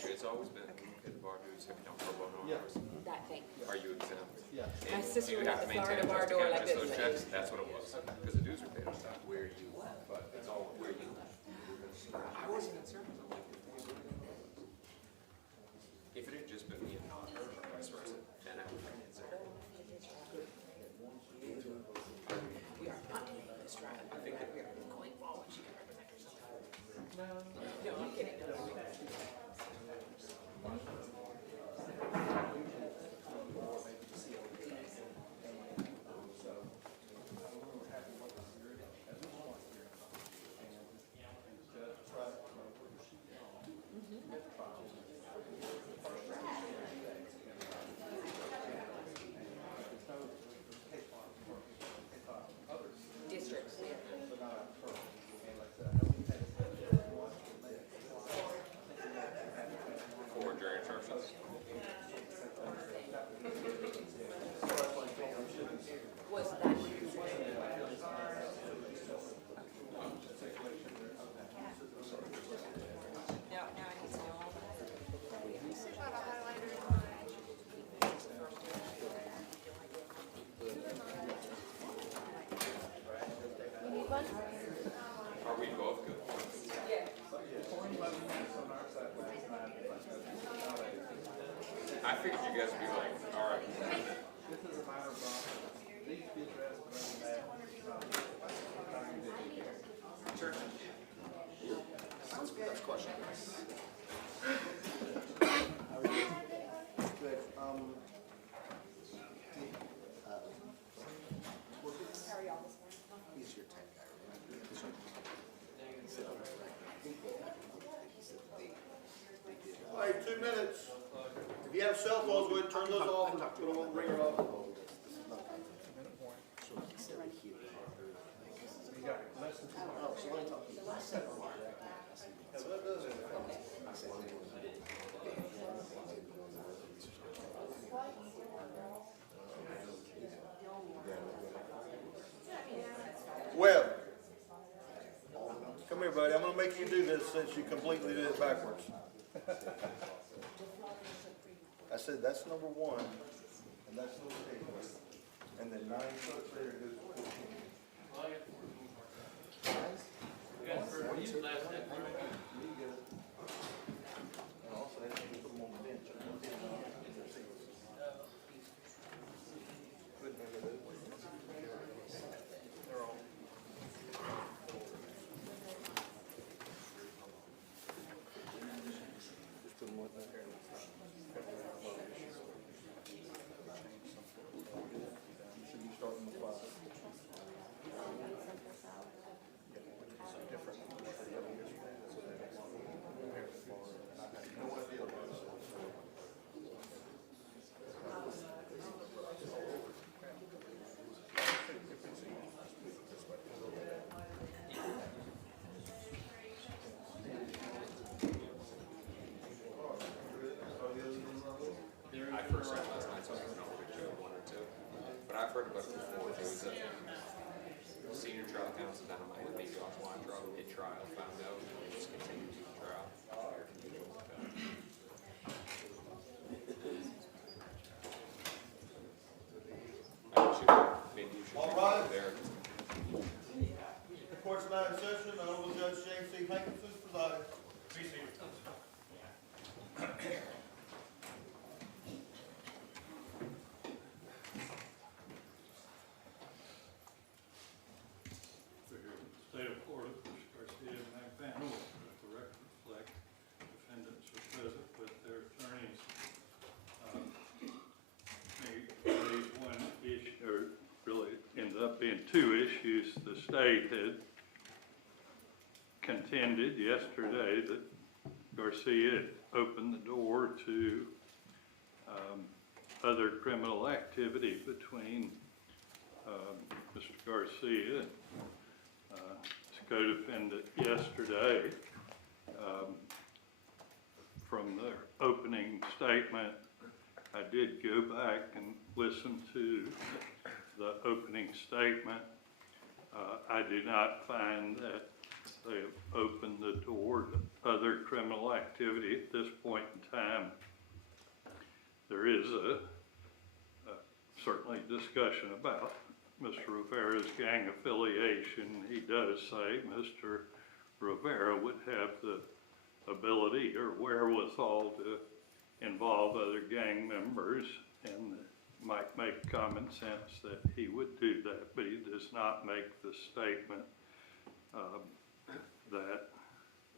Actually, it's always been the bar dues have done pro bono hours. That thing. Are you exempt? Yeah. My sister You was have at to the far maintain end of our just door to like cash those this. checks. That's what it was. Because the dues are paid on time. Where you live, but it's all where you live. I wasn't concerned with it. If it had just been me and not her, or vice versa, then I would have been concerned. We are not doing this trial. I think that we are going forward. She can represent herself. No, I'm kidding. Districts. For jury instructions. Was that? Now I need to know all Are we both good? I figured you guys would be like, all right. This is a minor problem. These be addressed when Sure. Sounds good. Next question. Good. He's your tech guy, right? He said, I think he said they did. All right, 2 minutes. If you have cell phones, go ahead and turn those off, and we won't ring her off. So he said that he had you got less than 2 oh, so let me talk to you. I said, oh, Webb, come here, buddy. I'm gonna make you do this since you completely did it backwards. I said, that's number 1, and that's number 8. And then 9 foot there goes 14. And also, they can put them on the bench. They're all. Just put them on there. Should be starting with 5. I first saw it last night, so I don't know which one or two. But I've heard about it before. There was a senior trial counsel down in Miami, Josh Weintraub, hit trial, found out, and they just continued to the trial. Maybe you should All check right. it there. Court's now in session. The Honorable Judge James C. Hankinson presiding. Be seated. State of Florida, Mr. Garcia and my panel, let the record reflect defendants are present with their attorneys. Raise one issue, or really ended up being 2 issues. The state had contended yesterday that Garcia had opened the door to other criminal activity between Mr. Garcia and his co-defendant yesterday. From their opening statement, I did go back and listen to the opening statement. I did not find that they have opened the door to other criminal activity at this point in time. There is certainly discussion about Mr. Rivera's gang affiliation. He does say Mr. Rivera would have the ability or wherewithal to involve other gang members, and it might make common sense that he would do that, but he does not make the statement that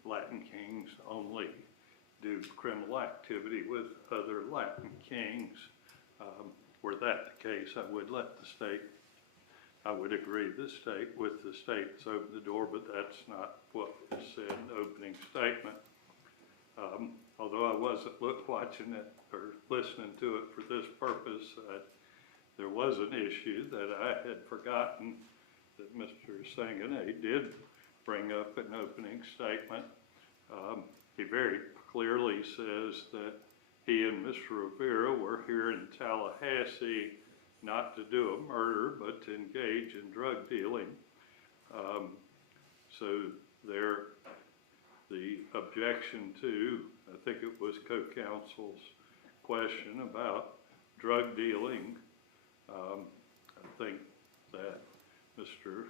Latin Kings only do criminal activity with other Latin Kings. Were that the case, I would let the state, I would agree the state with the state to open the door, but that's not what was said in the opening statement. Although I wasn't watching it or listening to it for this purpose, there was an issue that I had forgotten that Mr. Sangané did bring up in opening statement. He very clearly says that he and Mr. Rivera were here in Tallahassee not to do a murder, but to engage in drug dealing. So there, the objection to, I think it was co-counsel's question about drug dealing, I think that Mr.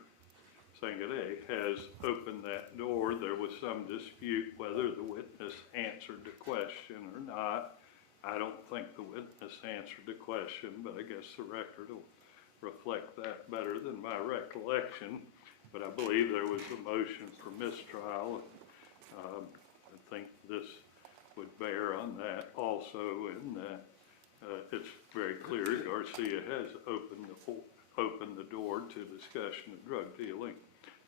Sangané has opened that door. There was some dispute whether the witness answered the question or not. I don't think the witness answered the question, but I guess the record will reflect that better than my recollection. But I believe there was a motion for mistrial. I think this would bear on that also, in that it's very clear Garcia has opened the door to discussion of drug dealing.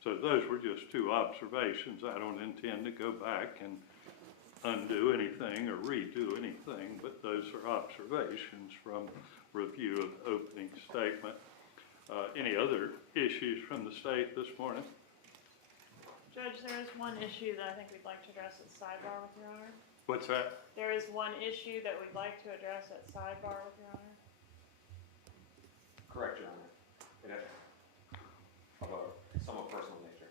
So those were just two observations. I don't intend to go back and undo anything or redo anything, but those are observations from review of the opening statement. Any other issues from the state this morning? Judge, there is one issue that I think we'd like to address at sidebar with Your Honor. What's that? There is one issue that we'd like to address at sidebar with Your Honor. Correct, Your Honor. It is of a somewhat personal nature.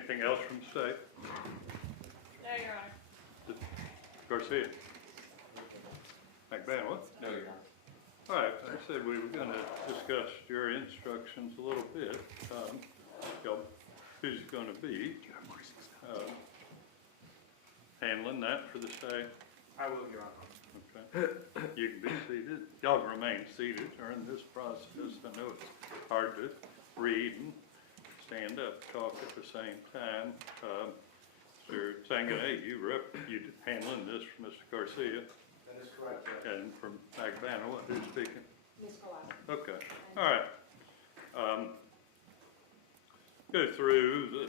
Anything else from the state? No, Your Honor. Garcia? McBanwell? No, Your Honor. All right, I said we were gonna discuss jury instructions a little bit. Who's gonna be handling that for the state? I will, Your Honor. Okay. You can be seated. Y'all remain seated during this process. I know it's hard to read and stand up, talk at the same time. Mr. Sangane, you handling this for Mr. Garcia? That is correct, Judge. And from McBanwell, who's speaking? Ms. Colon. Okay, all right. Go through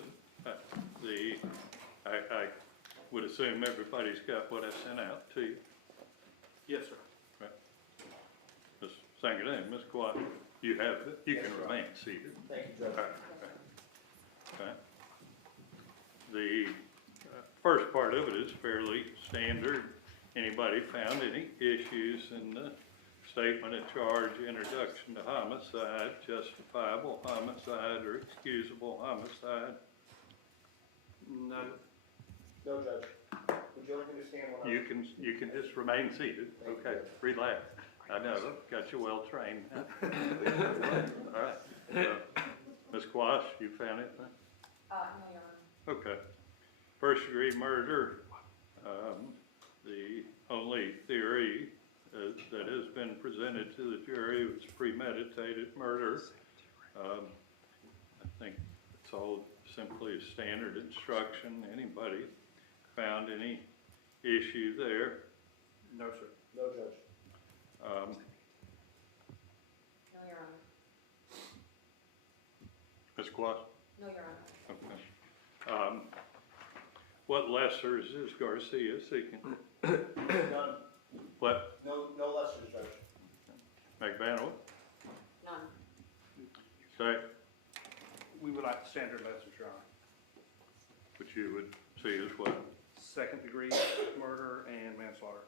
I would assume everybody's got what I sent out to you. Yes, sir. Right. Ms. Sangane, Ms. Kawhi, you have it. You can remain seated. Thank you, Judge. All right. Okay. The first part of it is fairly standard. Anybody found any issues in the statement of charge, introduction to homicide, justifiable homicide, or excusable homicide? None. No, Judge. Would you like me to stand when I? You can just remain seated. Okay, relax. I know, got you well trained. All right. Ms. Quash, you found anything? No, Your Honor. Okay. First degree murder, the only theory that has been presented to the jury was premeditated murder. I think it's all simply a standard instruction. Anybody found any issue there? No, sir. No, Judge. No, Your Honor. Ms. Quash? No, Your Honor. Okay. What lessers is Garcia seeking? None. What? No lessers, Judge. McBanwell? None. Say, We would like standard lessons, Your Honor. which you would see as what? Second degree murder and manslaughter.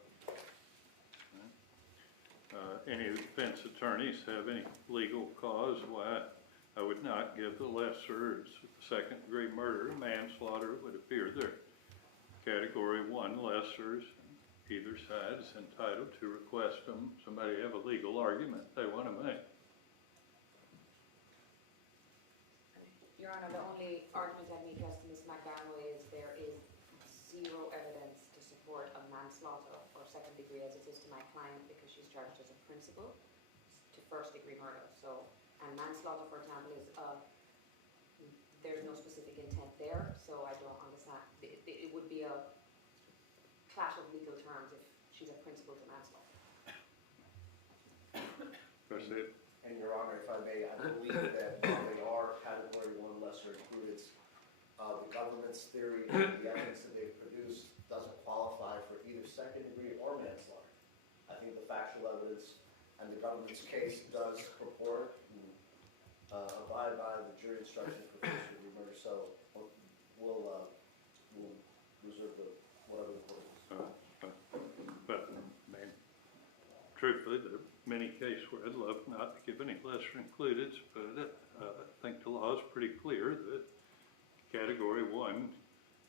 Any defense attorneys have any legal cause why I would not give the lessers second degree murder and manslaughter? It would appear they're category 1 lessers. Either side is entitled to request them. Somebody have a legal argument they want to make. Your Honor, the only argument I make as to Ms. McDaniel is there is zero evidence to support a manslaughter or second degree as it is to my client because she's charged as a principal to first degree murder. So, and manslaughter, for example, is there's no specific intent there, so I don't understand. It would be a clash of legal terms if she's a principal to manslaughter. That's it. And Your Honor, if I may, I believe that they are category 1 lesser included. The government's theory and the evidence that they've produced doesn't qualify for either second degree or manslaughter. I think the factual evidence and the government's case does purport and abide by the jury instructions for first degree murder. So we'll reserve whatever the court is. But, I mean, truthfully, there are many cases where I'd love not to give any lesser included, but I think the law is pretty clear that category 1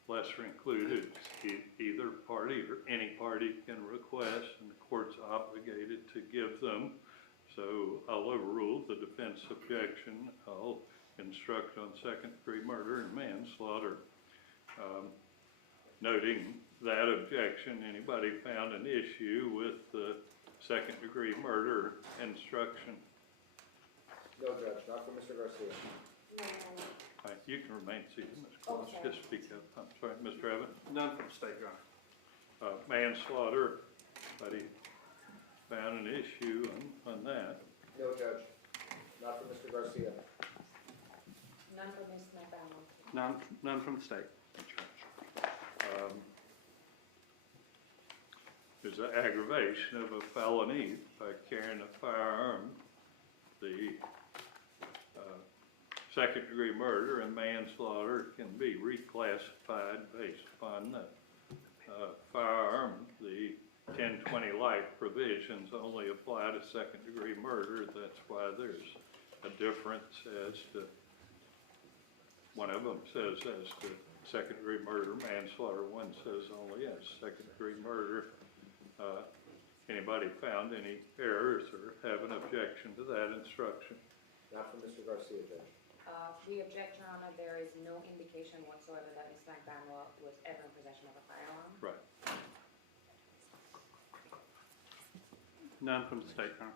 lesser included, either party or any party can request, and the court's obligated to give them. So I'll overrule the defense objection. I'll instruct on second degree murder and manslaughter. Noting that objection, anybody found an issue with the second degree murder instruction? No, Judge, not for Mr. Garcia. No, Your Honor. All right, you can remain seated, Ms. Oh, Cross. sorry. Just speak up. I'm sorry, Mr. Evans. None from the state, Your Honor. Manslaughter, anybody found an issue on that? No, Judge, not for Mr. Garcia. None for Ms. McDaniel. None from the state. There's an aggravation of a felony by carrying a firearm. The second degree murder and manslaughter can be reclassified based upon the firearm. The 1020 life provisions only apply to second degree murder. That's why there's a difference as to one of them says as to second-degree murder, manslaughter, one says only as second-degree murder. Anybody found any errors or have an objection to that instruction? Not from Mr. Garcia, Judge. We object, Your Honor. There is no indication whatsoever that Ms. McDaniel was ever in possession of a firearm. Right. None from the state, Your Honor.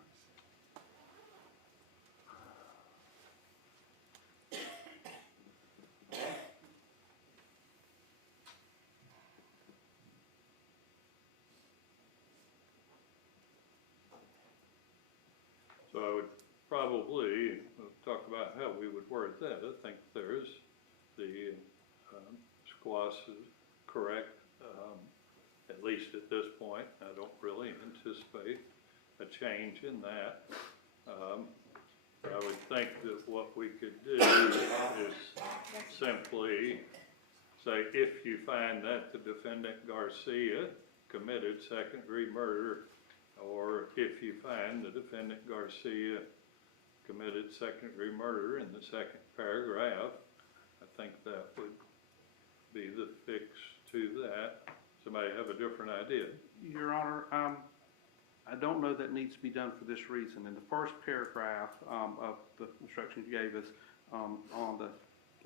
So I would probably talk about how we would word that. I think there's the SQUAS is correct, at least at this point. I don't really anticipate a change in that. I would think that what we could do is simply say, if you find that the defendant Garcia committed second-degree murder, or if you find the defendant Garcia committed second-degree murder in the second paragraph, I think that would be the fix to that. Somebody have a different idea? Your Honor, I don't know that needs to be done for this reason. In the first paragraph of the instructions you gave us, on the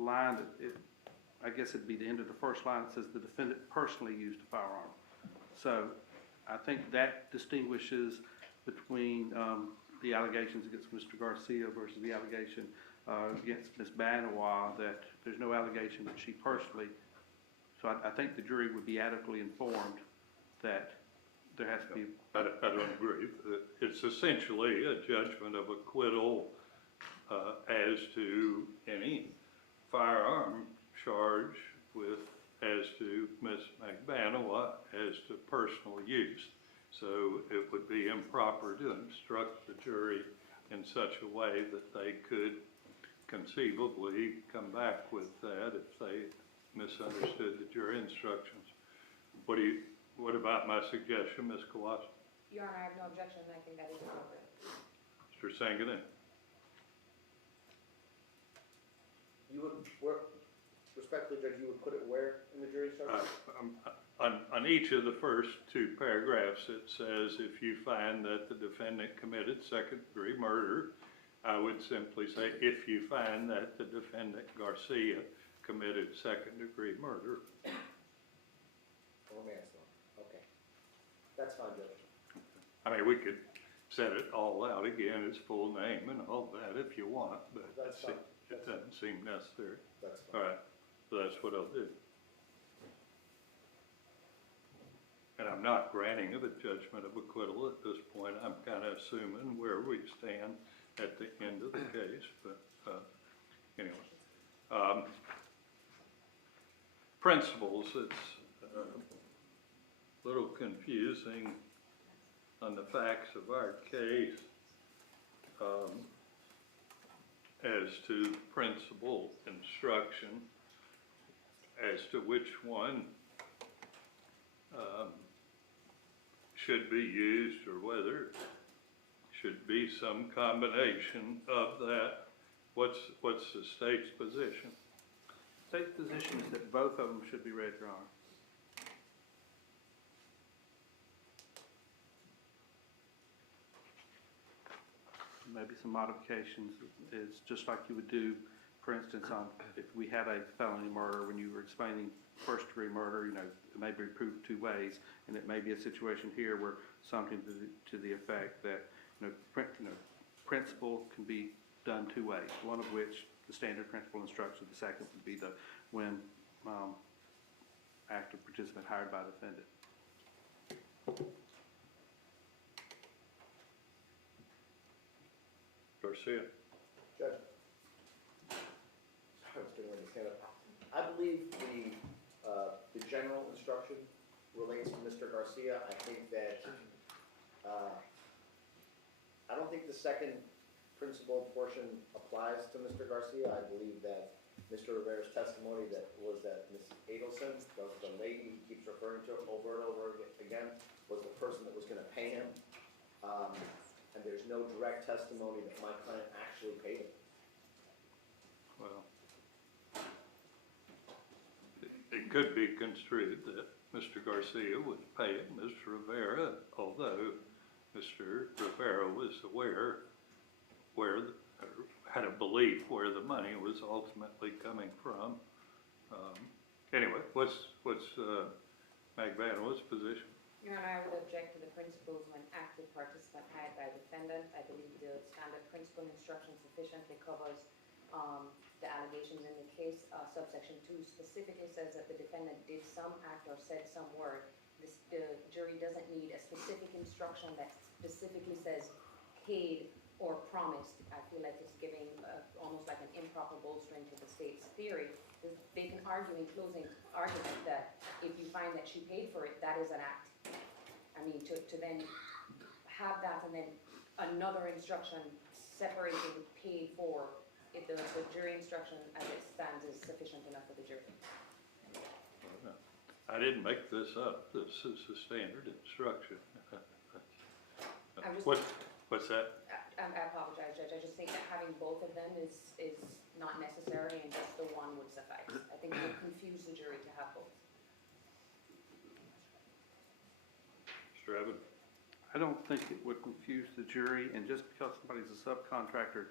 line, I guess it'd be the end of the first line, it says the defendant personally used a firearm. So I think that distinguishes between the allegations against Mr. Garcia versus the allegation against Ms. Banois, that there's no allegation that she personally. So I think the jury would be adequately informed that there has to be. I don't agree. It's essentially a judgment of acquittal as to any firearm charge with as to Ms. McBanois as to personal use. So it would be improper to instruct the jury in such a way that they could conceivably come back with that if they misunderstood the jury instructions. What about my suggestion, Ms. Kowalski? Your Honor, I have no objection, and I think that is appropriate. Mr. Sanganin? You would, respectfully, Judge, you would put it where in the jury instructions? On each of the first two paragraphs, it says if you find that the defendant committed second-degree murder, I would simply say if you find that the defendant Garcia committed second-degree murder. Or manslaughter, okay. That's fine, Judge. I mean, we could set it all out again, its full name and all that if you want, but That's fine. it doesn't seem necessary. That's All fine. right, so that's what I'll do. And I'm not granting of a judgment of acquittal at this point. I'm kind of assuming where we stand at the end of the case, but anyway. Principles, it's a little confusing on the facts of our case as to principle instruction, as to which one should be used or whether should be some combination of that. What's the state's position? State's position is that both of them should be read, Your Honor. Maybe some modifications is just like you would do, for instance, on if we had a felony murder, when you were explaining first-degree murder, it may be proved two ways, and it may be a situation here where something to the effect that principle can be done two ways. One of which the standard principle instruction. The second would be the when active participant hired by the defendant. Garcia. Judge. Sorry, I was doing this hand up. I believe the general instruction relates to Mr. Garcia. I think that, I don't think the second principle portion applies to Mr. Garcia. I believe that Mr. Rivera's testimony was that Ms. Adelson, the lady he keeps referring to over and over again, was the person that was going to pay him. And there's no direct testimony that my client actually paid him. Well, could be construed that Mr. Garcia was paying Mr. Rivera, although Mr. Rivera was aware or had a belief where the money was ultimately coming from. Anyway, what's McVano's position? Your Honor, I would object to the principles when active participant hired by defendant. I believe the standard principle instruction sufficiently covers the allegations in the case. Subsection 2 specifically says that the defendant did some act or said some word. The jury doesn't need a specific instruction that specifically says paid or promised. I feel like it's giving almost like an improper bolstering to the state's theory. They can argue in closing argument that if you find that she paid for it, that is an act. I mean, to then have that and then another instruction separating paid for, if the jury instruction as it stands is sufficient enough for the jury. I didn't make this up. This is the standard instruction. What's that? I apologize, Judge. I just think that having both of them is not necessary and just the one would suffice. I think it would confuse the jury to have both. Mr. Evans? I don't think it would confuse the jury, and just because somebody's a subcontractor,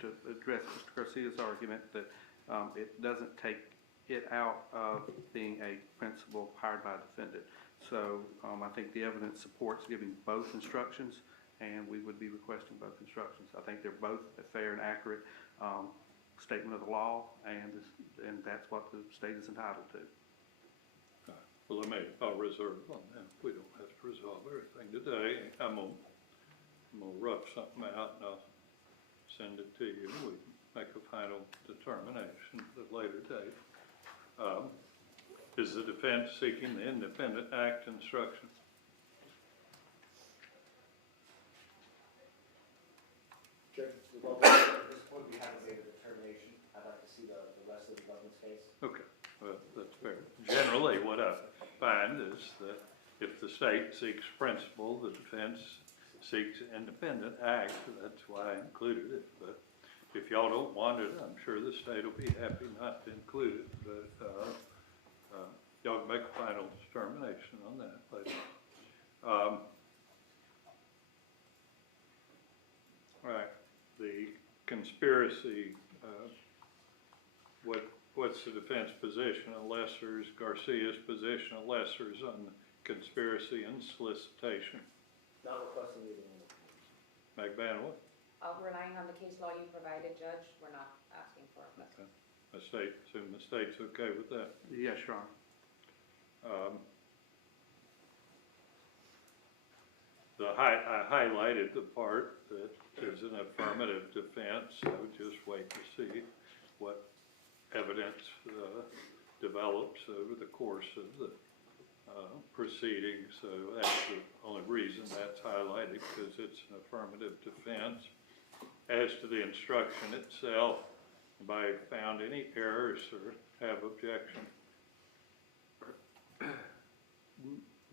to address Mr. Garcia's argument, that it doesn't take it out of being a principal hired by a defendant. So I think the evidence supports giving both instructions, and we would be requesting both instructions. I think they're both a fair and accurate statement of the law, and that's what the state is entitled to. Well, I'll reserve on that. We don't have to resolve everything today. I'm gonna rough something out and I'll send it to you. We can make a final determination at a later date. Is the defense seeking the independent act instruction? Judge, at this point, we haven't made a determination. I'd like to see the rest of the government's case. Okay, well, that's fair. Generally, what I find is that if the state seeks principle, the defense seeks independent act. That's why I included it. But if y'all don't want it, I'm sure the state will be happy not to include it. But y'all can make a final determination on that later. All right, the conspiracy, what's the defense position on lessers, Garcia's position on lessers on conspiracy and solicitation? Not requesting either one. McBanaway? Relying on the case law you provided, Judge, we're not asking for it. Okay. Assume the state's okay with that? Yes, Your Honor. I highlighted the part that there's an affirmative defense. I would just wait to see what evidence develops over the course of the proceedings. So that's the only reason that's highlighted, because it's an affirmative defense. As to the instruction itself, anybody found any errors or have objection?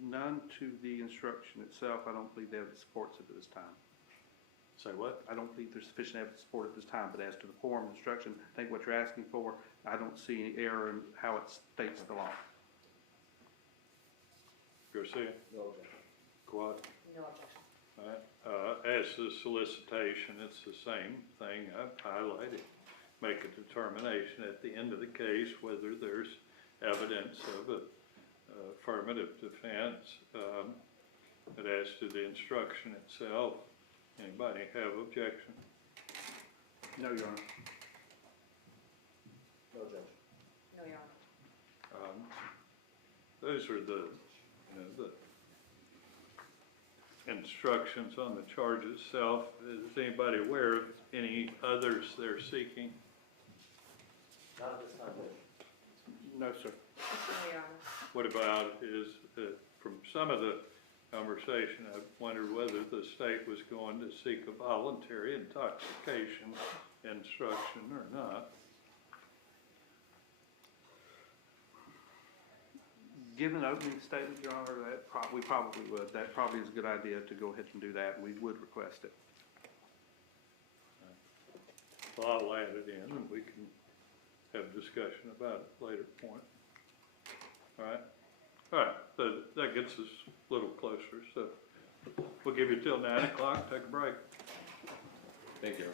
None to the instruction itself. I don't believe the evidence supports it at this time. Say what? I don't believe there's sufficient evidence to support it at this time, but as to the form of instruction, I think what you're asking for, I don't see any error in how it states the law. Garcia? No objection. Quad? No objection. All right. As to solicitation, it's the same thing I've highlighted. Make a determination at the end of the case whether there's evidence of a affirmative defense. But as to the instruction itself, anybody have objection? No, Your Honor. No, Judge. No, Your Honor. Those are the instructions on the charge itself. Is anybody aware of any others they're seeking? Not at this time, Judge. No, sir. No, Your Honor. What about is, from some of the conversation, I wondered whether the state was going to seek a voluntary intoxication instruction or not. Given an opening statement, Your Honor, we probably would. That probably is a good idea to go ahead and do that, and we would request it. Well, I'll add it in and we can have discussion about it at a later point. All right? All right, so that gets us a little closer, so we'll give you till 9 o'clock, take a break. Thank you.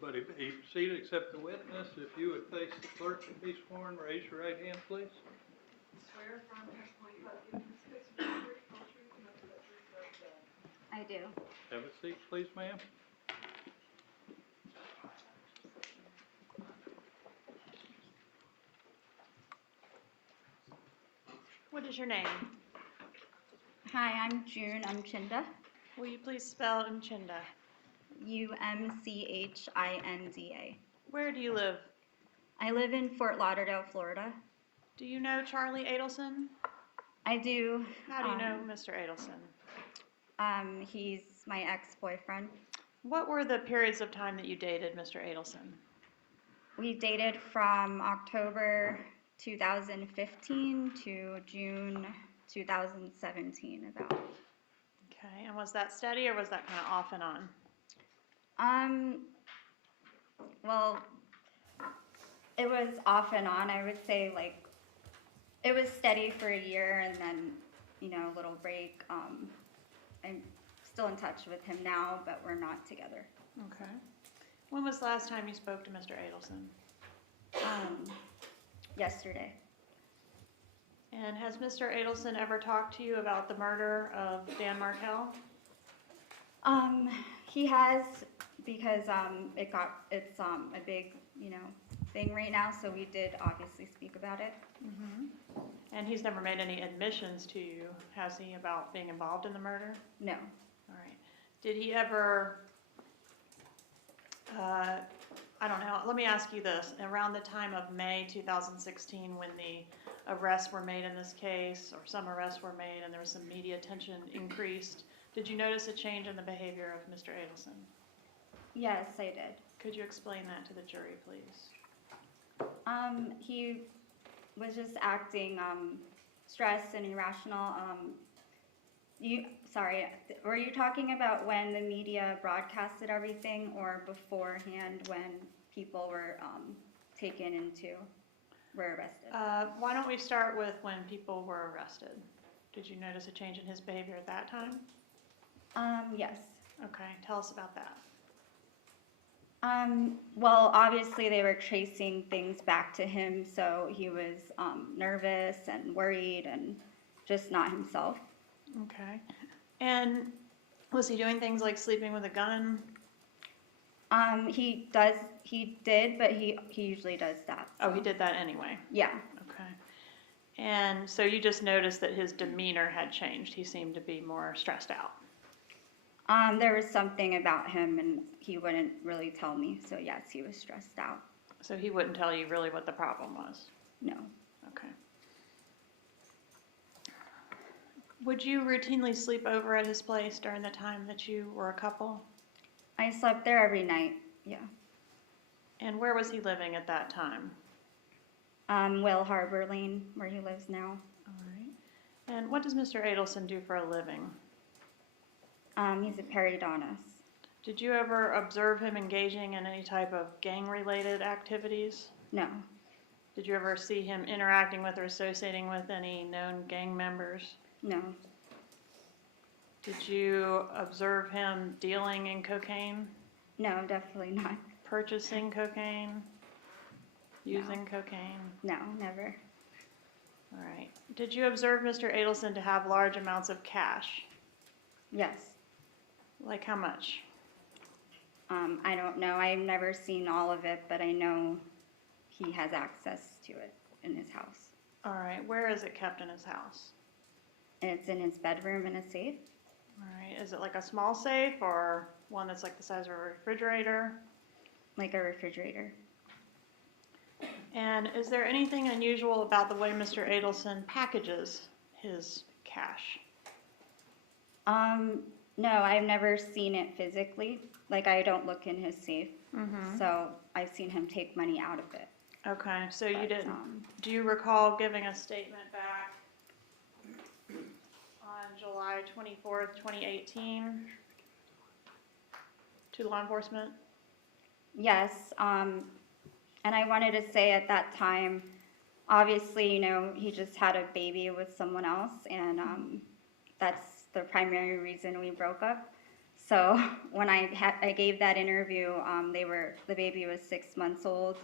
Everybody be seated except the witness. If you would face the clerk and be sworn, raise your right hand, please. Swear affirm testimony about giving this case of truth, whole truth, and nothing but truth, so help you God. I do. Have a seat, please, ma'am. What is your name? Hi, I'm June. I'm Chinda. Will you please spell Uchinda? UMCHINDA. Where do you live? I live in Fort Lauderdale, Florida. Do you know Charlie Adelson? I do. How do you know Mr. Adelson? He's my ex-boyfriend. What were the periods of time that you dated Mr. Adelson? We dated from October 2015 to June 2017, about. Okay, and was that steady or was that kind of off and on? Well, it was off and on. I would say, like, it was steady for a year and then, a little break. I'm still in touch with him now, but we're not together. Okay. When was the last time you spoke to Mr. Adelson? Yesterday. And has Mr. Adelson ever talked to you about the murder of Dan Markel? He has, because it's a big, thing right now, so we did obviously speak about it. Mm-hmm. And he's never made any admissions to you, has he, about being involved in the murder? No. All right. Did he ever, I don't know, let me ask you this. Around the time of May 2016, when the arrests were made in this case, or some arrests were made and there was some media attention increased, did you notice a change in the behavior of Mr. Adelson? Yes, I did. Could you explain that to the jury, please? He was just acting stressed and irrational. Were you talking about when the media broadcasted everything, or beforehand when people were were arrested? Why don't we start with when people were arrested? Did you notice a change in his behavior at that time? Yes. Okay, tell us about that. Well, obviously they were tracing things back to him, so he was nervous and worried and just not himself. Okay. And was he doing things like sleeping with a gun? He did, but he usually does that. So. Oh, he did that anyway? Yeah. Okay. And so you just noticed that his demeanor had changed. He seemed to be more stressed out. There was something about him, and he wouldn't really tell me. So yes, he was stressed out. So he wouldn't tell you really what the problem was? No. Okay. Would you routinely sleep over at his place during the time that you were a couple? I slept there every night, yeah. And where was he living at that time? Will Harbor Lane, where he lives now. All right. And what does Mr. Adelson do for a living? He's a periodontist. Did you ever observe him engaging in any type of gang-related activities? No. Did you ever see him interacting with or associating with any known gang members? No. Did you observe him dealing in cocaine? No, definitely not. Purchasing cocaine? Using cocaine? No, never. All right. Did you observe Mr. Adelson to have large amounts of cash? Yes. Like how much? I don't know. I've never seen all of it, but I know he has access to it in his house. All right. Where is it kept in his house? It's in his bedroom in a safe. All right. Is it like a small safe or one that's like the size of a refrigerator? Like a refrigerator. And is there anything unusual about the way Mr. Adelson packages his cash? No, I've never seen it physically. Like, I don't look in his safe. Mm-hmm. So I've seen him take money out of it. Okay, so you But, didn't. Do you recall giving a statement back on July 24th, 2018 to law enforcement? Yes, and I wanted to say at that time, obviously, he just had a baby with someone else, and that's the primary reason we broke up. So when I gave that interview, the baby was 6 months old,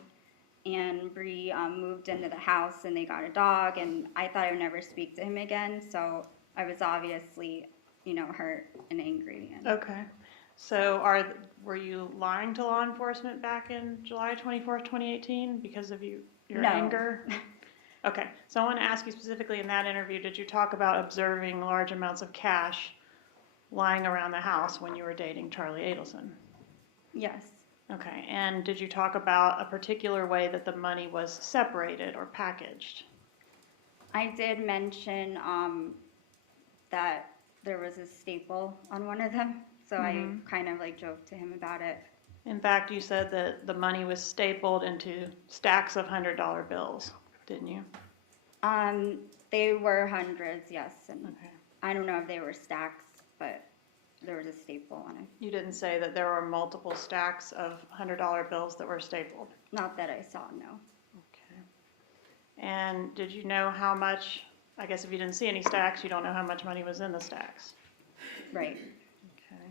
and Bree moved into the house and they got a dog, and I thought I would never speak to him again. So I was obviously, hurt and angry. And Okay. So were you lying to law enforcement back in July 24th, 2018 because of your No. anger? Okay. So I want to ask you specifically in that interview, did you talk about observing large amounts of cash lying around the house when you were dating Charlie Adelson? Yes, Okay. And did you talk about a particular way that the money was separated or packaged? I did mention that there was a staple on one of them, so I kind of like joked to him about it. In fact, you said that the money was stapled into stacks of $100 bills, didn't you? They were hundreds, yes, and Okay. I don't know if they were stacks, but there was a staple on it. You didn't say that there were multiple stacks of $100 bills that were stapled? Not that I saw, no. Okay. And did you know how much, I guess if you didn't see any stacks, you don't know how much money was in the stacks? Right, Okay.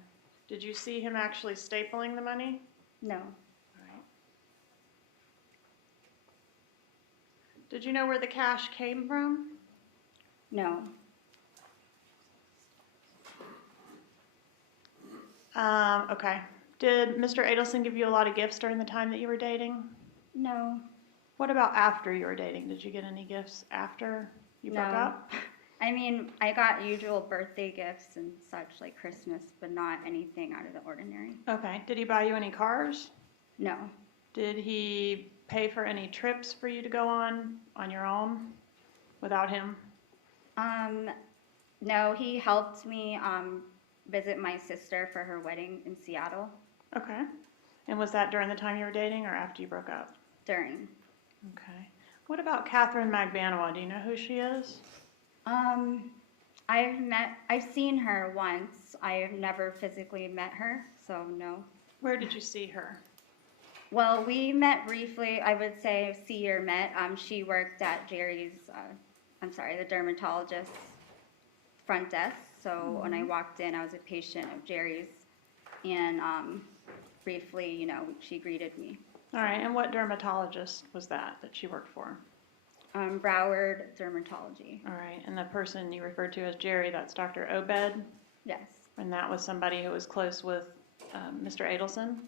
Did you see him actually stapling the money? no, Right. Did you know where the cash came from? no, Okay. Did Mr. Adelson give you a lot of gifts during the time that you were dating? no, What about after you were dating? Did you get any gifts after you broke no. up? I mean, I got usual birthday gifts and such, like Christmas, but not anything out of the ordinary. Okay. Did he buy you any cars? No, Did he pay for any trips for you to go on your own without him? no, he helped me visit my sister for her wedding in Seattle Okay. And was that during the time you were dating or after you broke up? during. Okay. What about Catherine Magbanowa? Do you know who she is? I've seen her once. I have never physically met her, so no. Where did you see her? Well, we met briefly. I would say see or met. She worked at Jerry's, the dermatologist's front desk. So when I walked in, I was a patient of Jerry's, and briefly, she greeted me. All right. And what dermatologist was that she worked for? Broward Dermatology. All right. And the person you referred to as Jerry, that's Dr. Obed? Yes, And that was somebody who was close with Mr. Adelson?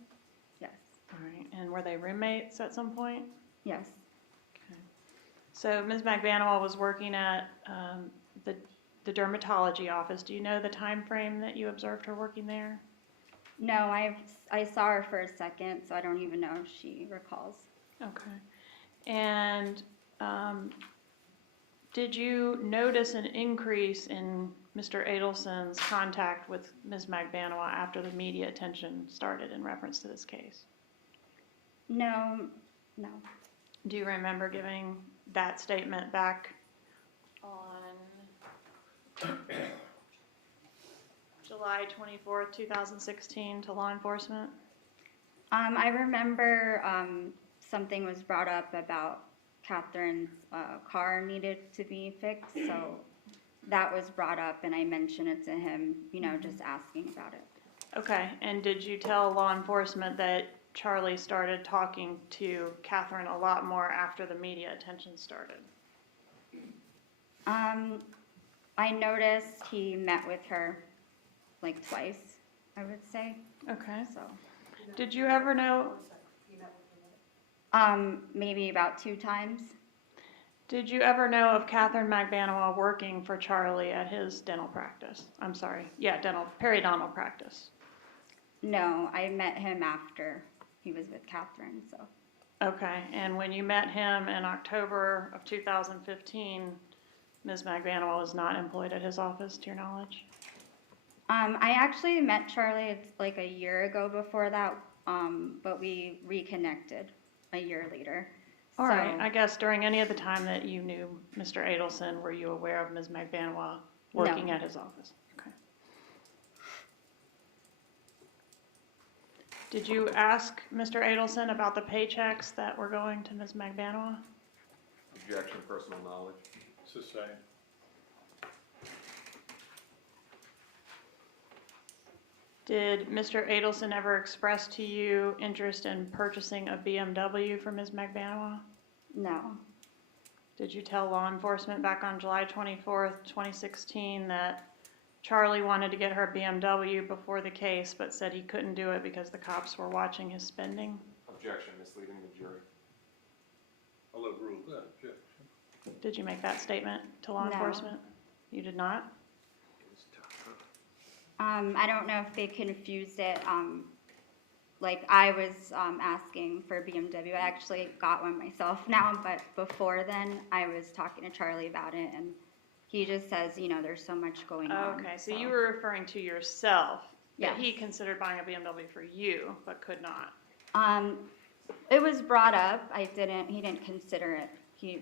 yes, All right. And were they roommates at some point? yes. Okay. So Ms. Magbanowa was working at the dermatology office. Do you know the time frame that you observed her working there? No, I saw her for a second, so I don't even know if she recalls. Okay. And did you notice an increase in Mr. Adelson's contact with Ms. Magbanowa after the media attention started in reference to this case? No. Do you remember giving that statement back on July 24th, 2016 to law enforcement? I remember something was brought up about Catherine's car needed to be fixed, so that was brought up, and I mentioned it to him, just asking about it. Okay, and did you tell law enforcement that Charlie started talking to Catherine a lot more after the media attention started? I noticed he met with her like twice, I would say, Okay. so. Did you ever know, Maybe about 2 times. did you ever know of Catherine Magbanowa working for Charlie at his dental practice? I'm sorry, yeah, periodontal practice. No, I met him after he was with Catherine, so. Okay, and when you met him in October of 2015, Ms. Magbanowa was not employed at his office, to your knowledge? I actually met Charlie like a year ago before that, but we reconnected a year later. All right, I guess during any of the time that you knew Mr. Adelson, were you aware of Ms. Magbanowa working at his office? Okay. Did you ask Mr. Adelson about the paychecks that were going to Ms. Magbanowa? Objection, personal knowledge. Sustained. Did Mr. Adelson ever express to you interest in purchasing a BMW for Ms. McBanois? No. Did you tell law enforcement back on July 24th, 2016 that Charlie wanted to get her a BMW before the case, but said he couldn't do it because the cops were watching his spending? Objection, misleading the jury. I'll overrule that objection. Did you make that statement to law No. enforcement? You did not? I don't know if they confused it. Like I was asking for a BMW. I actually got one myself now, but before then I was talking to Charlie about it, and he just says, you know, there's so much going on. Okay, so you were referring to yourself, that Yes. he considered buying a BMW for you, but could not. It was brought up. He didn't consider it. He,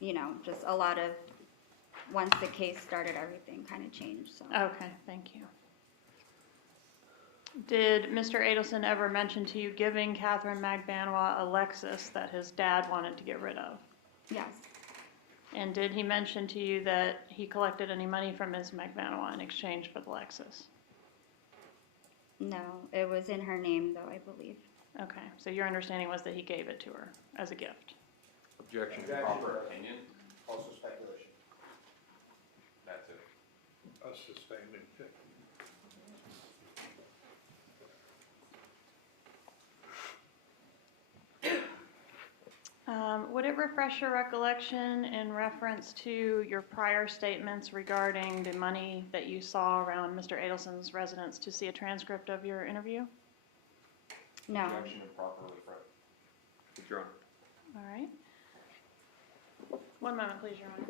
you know, just a lot of, once the case started, everything kind of changed, so. Okay, thank you. Did Mr. Adelson ever mention to you giving Catherine McBanois a Lexus that his dad wanted to get rid of? Yes. And did he mention to you that he collected any money from Ms. McBanois in exchange for the Lexus? No, it was in her name though, I believe. Okay, so your understanding was that he gave it to her as a gift? Objection, proper opinion. Also speculation. That's it. A sustained objection. Would it refresh your recollection in reference to your prior statements regarding the money that you saw around Mr. Adelson's residence to see a transcript of your interview? No. Objection, improper refrain. Withdrawn. All right. One moment, please, Your Honor.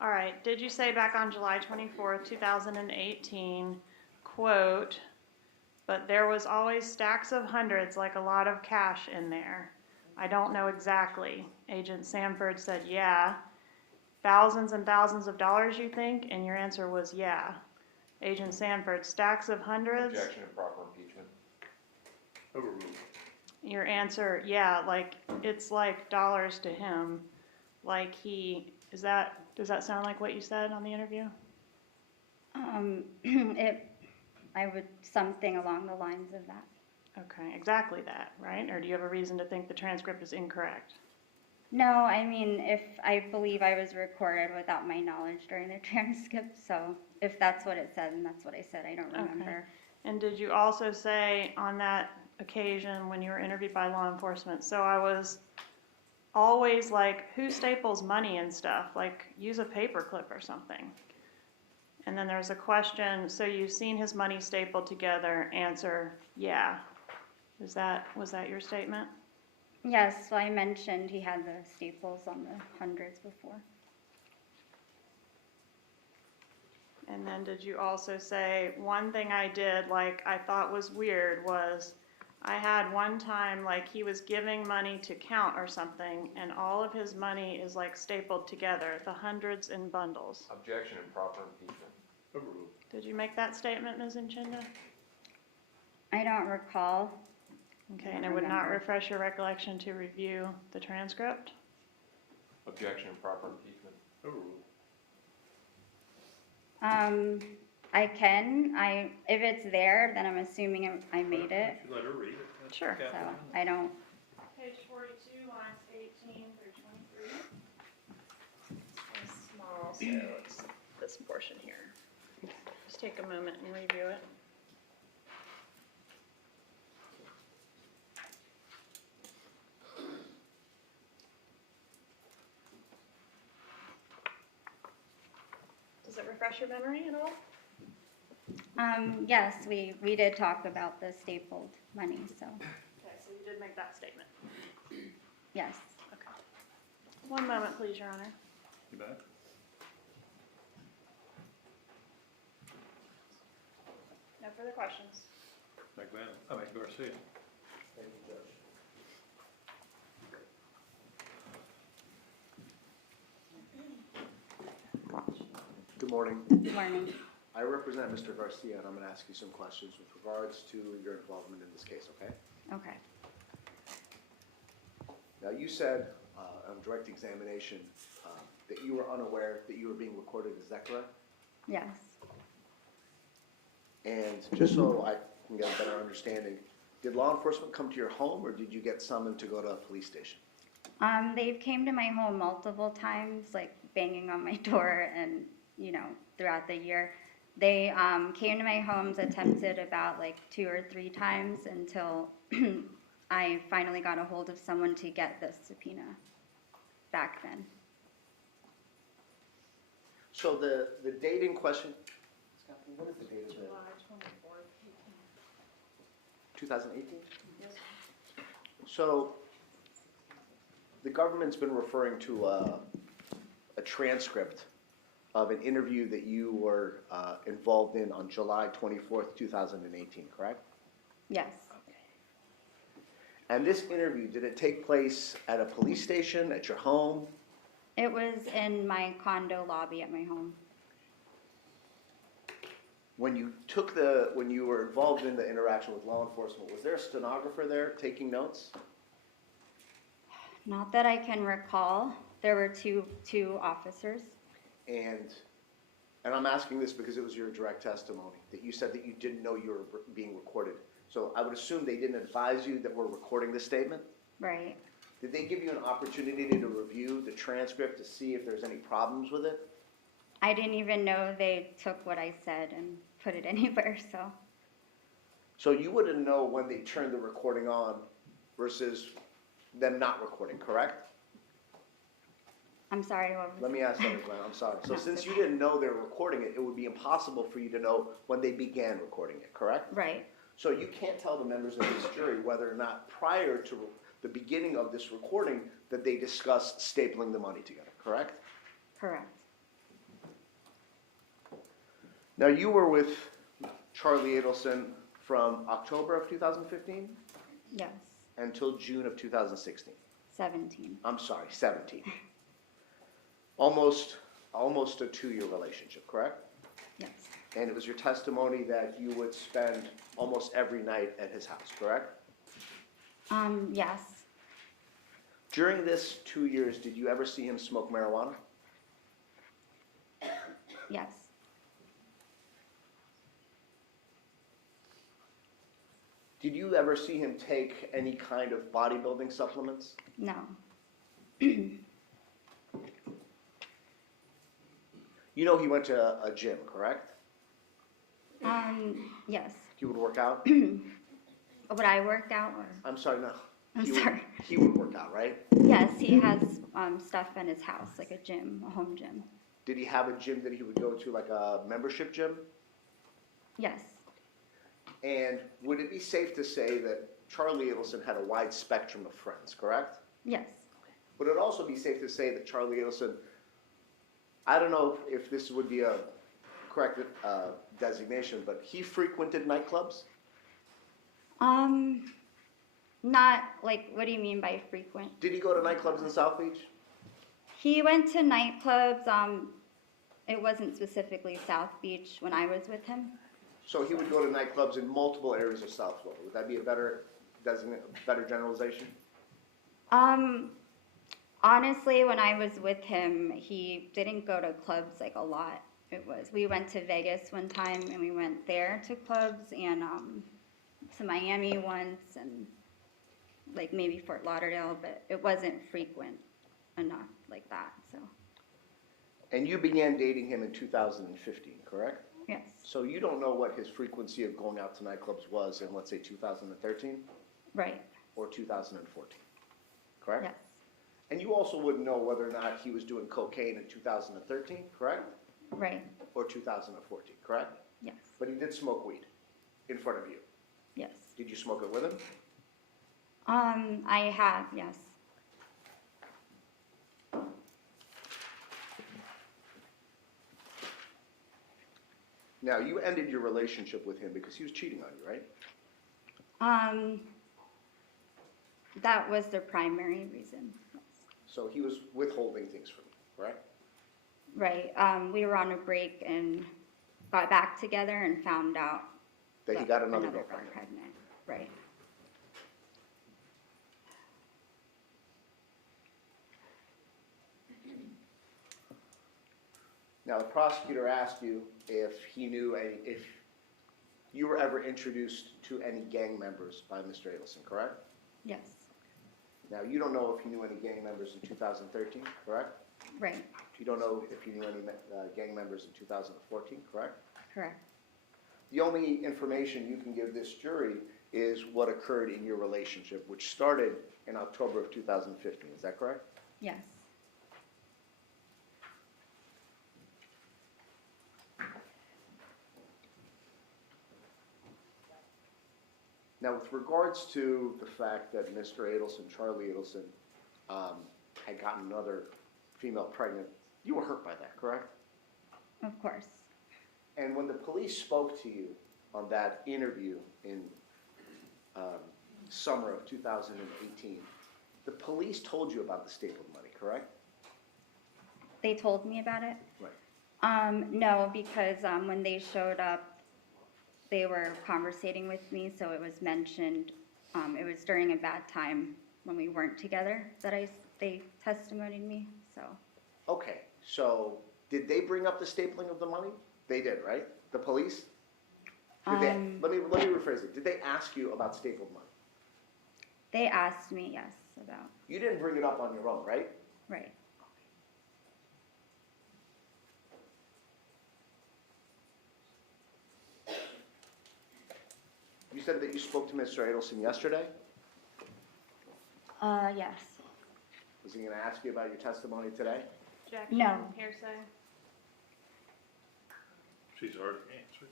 All right, did you say back on July 24th, 2018, quote, "But there was always stacks of hundreds like a lot of cash in there. I don't know exactly." Agent Sanford said, "Yeah." "Thousands and thousands of dollars, you think?" And your answer was, "Yeah." Agent Sanford, "Stacks of hundreds?" Objection, improper impeachment. Overruled. Your answer, "Yeah, like, it's like dollars to him. Like he, does that sound like what you said on the interview?" I would, something along the lines of that. Okay, exactly that, right? Or do you have a reason to think the transcript is incorrect? No, I mean, if I believe I was recorded without my knowledge during the transcript, so if that's what it said, then that's what I said. I don't remember. And did you also say on that occasion when you were interviewed by law enforcement, "So I was always like, who staples money and stuff? Like, use a paper clip or something." And then there's a question, "So you've seen his money stapled together?" Answer, "Yeah." Was that your statement? Yes, well, I mentioned he had the staples on the hundreds before. And then did you also say, "One thing I did, like, I thought was weird was I had one time, like, he was giving money to count or something, and all of his money is, like, stapled together, the hundreds in bundles." Objection, improper impeachment. Overruled. Did you make that statement, Ms. Chindi? I don't recall. Okay, and it would not refresh your recollection to review the transcript? Objection, improper impeachment. Overruled. I can. If it's there, then I'm assuming I made it. Let her read it. That's Sure. okay. So I don't. Page 42, lines 18 through 23. It's small, so it's this portion here. Just take a moment and review it. Does it refresh your memory at all? Yes, we did talk about the stapled money, so Okay, so you did make that statement. yes. Okay. One moment, please, Your Honor. You bet. No further questions. Garcia. Thank you, Judge. Good morning. Good morning. I represent Mr. Garcia, and I'm going to ask you some questions with regards to your involvement in this case, okay? Okay. Now, you said on direct examination that you were unaware that you were being recorded. Is that correct? Yes. And just so I can get a better understanding, did law enforcement come to your home, or did you get summoned to go to a police station? They've came to my home multiple times, like banging on my door, and throughout the year. They came to my homes, attempted about like 2 or 3 times until I finally got a hold of someone to get the subpoena back then. So the date in question, what is the date of the? July 24th. 2018? Yes. So the government's been referring to a transcript of an interview that you were involved in on July 24th, 2018, correct? Yes. And this interview, did it take place at a police station, at your home? It was in my condo lobby at my home. When you were involved in the interaction with law enforcement, was there a stenographer there taking notes? Not that I can recall. There were two officers. And I'm asking this because it was your direct testimony, that you said that you didn't know you were being recorded. So I would assume they didn't advise you that we're recording the statement? Right. Did they give you an opportunity to review the transcript to see if there's any problems with it? I didn't even know they took what I said and put it anywhere, so. So you wouldn't know when they turned the recording on versus them not recording, correct? I'm sorry, what was Let me ask that again, I'm sorry. So No, since it's you didn't know they were recording it, it would be impossible for you to know when they began recording it, correct? Right. So you can't tell the members of this jury whether or not prior to the beginning of this recording that they discussed stapling the money together, correct? Correct. Now you were with Charlie Adelson from October of 2015 Yes. until June of 2016. 17. I'm sorry, 17. Almost a 2-year relationship, correct? Yes. And it was your testimony that you would spend almost every night at his house, correct? Yes. During this 2 years, did you ever see him smoke marijuana? Yes. Did you ever see him take any kind of bodybuilding supplements? No. You know he went to a gym, correct? Yes. He would work out? Would I work out or? I'm sorry, no. I'm He sorry. He would work out, right? Yes, he has stuff in his house, like a gym, a home gym. Did he have a gym that he would go to, like a membership gym? Yes. And would it be safe to say that Charlie Adelson had a wide spectrum of friends, correct? Yes. Would it also be safe to say that Charlie Adelson, I don't know if this would be a correct designation, but he frequented nightclubs? Not, like, what do you mean by frequent? Did he go to nightclubs in South Beach? He went to nightclubs, it wasn't specifically South Beach when I was with him. So he would go to nightclubs in multiple areas of South Florida. Would that be a better generalization? Honestly, when I was with him, he didn't go to clubs like a lot. We went to Vegas one time and we went there to clubs and to Miami once and like maybe Fort Lauderdale, but it wasn't frequent enough like that, so. And you began dating him in 2015, correct? Yes. So you don't know what his frequency of going out to nightclubs was in, let's say, 2013 Right. or 2014, correct? Yes. And you also wouldn't know whether or not he was doing cocaine in 2013, correct? Right. Or 2014, correct? Yes. But he did smoke weed in front of you. Yes. Did you smoke it with him? I have, yes. Now, you ended your relationship with him because he was cheating on you, right? That was the primary reason. Yes. So he was withholding things from you, right? Right. We were on a break and got back together and found out That he got another girl got pregnant. pregnant. Right. Now, the prosecutor asked you if if you were ever introduced to any gang members by Mr. Adelson, correct? Yes. Now, you don't know if you knew any gang members in 2013, correct? Right. You don't know if you knew any gang members in 2014, correct? Correct. The only information you can give this jury is what occurred in your relationship, which started in October of 2015. Is that correct? Yes. Now, with regards to the fact that Mr. Adelson, Charlie Adelson, had gotten another female pregnant, you were hurt by that, correct? Of course. And when the police spoke to you on that interview in summer of 2018, the police told you about the stapled money, correct? They told me about it? Right. No, because when they showed up, they were conversating with me, so it was mentioned, it was during a bad time when we weren't together that they testimonied me, so. Okay, so did they bring up the stapling of the money? They did, right? The police? Did they, let me rephrase it. Did they ask you about stapled money? They asked me, yes, about, You didn't bring it up on your own, right? right. You said that you spoke to Mr. Adelson yesterday. Yes. Was he going to ask you about your testimony today? Objection, No. hearsay. She's already answered.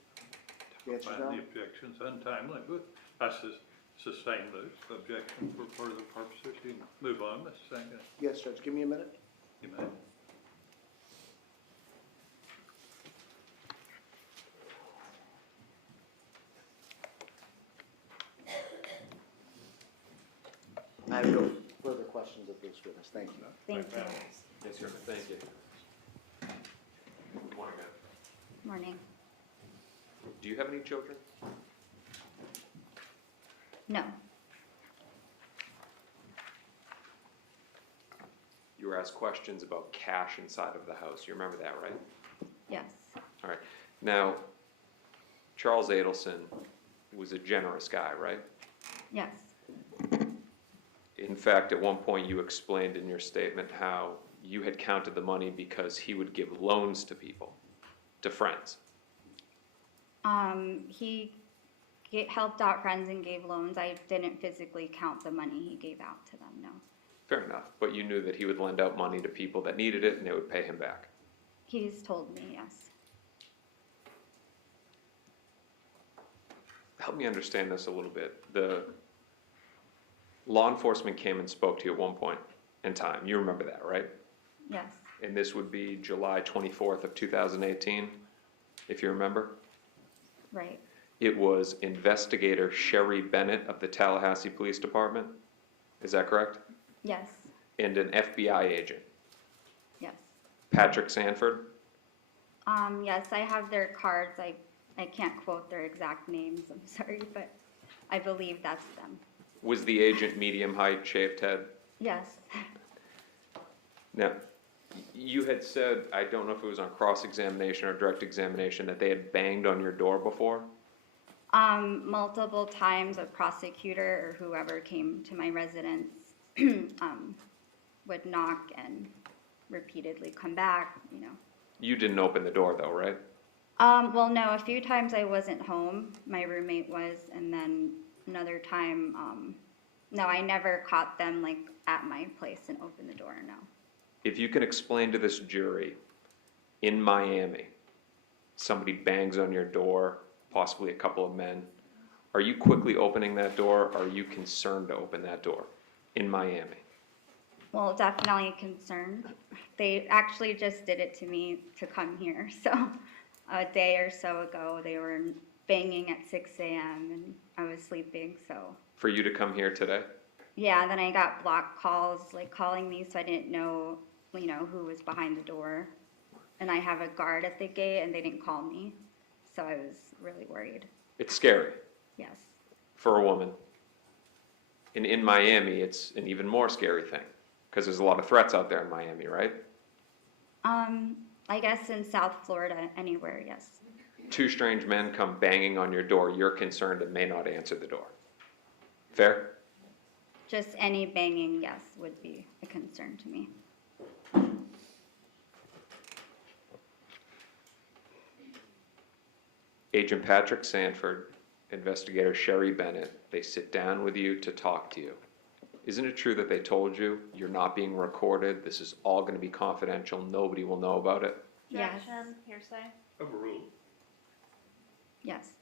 The answer's Find no? the objections untimely, but I sustain those objections for further purposes. You can move on, Mr. Sanguine. Yes, Judge, give me a minute. You may. I have no further questions of this witness. Thank you. Thank you. Yes, sir, thank you. Good morning, ma'am. Morning. Do you have any children? No. You were asked questions about cash inside of the house. You remember that, right? Yes. All right. Now, Charles Adelson was a generous guy, right? Yes. In fact, at one point you explained in your statement how you had counted the money because he would give loans to people, to friends. He helped out friends and gave loans. I didn't physically count the money he gave out to them, no. Fair enough, but you knew that he would lend out money to people that needed it and they would pay him back. He's told me, yes. Help me understand this a little bit. The law enforcement came and spoke to you at one point in time. You remember that, right? Yes. And this would be July 24th of 2018, if you remember? Right. It was investigator Sherry Bennett of the Tallahassee Police Department. Is that correct? Yes. And an FBI agent, Yes. Patrick Sanford. Yes, I have their cards. I can't quote their exact names, I'm sorry, but I believe that's them. Was the agent medium height, shaved head? Yes. Now, you had said, I don't know if it was on cross-examination or direct examination, that they had banged on your door before? Multiple times a prosecutor or whoever came to my residence would knock and repeatedly come back, you know. You didn't open the door though, right? Well, no, a few times I wasn't home, my roommate was, and then another time, no, I never caught them like at my place and opened the door, no. If you can explain to this jury, in Miami, somebody bangs on your door, possibly a couple of men, are you quickly opening that door, or are you concerned to open that door in Miami? Well, definitely concerned. They actually just did it to me to come here, so a day or so ago, they were banging at 6 a.m. and I was sleeping, so. For you to come here today? Yeah, then I got block calls, like calling me, so I didn't know, you know, who was behind the door. And I have a guard at the gate and they didn't call me. so I was really worried. It's scary Yes. for a woman. And in Miami, it's an even more scary thing, because there's a lot of threats out there in Miami, right? I guess in South Florida, anywhere, yes. Two strange men come banging on your door, you're concerned and may not answer the door. Fair? Just any banging, yes, would be a concern to me. Agent Patrick Sanford, investigator Sherry Bennett, they sit down with you to talk to you. Isn't it true that they told you you're not being recorded, this is all going to be confidential, nobody will know about it? Yes. Objection, hearsay? Overruled. Yes.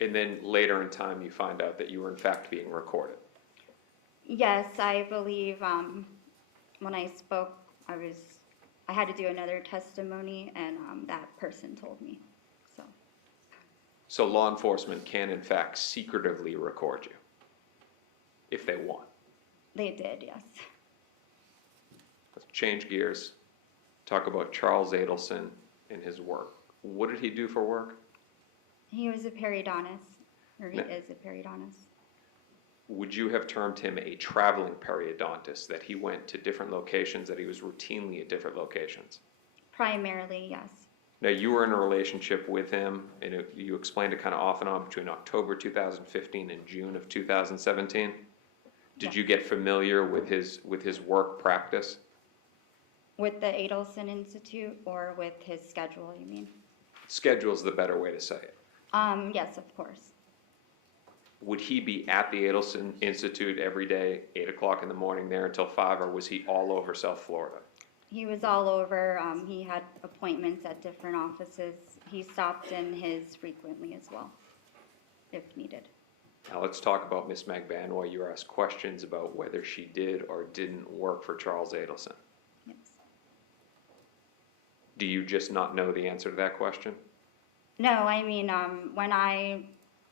And then later in time, you find out that you were in fact being recorded. Yes, I believe when I spoke, I had to do another testimony, and that person told me. So law enforcement can in fact secretively record you, if they want. They did, yes. Let's change gears, talk about Charles Adelson and his work. What did he do for work? He was a periodontist, or he No. is a periodontist. Would you have termed him a traveling periodontist, that he went to different locations, that he was routinely at different locations? Primarily, yes. Now, you were in a relationship with him, and you explained it kind of off and on between October 2015 and June of 2017. Did Yes. you get familiar with his work practice? With the Adelson Institute, or with his schedule, you mean? Schedule's the better way to say it. Yes, of course. Would he be at the Adelson Institute every day, 8 o'clock in the morning there until 5, or was he all over South Florida? He was all over. He had appointments at different offices. He stopped in his frequently as well, if needed. Now let's talk about Miss McBanoy. You were asked questions about whether she did or didn't work for Charles Adelson. Yes. Do you just not know the answer to that question? No, I mean, when I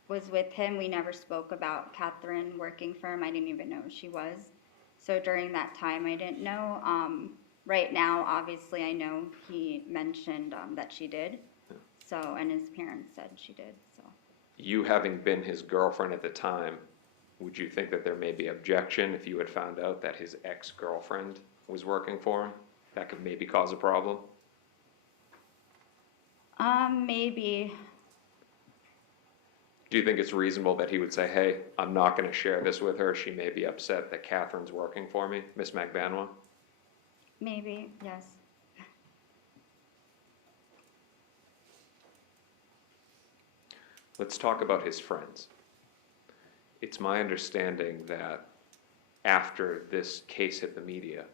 was with him, we never spoke about Catherine working for him. I didn't even know who she was. So during that time, I didn't know. Right now, obviously, I know he mentioned that she did. So, and his parents said she did, so. You having been his girlfriend at the time, would you think that there may be objection if you had found out that his ex-girlfriend was working for him? That could maybe cause a problem? Maybe. Do you think it's reasonable that he would say, hey, I'm not going to share this with her, she may be upset that Catherine's working for me, Miss McBanoy? Maybe, yes. Let's talk about his friends. It's my understanding that after this case hit the media,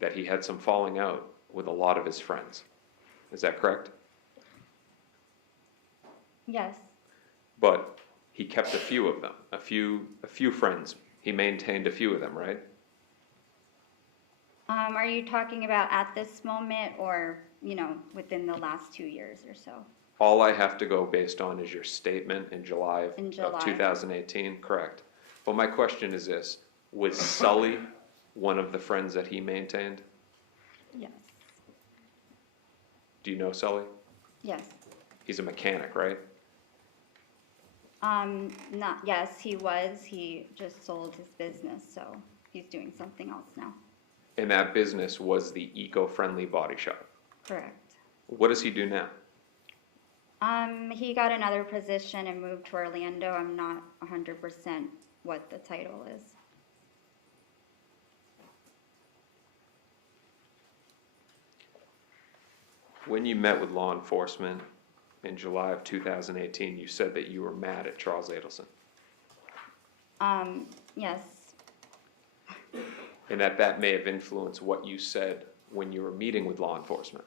that he had some falling out with a lot of his friends. Is that correct? Yes. But he kept a few of them, a few friends. He maintained a few of them, right? Are you talking about at this moment, or, within the last 2 years or so? All I have to go based on is your statement in July of 2018, correct? But my question is this, was Sully one of the friends that he maintained? Yes. Do you know Sully? Yes. He's a mechanic, right? Yes, he was. He just sold his business, so he's doing something else now. And that business was the eco-friendly body shop. Correct. What does he do now? He got another position and moved to Orlando. I'm not 100% what the title is. When you met with law enforcement in July of 2018, you said that you were mad at Charles Adelson. Yes. And that may have influenced what you said when you were meeting with law enforcement.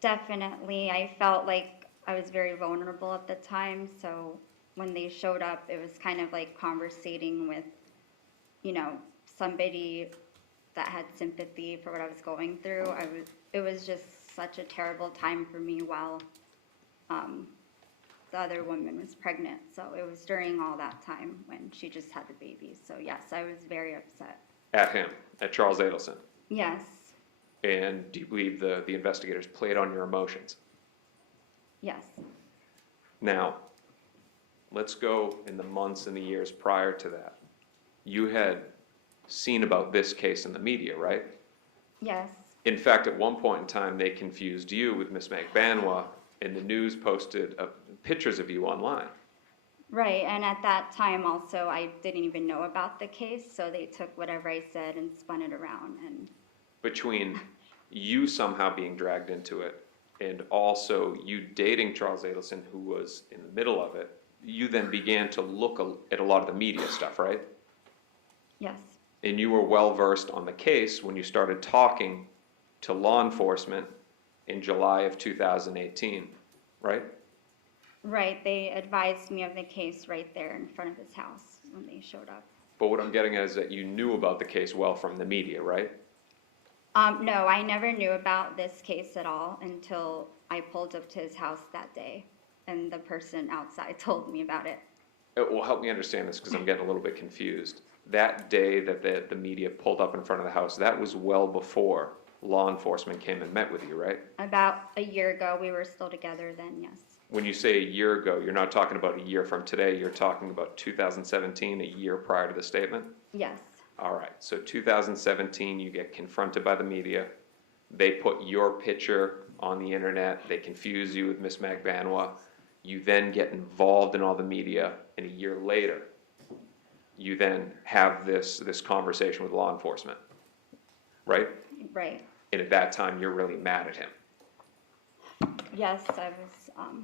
Definitely. I felt like I was very vulnerable at the time, so when they showed up, it was kind of like conversating with, somebody that had sympathy for what I was going through. It was just such a terrible time for me while the other woman was pregnant. So it was during all that time when she just had the baby. So yes, I was very upset. At him, at Charles Adelson. Yes. And do you believe the investigators played on your emotions? Yes, Now, let's go in the months and the years prior to that. You had seen about this case in the media, right? yes, In fact, at one point in time, they confused you with Miss McBanwa, and the news posted pictures of you online. right. And at that time also, I didn't even know about the case, so they took whatever I said and spun it around. And Between you somehow being dragged into it and also you dating Charles Adelson, who was in the middle of it, you then began to look at a lot of the media stuff, right? yes, And you were well versed on the case when you started talking to law enforcement in July of 2018, right? right. They advised me of the case right there in front of his house when they showed up. But what I'm getting at is that you knew about the case well from the media, right? No, I never knew about this case at all until I pulled up to his house that day, and the person outside told me about it. It will help me understand this because I'm getting a little bit confused. That day that the media pulled up in front of the house, that was well before law enforcement came and met with you, right? About a year ago, we were still together then, yes. When you say a year ago, you're not talking about a year from today, you're talking about 2017, a year prior to the statement? Yes, All right, so 2017, you get confronted by the media. They put your picture on the internet. They confuse you with Miss McBanwa. You then get involved in all the media, and a year later, you then have this conversation with law enforcement, right? right. And at that time, you're really mad at him. Yes, I was,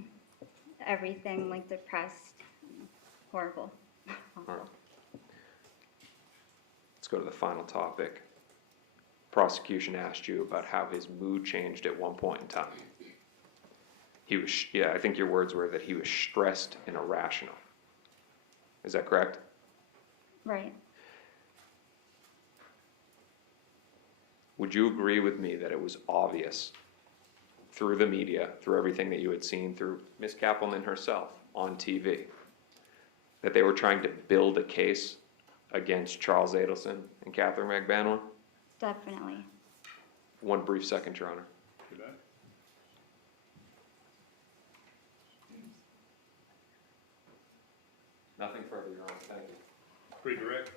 everything, like, depressed, horrible. All right. Let's go to the final topic. Prosecution asked you about how his mood changed at one point in time. He was, yeah, I think your words were that he was stressed and irrational. Is that correct? Right. Would you agree with me that it was obvious through the media, through everything that you had seen, through Ms. Kappelman herself on TV, that they were trying to build a case against Charles Adelson and Catherine McBanwa? Definitely. One brief second, Your Honor. Nothing further, Your Honor. Thank you. Redirect.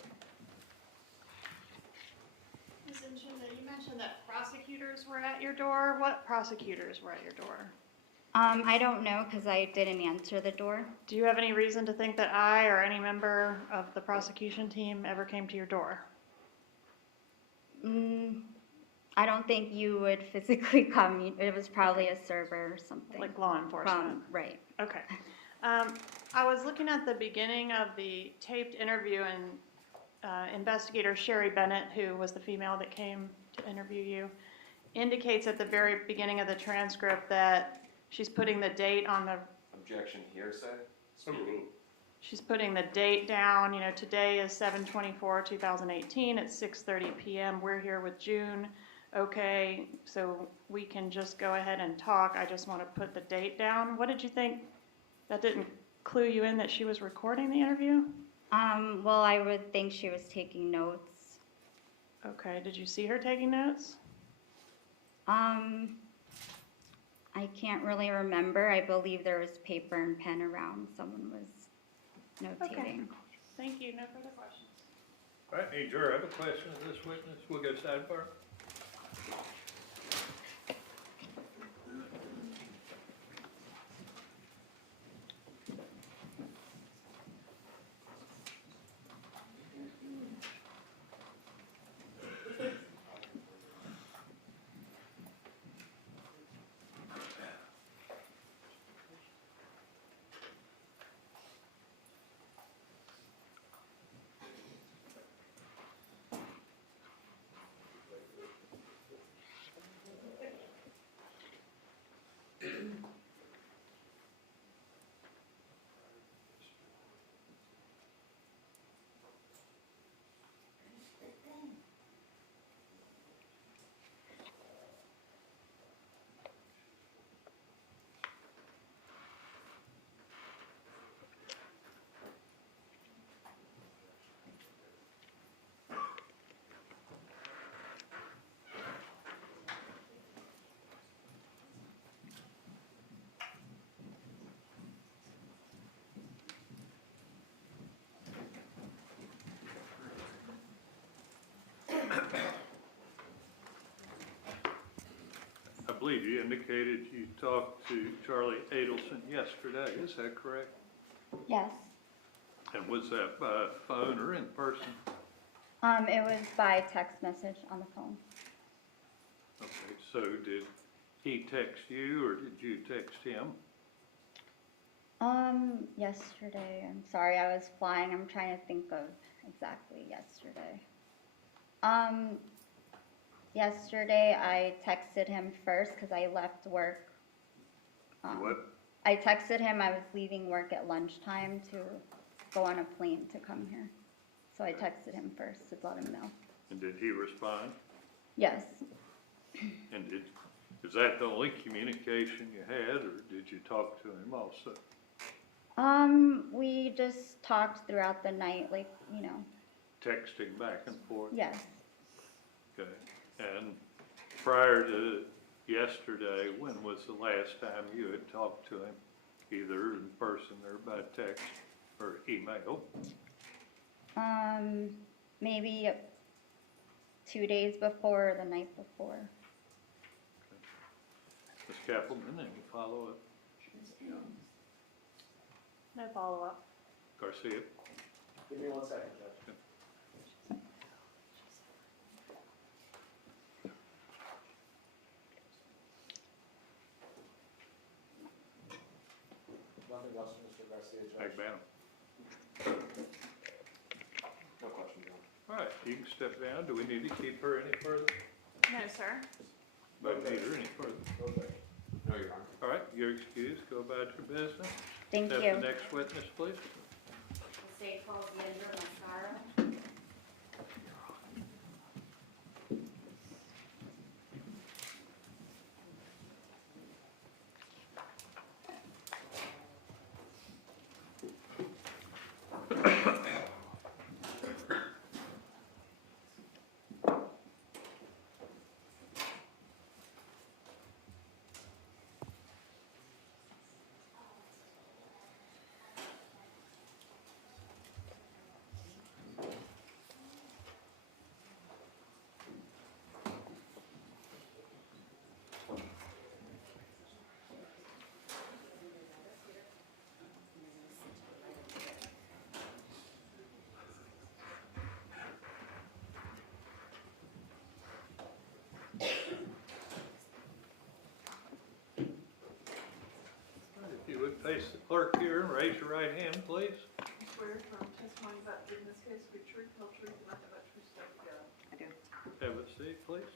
Ms. Chindi, you mentioned that prosecutors were at your door. What prosecutors were at your door? I don't know, because I didn't answer the door. Do you have any reason to think that I or any member of the prosecution team ever came to your door? I don't think you would physically come. It was probably a server or something. Like law enforcement? Right. Okay. I was looking at the beginning of the taped interview, and investigator Sherry Bennett, who was the female that came to interview you, indicates at the very beginning of the transcript that she's putting the date on the... Objection, hearsay? She's putting the date down. You know, today is 7/24/2018 at 6:30 p.m. We're here with June. Okay, so we can just go ahead and talk. I just want to put the date down. What did you think? That didn't clue you in that she was recording the interview? Well, I would think she was taking notes. Okay, did you see her taking notes? I can't really remember. I believe there was paper and pen around. Someone was notating. Okay. Thank you. No further questions. All right, any juror have a question of this witness? We'll go sidebar. believe you indicated you talked to Charlie Adelson yesterday, is that correct? Yes. And was that by phone or in person? It was by text message on the phone. Okay, so did he text you or did you text him? Yesterday, I'm sorry, I was flying, I'm trying to think of exactly yesterday. Yesterday I texted him first because I left work. What? I texted him I was leaving work at lunchtime to go on a plane to come here. So I texted him first to let him know. And did he respond? Yes. And is that the only communication you had, or did you talk to him also? We just talked throughout the night, like, you know. Texting back and forth? Yes. Okay. And prior to yesterday, when was the last time you had talked to him, either in person or by text or email? Maybe 2 days before or the night before. Ms. Kappelman, any follow-up? No follow-up. Garcia? Give me 1 second, Judge. Nothing else from Mr. Garcia, Judge. Agbana? No question, John. All right, you can step down. Do we need to keep her any further? No, sir. Don't need her any further. Okay. No, Your Honor. All right, you're excused. Go about your business. Thank Step you. the next witness, please. The state calls Aindra Mascara. If you would face the clerk here and raise your right hand, please. I swear from testimony about in this case, be true, tell truth, and nothing but true stuff to God. I do. Have a seat, please.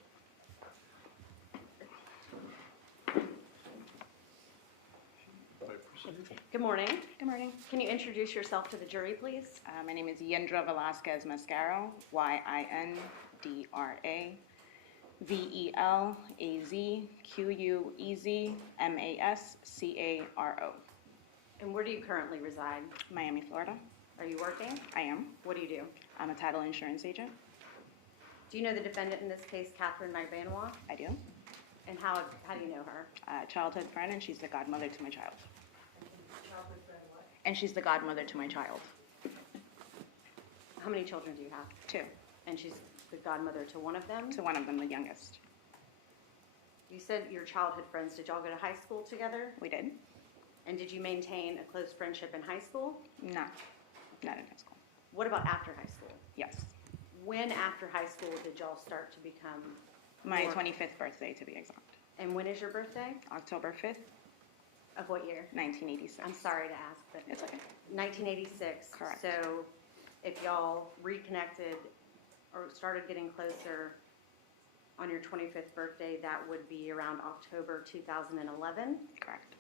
You may proceed. Good morning. Good morning. Can you introduce yourself to the jury, please? My name is Aindra Velasquez Mascaro, Yindra Velazquezmascaro. And where do you currently reside? Miami, Florida. Are you working? I am. What do you do? I'm a title insurance agent. Do you know the defendant in this case, Catherine Magbanois? I do. And how do you know her? Childhood friend, and she's the godmother to my child. Childhood friend, what? And she's the godmother to my child. How many children do you have? 2. And she's the godmother to one of them? To one of them, the youngest. You said your childhood friends. Did y'all go to high school together? We did. And did you maintain a close friendship in high school? No, not in high school. What about after high school? Yes. When after high school did y'all start to become My more- 25th birthday, to be exact. And when is your birthday? October 5th, Of what year? 1986. I'm sorry to ask, but It's okay. 1986. Correct. So if y'all reconnected or started getting closer on your 25th birthday, that would be around October 2011. Correct.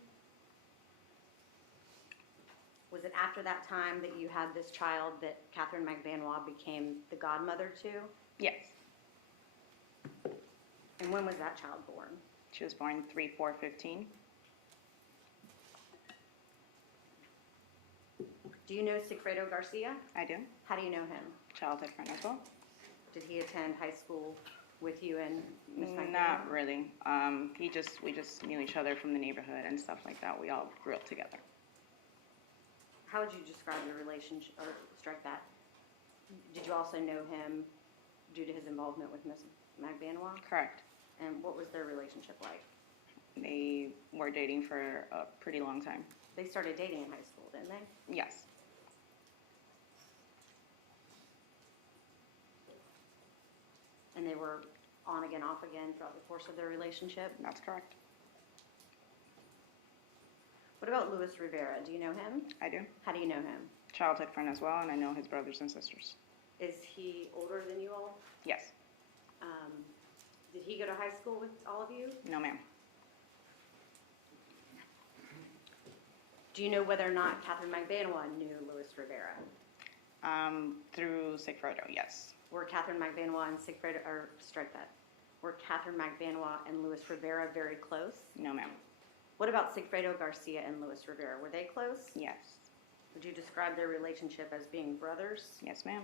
Was it after that time that you had this child that Catherine Magbanois became the godmother to? Yes. And when was that child born? She was born 3/4/15. Do you know Sigfredo Garcia? I do. How do you know him? Childhood friend as well. Did he attend high school with you and Ms. Magbanois? Not really. We just knew each other from the neighborhood and stuff like that. We all grew up together. How would you describe your relationship, or strike that? Did you also know him due to his involvement with Ms. Magbanois? Correct. And what was their relationship like? They were dating for a pretty long time. They started dating in high school, didn't they? Yes, And they were on again, off again throughout the course of their relationship? that's correct. What about Luis Rivera? Do you know him? I do. How do you know him? Childhood friend as well, and I know his brothers and sisters. Is he older than you all? Yes. Did he go to high school with all of you? No, ma'am. Do you know whether or not Catherine Magbanua knew Luis Rivera? Through Sigfredo, yes. Were Catherine Magbanua and Sigfredo, or strike that, were Catherine Magbanua and Luis Rivera very close? No, ma'am. What about Sigfredo Garcia and Luis Rivera? Were they close? Yes. Would you describe their relationship as being brothers? Yes, ma'am.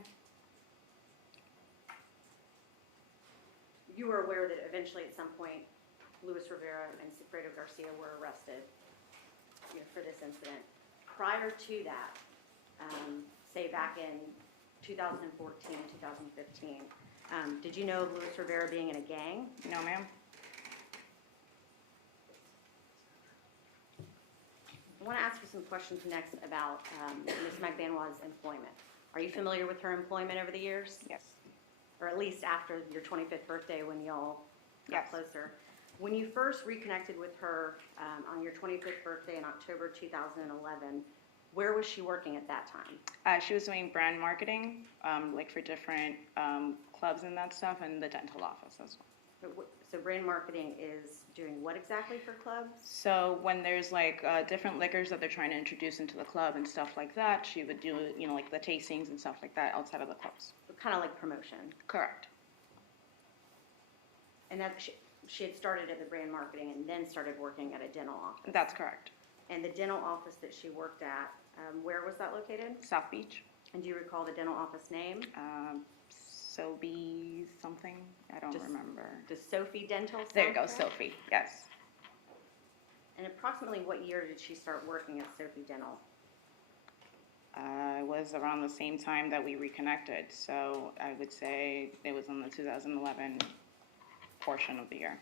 You were aware that eventually at some point Luis Rivera and Sigfredo Garcia were arrested, for this incident. Prior to that, say back in 2014, 2015, did you know of Luis Rivera being in a gang? No, ma'am. I want to ask you some questions next about Ms. Magbanua's employment. Are you familiar with her employment over the years? Yes. Or at least after your 25th birthday when y'all got Yes. closer. When you first reconnected with her on your 25th birthday in October 2011, where was she working at that time? She was doing brand marketing, like for different clubs and that stuff, and the dental office as well. So brand marketing is doing what exactly for clubs? So when there's like different liquors that they're trying to introduce into the club and stuff like that, she would do, like the tastings and stuff like that outside of the clubs. So kind of like promotion. Correct. And that she had started at the brand marketing and then started working at a dental office. That's correct. And the dental office that she worked at, where was that located? South Beach. And do you recall the dental office name? Sophie something. I don't remember. Does Sophie Dental sound There you go, correct? Sophie. Yes. And approximately what year did she start working at Sophie Dental? It was around the same time that we reconnected, so I would say it was in the 2011 portion of the year.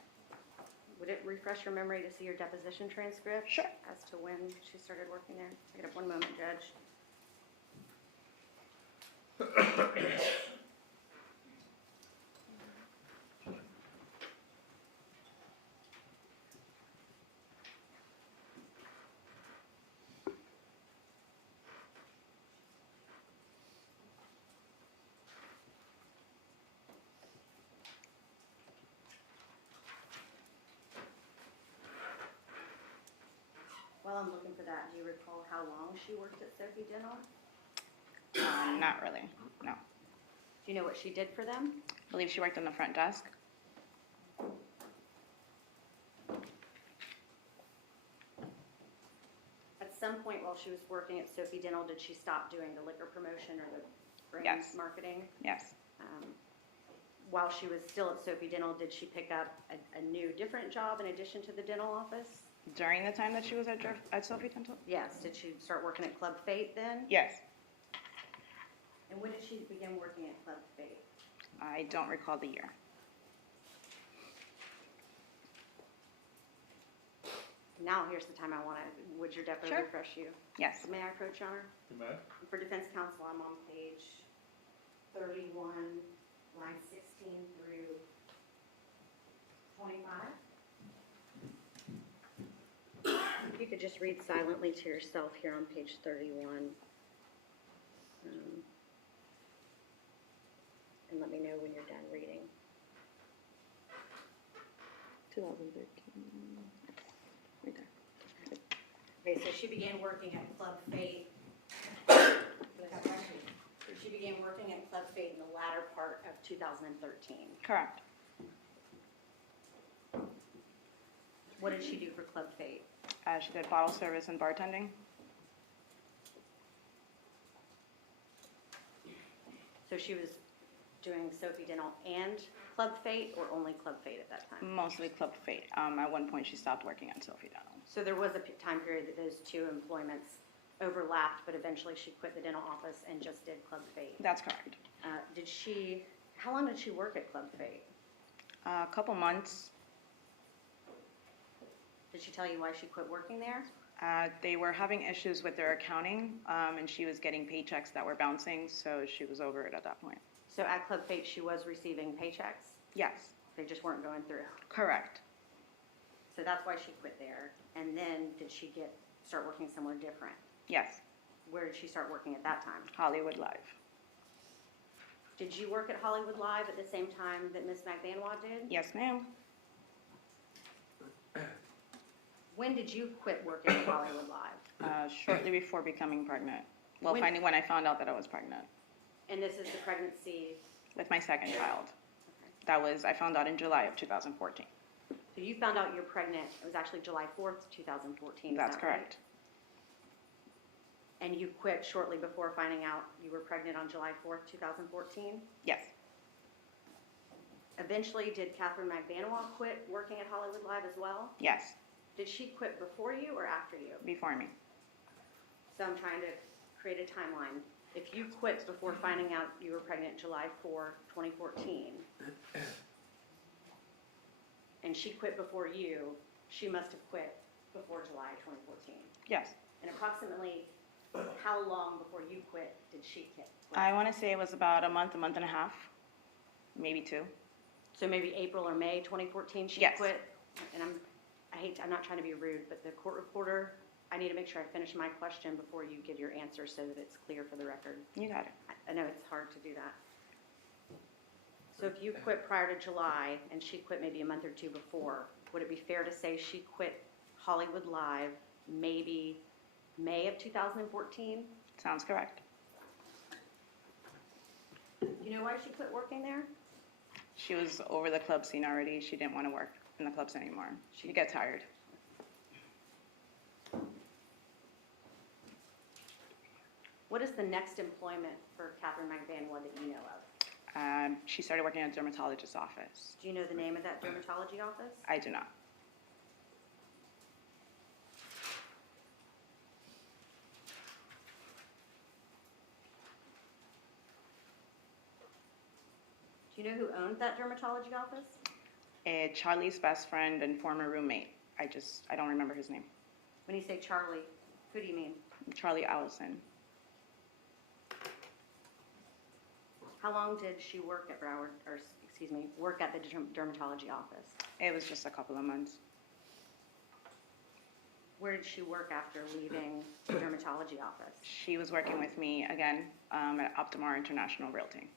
Would it refresh your memory to see your deposition transcript? Sure. As to when she started working there? Take it up one moment, Judge. While I'm looking for that, do you recall how long she worked at Sophie Dental? Not really, no. Do you know what she did for them? I believe she worked on the front desk. At some point while she was working at Sophie Dental, did she stop doing the liquor promotion or the brand Yes. marketing? Yes. While she was still at Sophie Dental, did she pick up a new, different job in addition to the dental office? During the time that she was at Sophie Dental? Yes. Did she start working at Club Fate then? Yes. And when did she begin working at Club Fate? I don't recall the year. Now, here's the time I want to, would your deputy Sure. refresh you? Yes. May I approach, Your Honor? You may. For defense counsel, I'm on page 31, line 16 through 25. If you could just read silently to yourself here on page 31. And let me know when you're done reading. 2013. Right there. Okay, so she began working at Club Fate. She began working at Club Fate in the latter part of 2013. Correct. What did she do for Club Fate? She did bottle service and bartending. So she was doing Sophie Dental and Club Fate, or only Club Fate at that time? Mostly Club Fate. At one point, she stopped working at Sophie Dental. So there was a time period that those two employments overlapped, but eventually she quit the dental office and just did Club Fate. That's correct. How long did she work at Club Fate? A couple months. Did she tell you why she quit working there? They were having issues with their accounting, and she was getting paychecks that were bouncing, so she was over it at that point. So at Club Fate, she was receiving paychecks? Yes, They just weren't going through. correct. So that's why she quit there. And then did she start working somewhere different? Yes, Where did she start working at that time? Hollywood Live. Did you work at Hollywood Live at the same time that Ms. McVanwa did? Yes, ma'am. When did you quit working at Hollywood Live? Shortly before becoming pregnant. Well, When- when I found out that I was pregnant And this is the pregnancy, with my second child. I found out in July of 2014. so you found out you're pregnant, it was actually July 4th, 2014, is That's that right? correct. And you quit shortly before finding out you were pregnant on July 4th, 2014? Yes, Eventually, did Catherine McVanwa quit working at Hollywood Live as well? yes, Did she quit before you or after you? before me. So I'm trying to create a timeline. If you quit before finding out you were pregnant July 4, 2014, and she quit before you, she must have quit before July 2014. Yes. And approximately how long before you quit did she quit? I want to say it was about a month and a half, maybe 2. So maybe April or May 2014 she Yes. quit? And I'm not trying to be rude, but the court reporter, I need to make sure I finish my question before you give your answer so that it's clear for the record. You got it. I know it's hard to do that. So if you quit prior to July and she quit maybe a month or 2 before, would it be fair to say she quit Hollywood Live maybe May of 2014? Sounds correct. Do you know why she quit working there? She was over the club scene already. She didn't want to work in the clubs anymore. She'd get tired. What is the next employment for Catherine McVanwa that you know of? She started working at a dermatologist's office. Do you know the name of that dermatology office? I do not. Do you know who owned that dermatology office? Charlie's best friend and former roommate. I don't remember his name. When you say Charlie, who do you mean? Charlie Allison. How long did she work at work at the dermatology office? It was just a couple of months. Where did she work after leaving the dermatology office? She was working with me again at Optimar International Realty.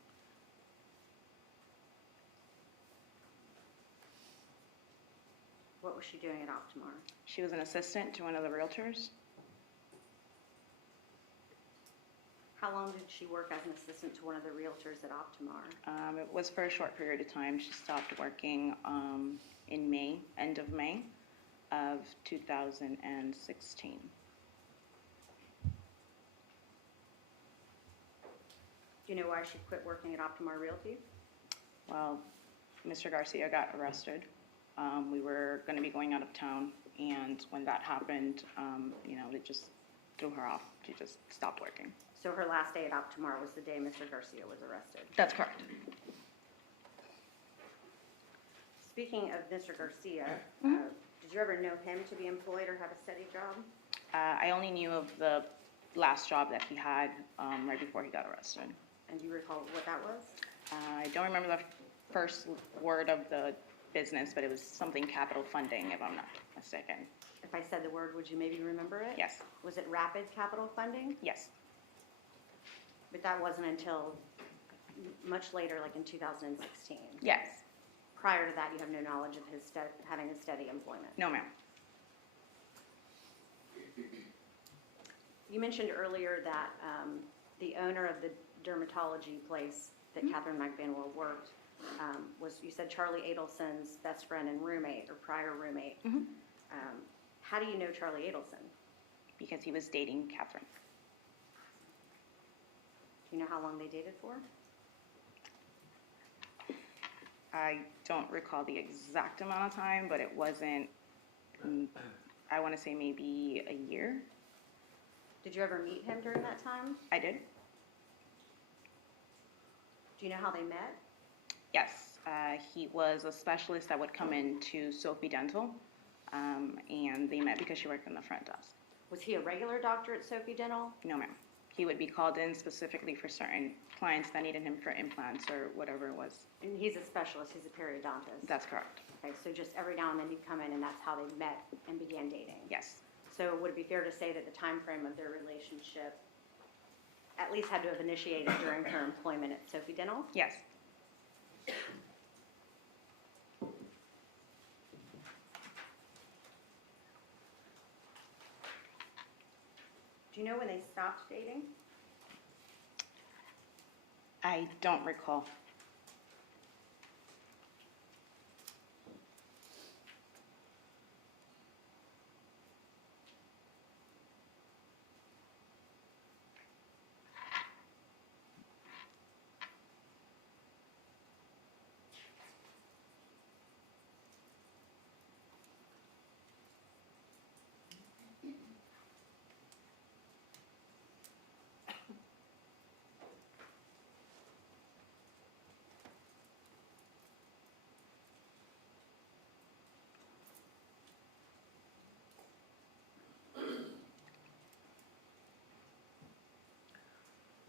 What was she doing at Optimar? She was an assistant to one of the realtors. How long did she work as an assistant to one of the realtors at Optimar? It was for a short period of time. She stopped working in May, end of May of 2016. Do you know why she quit working at Optimar Realty? Well, Mr. Garcia got arrested. We were going to be going out of town, and when that happened, it just threw her off. She just stopped working. So her last day at Optimar was the day Mr. Garcia was arrested. That's correct. Speaking of Mr. Garcia, did you ever know him to be employed or have a steady job? I only knew of the last job that he had right before he got arrested. And do you recall what that was? I don't remember the first word of the business, but it was something capital funding, if I'm not mistaken. If I said the word, would you maybe remember it? Yes. Was it rapid capital funding? Yes. But that wasn't until much later, like in 2016. Yes. Prior to that, you have no knowledge of his having a steady employment. No, ma'am. You mentioned earlier that the owner of the dermatology place that Catherine McVanwa worked was, you said, Charlie Adelson's best friend and roommate or prior roommate. How do you know Charlie Adelson? Because he was dating Catherine. Do you know how long they dated for? I don't recall the exact amount of time, but it wasn't, I want to say maybe a year. Did you ever meet him during that time? I did. Do you know how they met? Yes. He was a specialist that would come in to Sophie Dental. and they met because she worked in the front desk. Was he a regular doctor at Sophie Dental? No, ma'am. He would be called in specifically for certain clients that needed him for implants or whatever it was. And he's a specialist, he's a periodontist? That's correct. Okay, so just every now and then he'd come in and that's how they met and began dating? Yes. So would it be fair to say that the time frame of their relationship at least had to have initiated during her employment at Sophie Dental? Yes. Do you know when they stopped dating? I don't recall.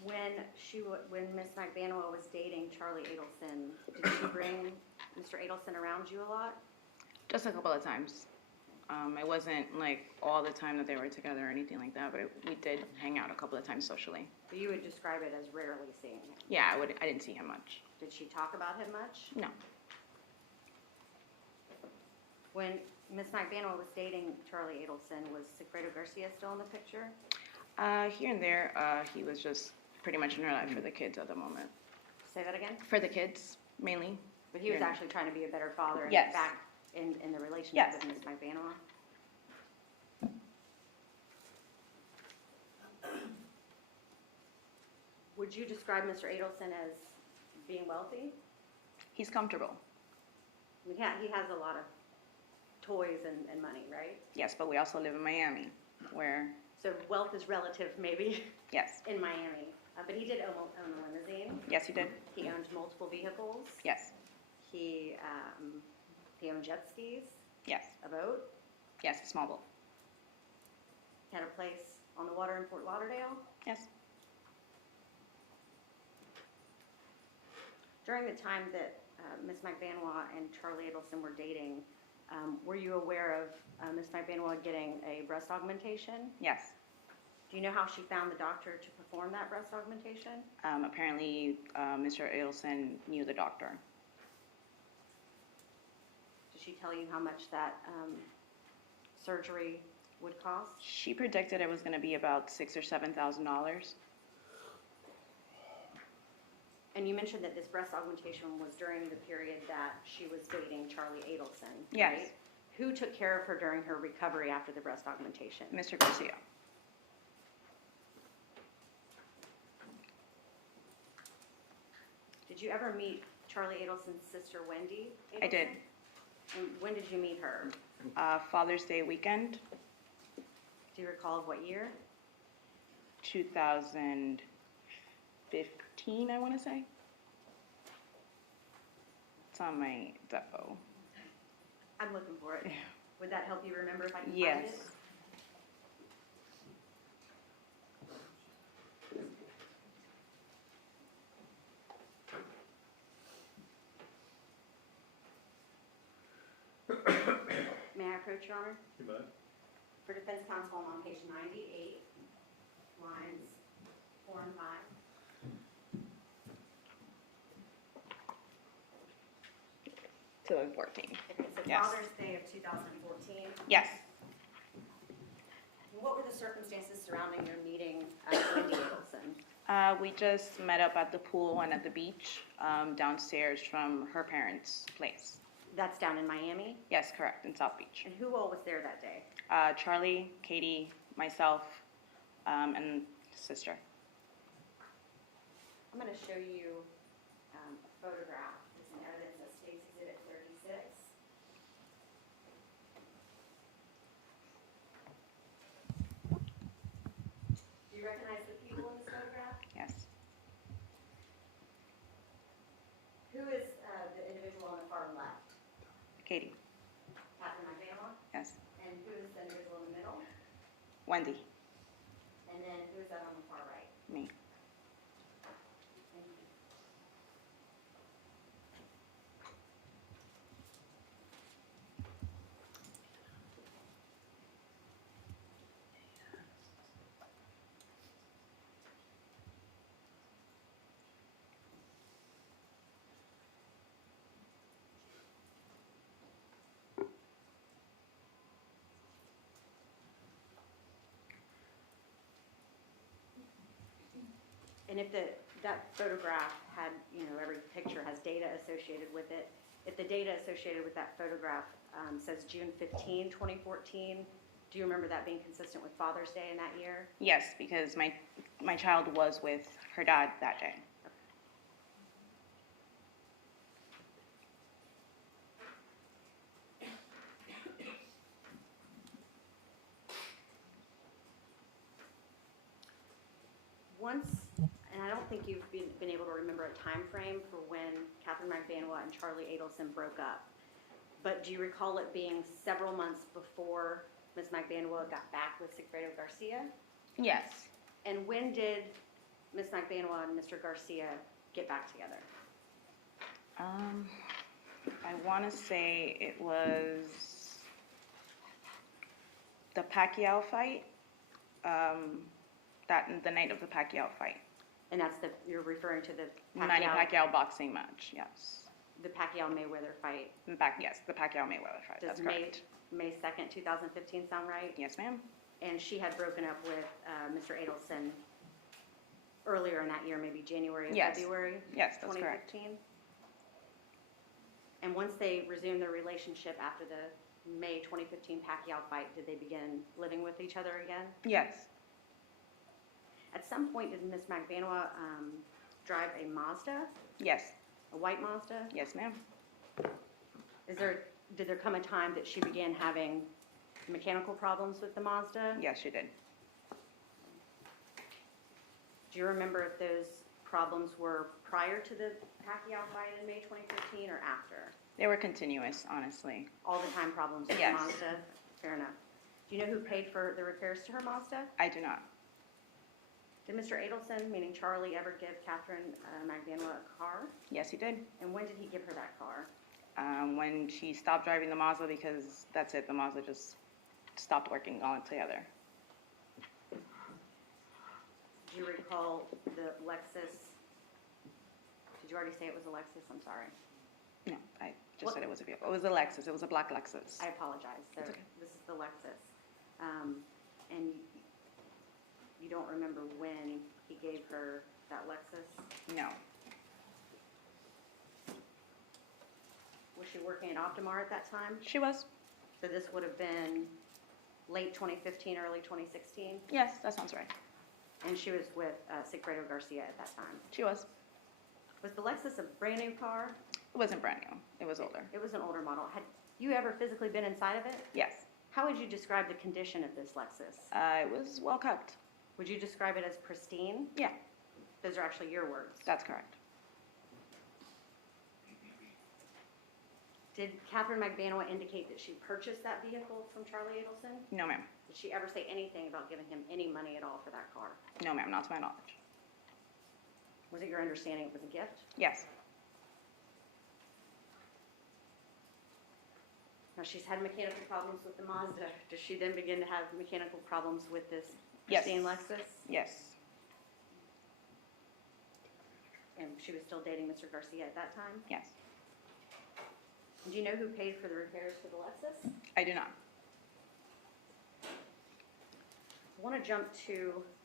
When Miss McBanoa was dating Charlie Adelson, did she bring Mr. Adelson around you a lot? Just a couple of times. It wasn't like all the time that they were together or anything like that, but we did hang out a couple of times socially. But you would describe it as rarely seeing him? Yeah, I didn't see him much. Did she talk about him much? No. When Miss McBanoa was dating Charlie Adelson, was Sigfredo Garcia still in the picture? Here and there, he was just pretty much in her life for the kids at the moment. Say that again? For the kids, mainly. But he was actually trying to be a better father and Yes. get back in the relationship Yes. with Miss McBanoa? Would you describe Mr. Adelson as being wealthy? He's comfortable. I mean, he has a lot of toys and money, right? Yes, but we also live in Miami, where, So wealth is relative, maybe, yes. in Miami. But he did own a limousine. Yes, he did. He owned multiple vehicles. Yes. He owned jet skis, Yes. a boat. Yes, a small boat. He had a place on the water in Fort Lauderdale. Yes. During the time that Miss McBanoa and Charlie Adelson were dating, were you aware of Miss McBanoa getting a breast augmentation? Yes. Do you know how she found the doctor to perform that breast augmentation? Apparently, Mr. Adelson knew the doctor. Did she tell you how much that surgery would cost? She predicted it was going to be about $6,000 or $7,000. And you mentioned that this breast augmentation was during the period that she was dating Charlie Adelson, Yes. right? Who took care of her during her recovery after the breast augmentation? Mr. Garcia. Did you ever meet Charlie Adelson's sister, Wendy Adelson? I did. And when did you meet her? Father's Day weekend, Do you recall of what year? 2015, I want to say. It's on my depo. I'm looking for it. Would that help you remember if I can find Yes. it? May I approach, Your Honor? You bet. For defense counsel, I'm on page 98, lines 4 and 5. Till 14. Okay, so Yes. Father's Day of 2014. Yes. What were the circumstances surrounding your meeting Wendy Adelson? We just met up at the pool and at the beach downstairs from her parents' place. That's down in Miami? Yes, correct, in South Beach. And who all was there that day? Charlie, Katie, myself, and sister. I'm going to show you a photograph. It's an evidence of State's Exhibit 36. Do you recognize the people in this photograph? Yes. Who is the individual on the far left? Katie. Catherine McBanoa? Yes. Wendy, And then who's that on the far right? me. Thank you. And if that photograph had, every picture has data associated with it, if the data associated with that photograph says June 15, 2014, do you remember that being consistent with Father's Day in that year? Yes, because my child was with her dad that day. Once, and I don't think you've been able to remember a time frame for when Catherine McBanwa and Charlie Adelson broke up, but do you recall it being several months before Ms. McBanwa got back with Sigfredo Garcia? Yes. And when did Ms. McBanwa and Mr. Garcia get back together? I want to say it was the Pacquiao fight, the night of the Pacquiao fight. And you're referring to the Manny Pacquiao boxing match, yes. The Pacquiao-Mayweather fight. Yes, the Pacquiao-Mayweather fight, that's correct. May 2nd, 2015 sound right? Yes, ma'am. And she had broken up with Mr. Adelson earlier in that year, maybe January or February? Yes, that's correct. 2015? And once they resumed their relationship after the May 2015 Pacquiao fight, did they begin living with each other again? Yes. At some point, did Ms. McBanwa drive a Mazda? Yes. A white Mazda? Yes, ma'am. Did there come a time that she began having mechanical problems with the Mazda? Yes, she did. Do you remember if those problems were prior to the Pacquiao fight in May 2015 or after? They were continuous, honestly. All the time problems with Yes. the Mazda? Fair enough. Do you know who paid for the repairs to her Mazda? I do not. Did Mr. Adelson, meaning Charlie, ever give Catherine McBanwa a car? Yes, he did. And when did he give her that car? When she stopped driving the Mazda, because that's it, the Mazda just stopped working altogether. Do you recall the Lexus? Did you already say it was a Lexus? I'm sorry. No, I just said it was a vehicle. It was a Lexus. It was a black Lexus. I apologize. So It's okay. this is the Lexus. And you don't remember when he gave her that Lexus? No. Was she working at Optimar at that time? She was. So this would have been late 2015, early 2016? Yes, that sounds right. And she was with Sigfredo Garcia at that time? She was. Was the Lexus a brand new car? It wasn't brand new. It was older. It was an older model. Had you ever physically been inside of it? Yes. How would you describe the condition of this Lexus? It was well kept. Would you describe it as pristine? Yeah, Those are actually your words. that's correct. Did Catherine McBanwa indicate that she purchased that vehicle from Charlie Adelson? No, ma'am. Did she ever say anything about giving him any money at all for that car? No, ma'am, not to my knowledge. Was it your understanding it was a gift? Yes. Now, she's had mechanical problems with the Mazda. Does she then begin to have mechanical problems with this Yes. pristine Lexus? Yes. And she was still dating Mr. Garcia at that time? Yes. Do you know who paid for the repairs to the Lexus? I do not. I want to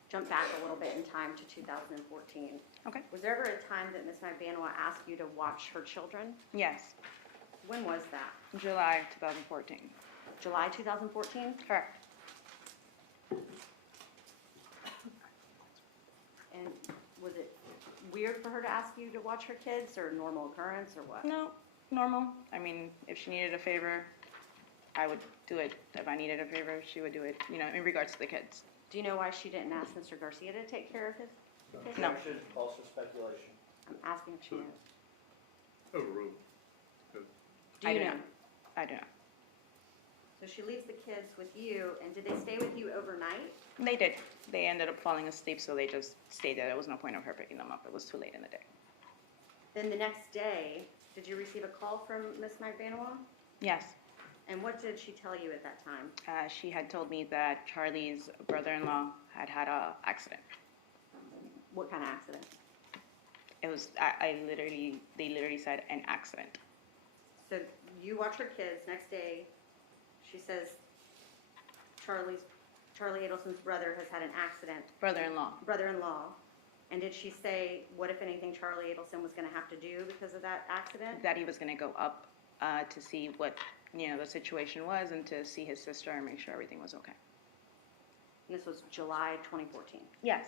jump back a little bit in time to 2014. Okay. Was there ever a time that Ms. McBanwa asked you to watch her children? Yes. When was that? July 2014. July 2014? Correct. And was it weird for her to ask you to watch her kids, or normal occurrence, or what? No, normal. I mean, if she needed a favor, I would do it. If I needed a favor, she would do it, in regards to the kids. Do you know why she didn't ask Mr. Garcia to take care of his kids? No. Objection, also speculation. I'm asking if she knows. Overruled. Do you know? I do not. So she leaves the kids with you, and did they stay with you overnight? They did. They ended up falling asleep, so they just stayed there. There was no point of her picking them up. It was too late in the day. Then the next day, did you receive a call from Miss Magbanua? Yes. And what did she tell you at that time? She had told me that Charlie's brother-in-law had a accident. What kind of accident? It was, they literally said an accident. So you watch her kids. Next day, she says Charlie Adelson's brother has had an accident. Brother-in-law. Brother-in-law. And did she say what, if anything, Charlie Adelson was going to have to do because of that accident? That he was going to go up to see what, the situation was and to see his sister and make sure everything was okay. And this was July 2014. Yes.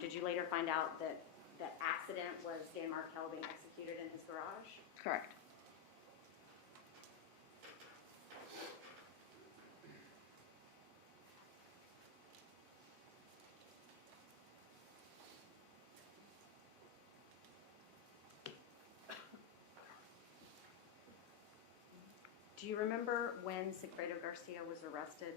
Did you later find out that the accident was Dan Markel being executed in his garage? Correct. Do you remember when Sigfredo Garcia was arrested?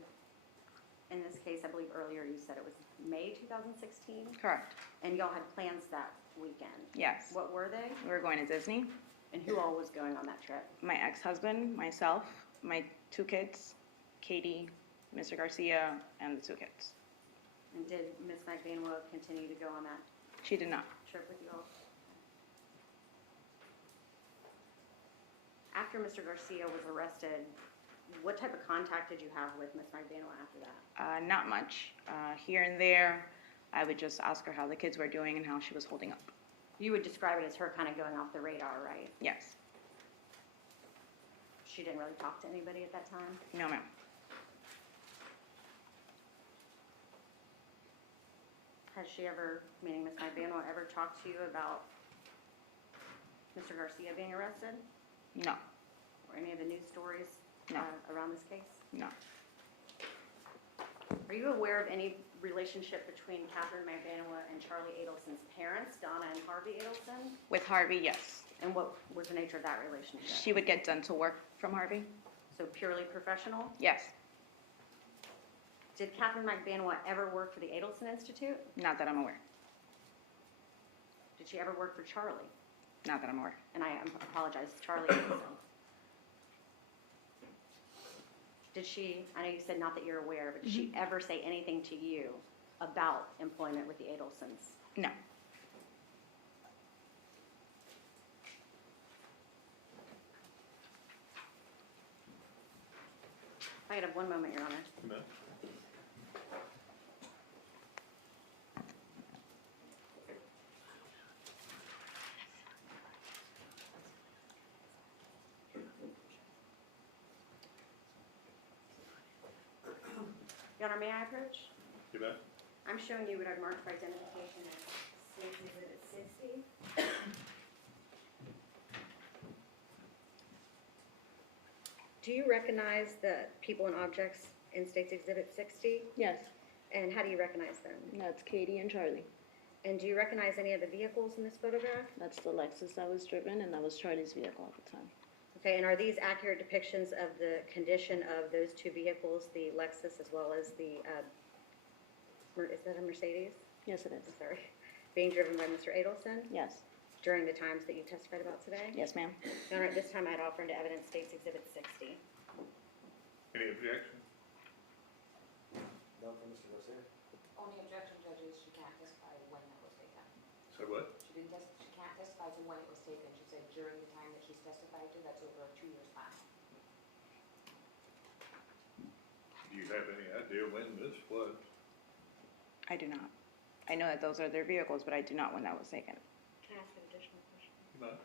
In this case, I believe earlier you said it was May 2016? Correct. And y'all had plans that weekend? Yes. What were they? We were going to Disney. And who all was going on that trip? My ex-husband, myself, my 2 kids, Katie, Mr. Garcia, and the 2 kids. And did Ms. Magbanua continue to go on that She did not. trip with you all? After Mr. Garcia was arrested, what type of contact did you have with Ms. Magbanua after that? Not much. Here and there, I would just ask her how the kids were doing and how she was holding up. You would describe it as her kind of going off the radar, right? Yes. She didn't really talk to anybody at that time? No, ma'am. Has she ever, meaning Ms. Magbanua, ever talked to you about Mr. Garcia being arrested? No. Or any of the news stories No. Around this case? No. Are you aware of any relationship between Catherine Magbanua and Charlie Adelson's parents, Donna and Harvey Adelson? With Harvey, yes. And what was the nature of that relationship? She would get dental work from Harvey. So purely professional? Yes. Did Catherine Magbanua ever work for the Adelson Institute? Not that I'm aware. Did she ever work for Charlie? Not that I'm aware. And I apologize, Charlie Adelson. Did she, I know you said not that you're aware, but did she ever say anything to you about employment with the Adelsons? No. I could have one moment, Your Honor. No. Your Honor, may I approach? You bet. I'm showing you what I've marked for identification as State's Exhibit 60. Do you recognize the people and objects in State's Exhibit 60? Yes. And how do you recognize them? That's Katie and Charlie. And do you recognize any of the vehicles in this photograph? That's the Lexus that was driven, and that was Charlie's vehicle at the time. Okay, and are these accurate depictions of the condition of those 2 vehicles, the Lexus as well as the, is that a Mercedes? Yes, it is. I'm sorry. Being driven by Mr. Adelson Yes. during the times that you testified about today? Yes, ma'am. Your Honor, at this time I'd offer into evidence State's Exhibit 60. Any objection? None from Mr. Garcia? Only objection, Judge, is she can't testify when that was taken. So what? She can't testify to when it was taken. She said during the time that she's testified to, that's over a 2 years span. Do you have any idea when this was? I do not. I know that those are their vehicles, but I do not when that was taken. Can I ask an additional question? No.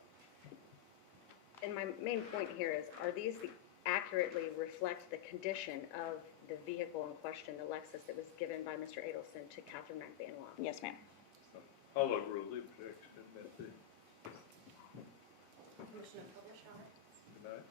And my main point here is, are these accurately reflect the condition of the vehicle in question, the Lexus that was given by Mr. Adelson to Catherine Magbanua? Yes, ma'am. I'll overrule the objection. That's it. Motion to publish, Your Honor. Good night.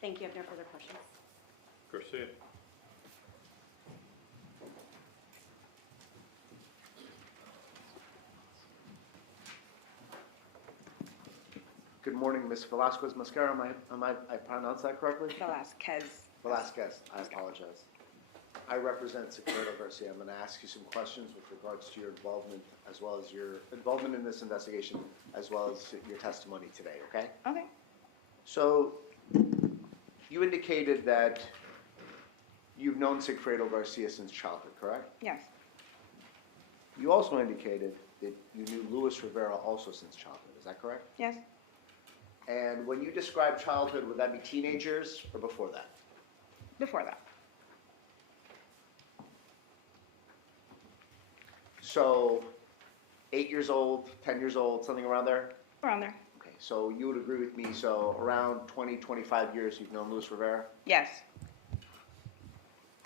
Thank you. I have no further questions. Garcia? Good morning, Ms. Velasquez Mascara. I pronounced that correctly? Velasquez. Velasquez, I apologize. I represent Secretary Garcia. I'm going to ask you some questions with regards to your involvement, as well as your involvement in this investigation, as well as your testimony today, okay? Okay. So, you indicated that you've known Sigfredo Garcia since childhood, correct? Yes. You also indicated that you knew Luis Rivera also since childhood, is that correct? Yes. And when you describe childhood, would that be teenagers or before that? Before that. So, 8 years old, 10 years old, something around there? Around there. Okay, so you would agree with me, so around 20, 25 years you've known Luis Rivera? Yes.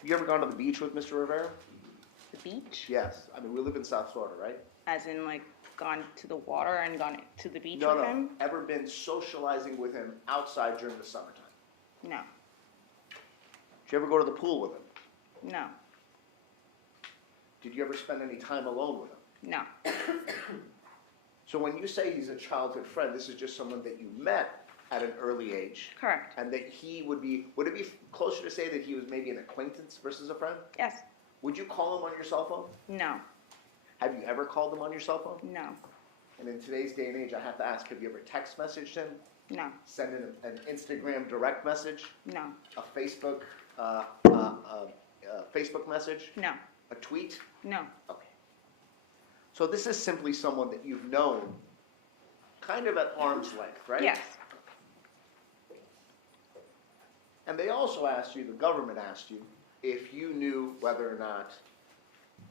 You ever gone to the beach with Mr. Rivera? The beach? Yes. I mean, we live in South Florida, right? As in, like, gone to the water and gone to the beach No, with no. him? Ever been socializing with him outside during the summertime? No. Did you ever go to the pool with him? No. Did you ever spend any time alone with him? No. So when you say he's a childhood friend, this is just someone that you met at an early age, Correct. and that he would it be closer to say that he was maybe an acquaintance versus a friend? Yes. Would you call him on your cell phone? No. Have you ever called him on your cell phone? No. And in today's day and age, I have to ask, have you ever text messaged him? No. Send in an Instagram direct message? No. A Facebook, Facebook message? No. A tweet? No. Okay. So this is simply someone that you've known kind of at arm's length, right? Yes. And they also asked you, the government asked you, if you knew whether or not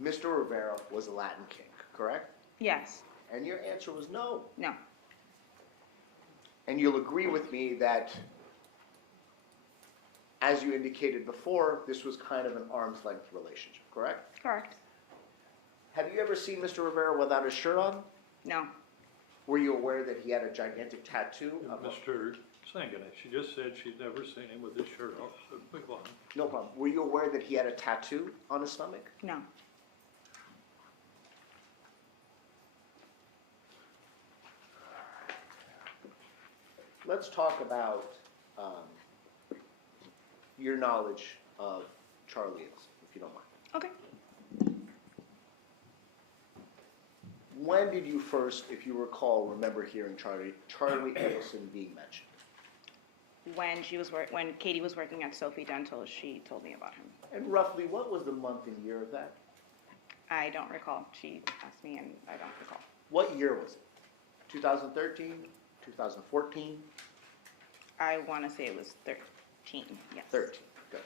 Mr. Rivera was a Latin king, correct? Yes. And your answer was no. No. And you'll agree with me that, as you indicated before, this was kind of an arm's length relationship, correct? Correct. Have you ever seen Mr. Rivera without his shirt on? No. Were you aware that he had a gigantic tattoo? Mr. Sanganet, she just said she'd never seen him with his shirt off, so move on. No problem. Were you aware that he had a tattoo on his stomach? No. Let's talk about your knowledge of Charlie Edelson, if you don't mind. Okay. When did you first, if you recall, remember hearing Charlie Edelson being mentioned? When when Katie was working at Sophie Dental, she told me about him. And roughly, what was the month and year of that? I don't recall. She asked me, and I don't recall. What year was it? 2013? 2014? I want to say it was 13. Yes. 13, good.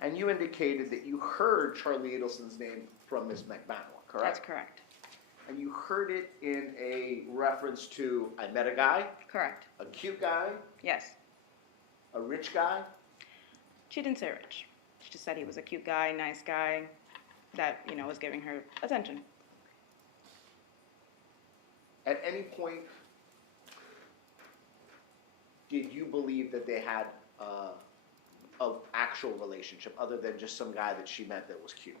And you indicated that you heard Charlie Edelson's name from Ms. McManus, correct? That's correct. And you heard it in a reference to, I met a guy, Correct. a cute guy, Yes. a rich guy. She didn't say rich. She just said he was a cute guy, nice guy, that, was giving her attention. At any point, did you believe that they had an actual relationship other than just some guy that she met that was cute?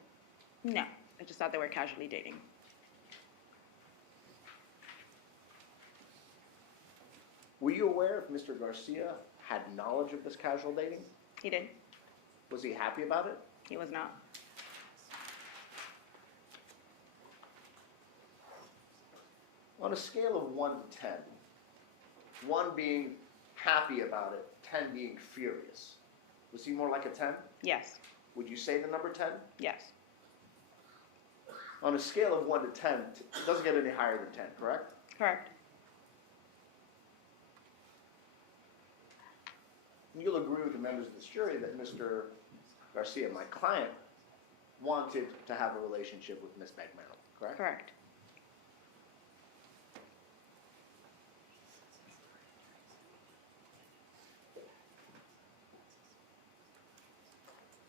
No. I just thought they were casually dating. Were you aware if Mr. Garcia had knowledge of this casual dating? He did. Was he happy about it? He was not. On a scale of 1 to 10, 1 being happy about it, 10 being furious, was he more like a 10? Yes. Would you say the number 10? Yes. On a scale of 1 to 10, it doesn't get any higher than 10, correct? Correct. You'll agree with the members of this jury that Mr. Garcia, my client, wanted to have a relationship with Ms. McManus, correct? Correct.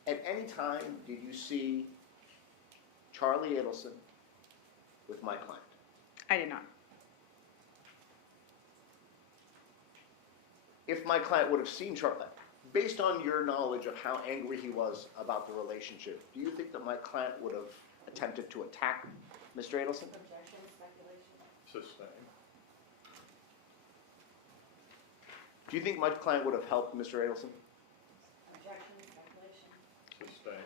At any time, did you see Charlie Edelson with my client? I did not. if my client would have seen Charlie, based on your knowledge of how angry he was about the relationship, do you think that my client would have attempted to attack Mr. Adelson? Objection, speculation. Sustained. Do you think my client would have helped Mr. Adelson? Objection, speculation. Sustained.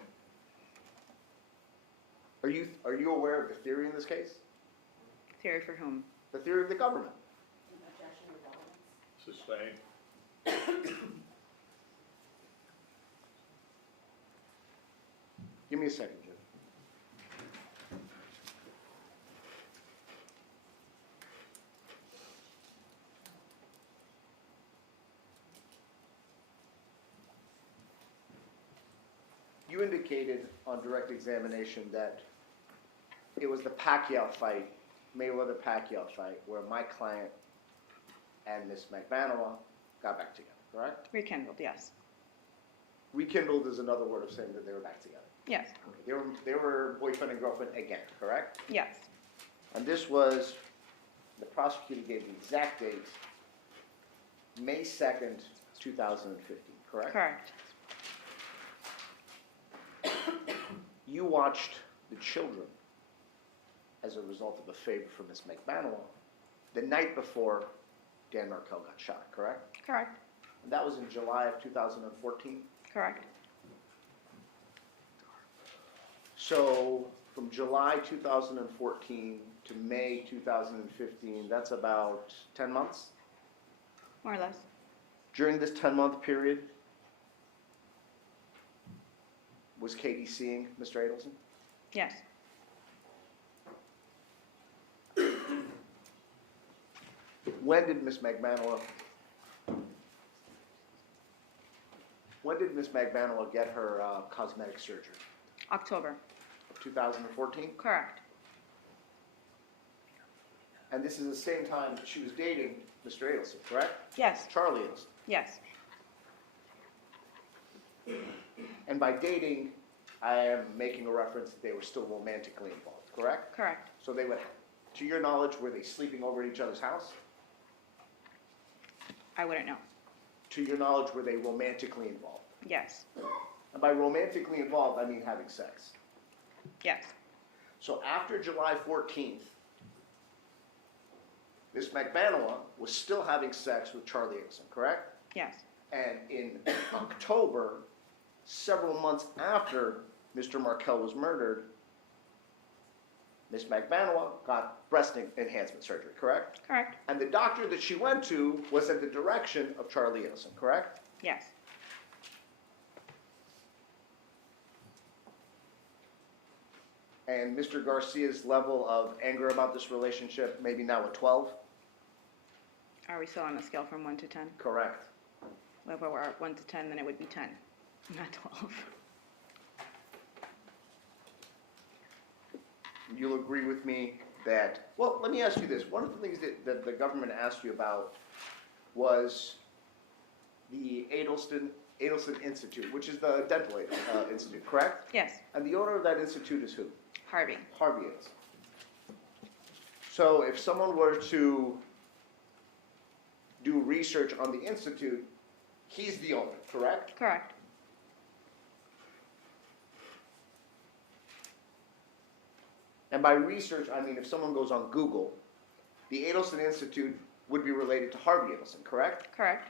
Are you aware of the theory in this case? Theory for whom? The theory of the government? Objection, developments. Sustained. Give me a second, Jim. You indicated on direct examination that it was the Pacquiao fight, Mayweather-Pacquiao fight, where my client and Miss McManaman got back together, correct? Rekindled, yes. Rekindled is another word of saying that they were back together. Yes, They were boyfriend and girlfriend again, correct? yes, And this was, the prosecutor gave the exact date, May 2nd, 2015, correct? correct. You watched the children as a result of a favor from Miss McManaman the night before Dan Markel got shot, correct? Correct, And that was in July of 2014. correct. So from July 2014 to May 2015, that's about 10 months? More or less. During this 10-month period, was Katie seeing Mr. Adelson? Yes, When did Miss McManaman get her cosmetic surgery? October, Of 2014? correct. And this is the same time that she was dating Mr. Adelson, correct? Yes, Charlie Adelson. yes, And by dating, I am making a reference that they were still romantically involved, correct? correct. So they would, to your knowledge, were they sleeping over at each other's house? I wouldn't know. To your knowledge, were they romantically involved? Yes, And by romantically involved, I mean having sex. yes, So after July 14th, Miss McManaman was still having sex with Charlie Adelson, correct? yes, And in October, several months after Mr. Markel was murdered, Miss McManaman got breast enhancement surgery, correct? correct. And the doctor that she went to was at the direction of Charlie Adelson, correct? Yes, And Mr. Garcia's level of anger about this relationship, maybe now at 12? are we still on a scale from 1 to 10? Correct. Well, if we're at 1 to 10, then it would be 10, not 12. You'll agree with me that, well, let me ask you this. One of the things that the government asked you about was the Adelson Institute, which is the dental institute, correct? Yes, And the owner of that institute is who? Harvey, Harvey Adelson. So if someone were to do research on the institute, he's the owner, correct? correct. And by research, I mean if someone goes on Google, the Adelson Institute would be related to Harvey Adelson, correct? Correct,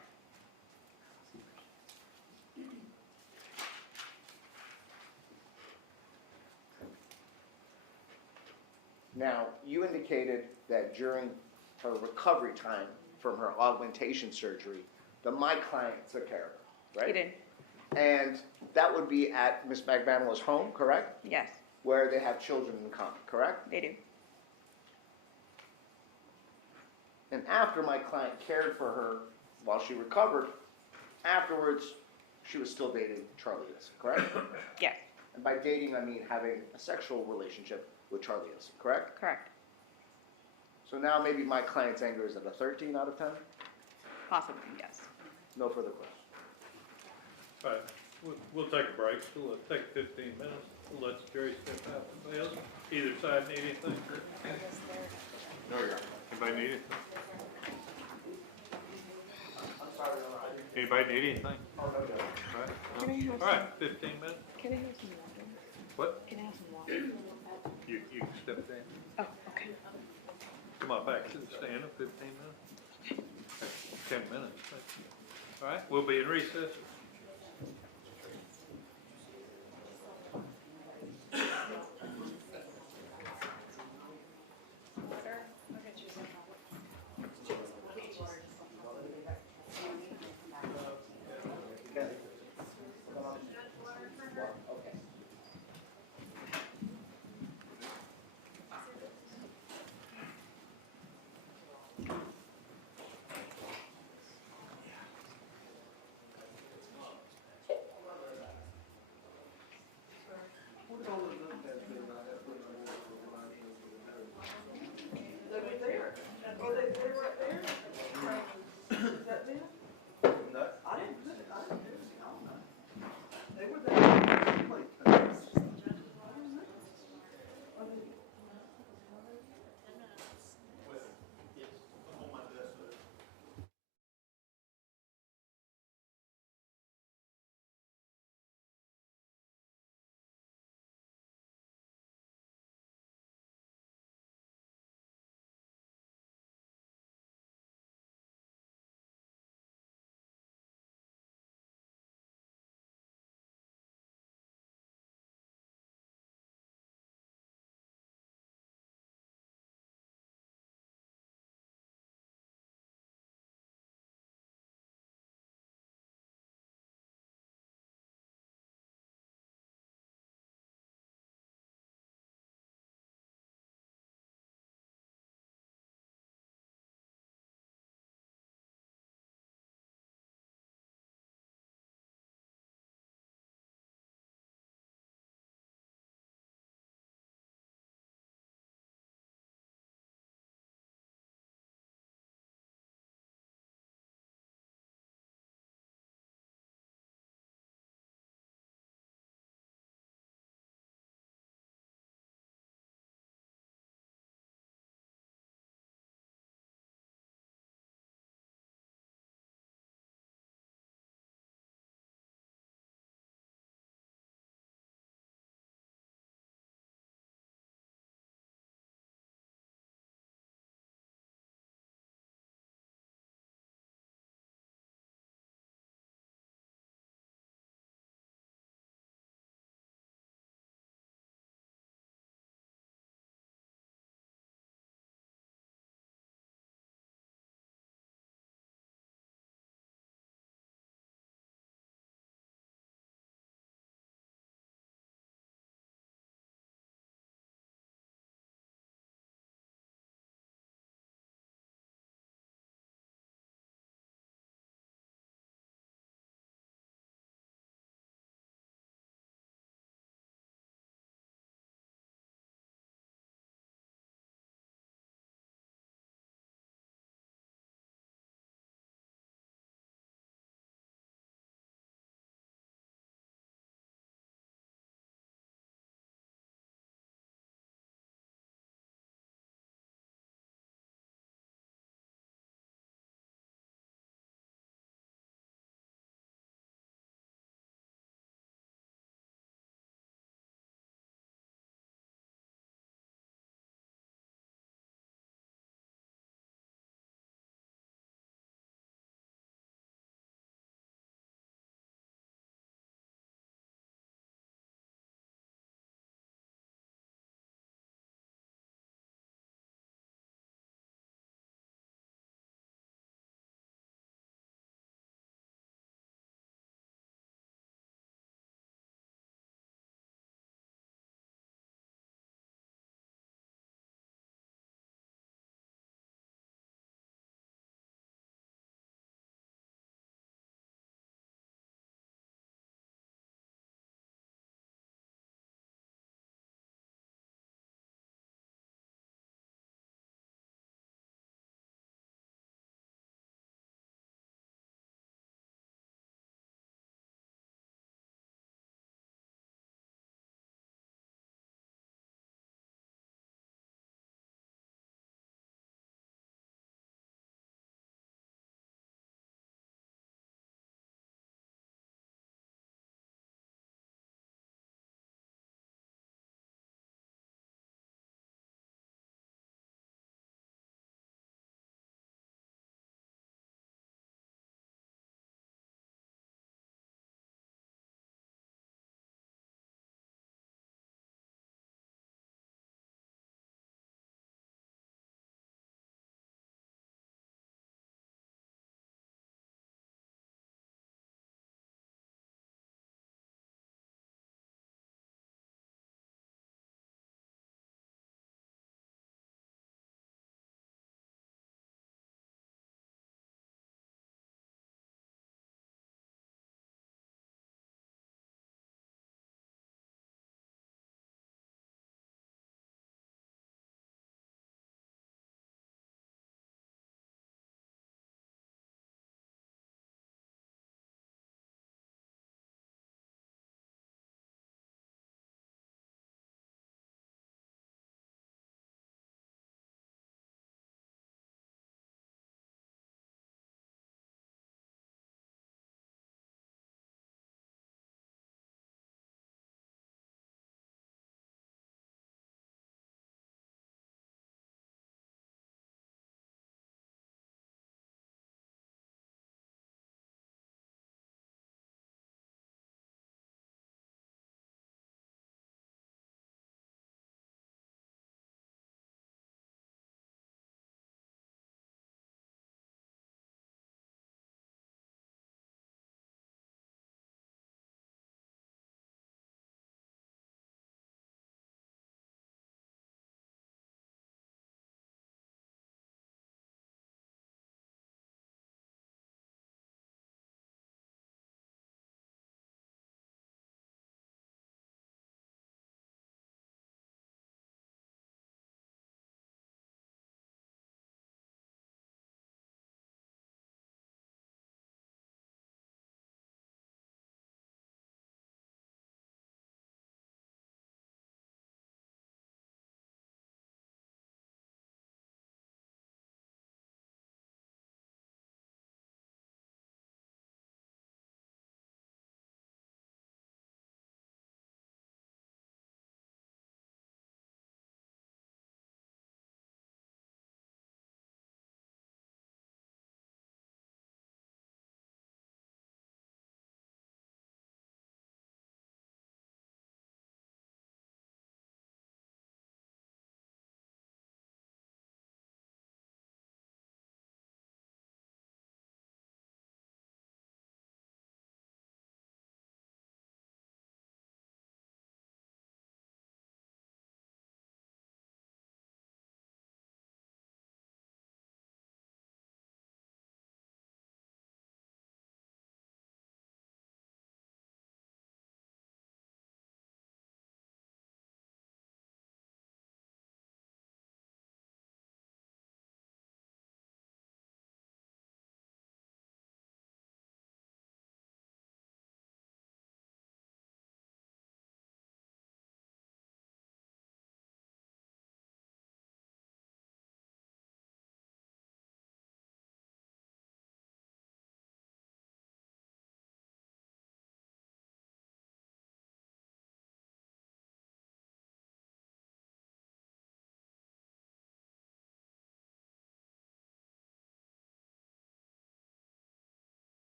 Now, you indicated that during her recovery time from her augmentation surgery, that my client took care of her, right? he did. And that would be at Miss McManaman's home, correct? Yes, Where they have children in common, correct? they do. And after my client cared for her while she recovered, afterwards, she was still dating Charlie Adelson, correct? Yes, And by dating, I mean having a sexual relationship with Charlie Adelson, correct? correct. So now maybe my client's anger is at a 13 out of 10? Possibly, yes. No further questions. All right, we'll take a break. We'll take 15 minutes. We'll let the jury step out. Anybody else? Either side need anything? No, you're. Anybody need it? I'm sorry, Your Honor, Anybody need anything? Oh, no, no. All right. Can I have All right, 15 minutes. Can I have some water? What? Can I have some water? You can step down. Oh, okay. Come on back to the stand in 15 minutes. 10 minutes. All right, we'll be in recess.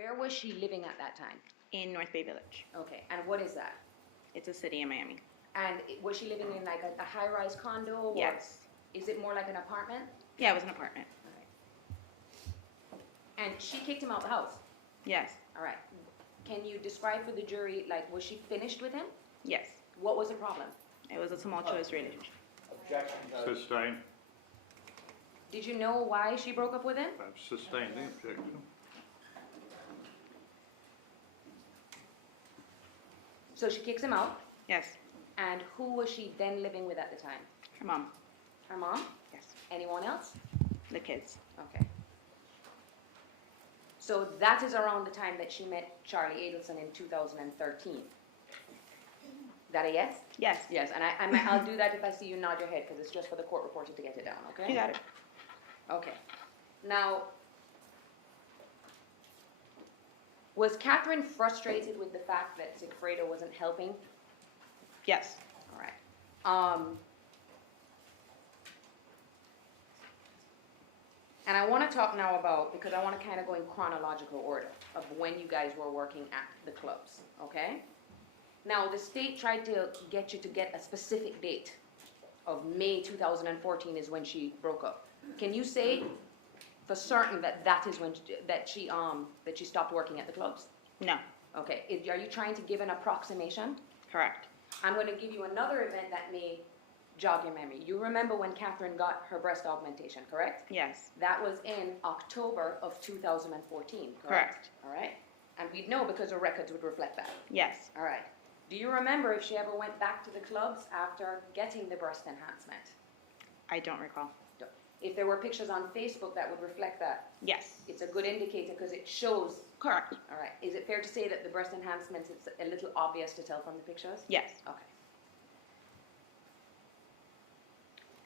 Where was she living at that time? In North Bay Village. Okay, and what is that? It's a city in Miami. And was she living in like a high-rise condo? Or Yes. Is it more like an apartment? Yeah, it was an apartment. And she kicked him out the house? Yes. All right. Can you describe for the jury, like, was she finished with him? Yes. What was the problem? It was a tumultuous relationship. Objection, Judge. Sustain. Did you know why she broke up with him? I've sustained the objection. So she kicks him out, Yes. and who was she then living with at the time? Her mom. Her mom? Yes. Anyone else? The kids. Okay. So that is around the time that she met Charlie Adelson in 2013. That a yes? Yes. Yes, and I'll do that if I see you nod your head, because it's just for the court reporter to get it down, okay? You got it. Okay. Now, was Catherine frustrated with the fact that Sigfredo wasn't helping? Yes. All right. And I want to talk now about, because I want to kind of go in chronological order of when you guys were working at the clubs, okay? Now, the state tried to get you to get a specific date of May 2014 is when she broke up. Can you say for certain that that is when that she stopped working at the clubs? No. Okay. Are you trying to give an approximation? Correct. I'm going to give you another event that may jog your memory. You remember when Catherine got her breast augmentation, correct? Yes. That was in October of 2014, correct? Correct. All right. And we'd know because the records would reflect that. Yes. All right. Do you remember if she ever went back to the clubs after getting the breast enhancement? I don't recall. If there were pictures on Facebook that would reflect that, Yes. it's a good indicator because it shows. Correct. All right. Is it fair to say that the breast enhancements, it's a little obvious to tell from the pictures? Yes. Okay.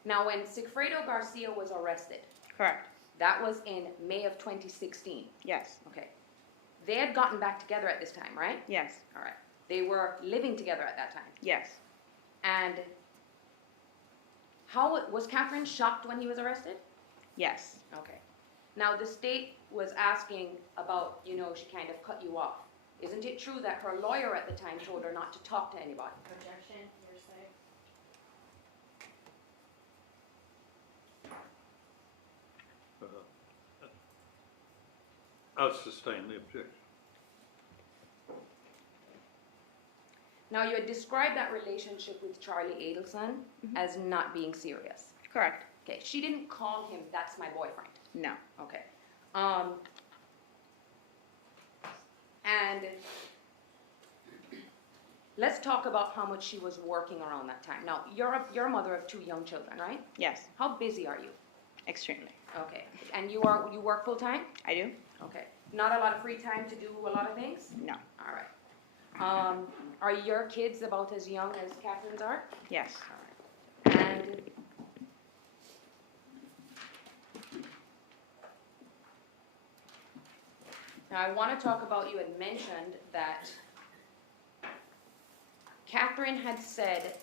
Now, when Sigfredo Garcia was arrested, Correct. that was in May of 2016. Yes. Okay. They had gotten back together at this time, right? Yes. All right. They were living together at that time. Yes. And how was Catherine shocked when he was arrested? Yes. Okay. Now, the state was asking about, she kind of cut you off. Isn't it true that her lawyer at the time told her not to talk to anybody? Objection, hearsay. I've sustained the objection. Now, you had described that relationship with Charlie Adelson as not being serious. Correct. Okay, she didn't call him, that's my boyfriend. No. Okay. And let's talk about how much she was working around that time. Now, you're a mother of 2 young children, right? Yes. How busy are you? Extremely. Okay. And you work full time? I do? Okay. Not a lot of free time to do a lot of things? No. All right. Are your kids about as young as Catherine's are? Yes. All right. And now I want to talk about, you had mentioned that Catherine had said,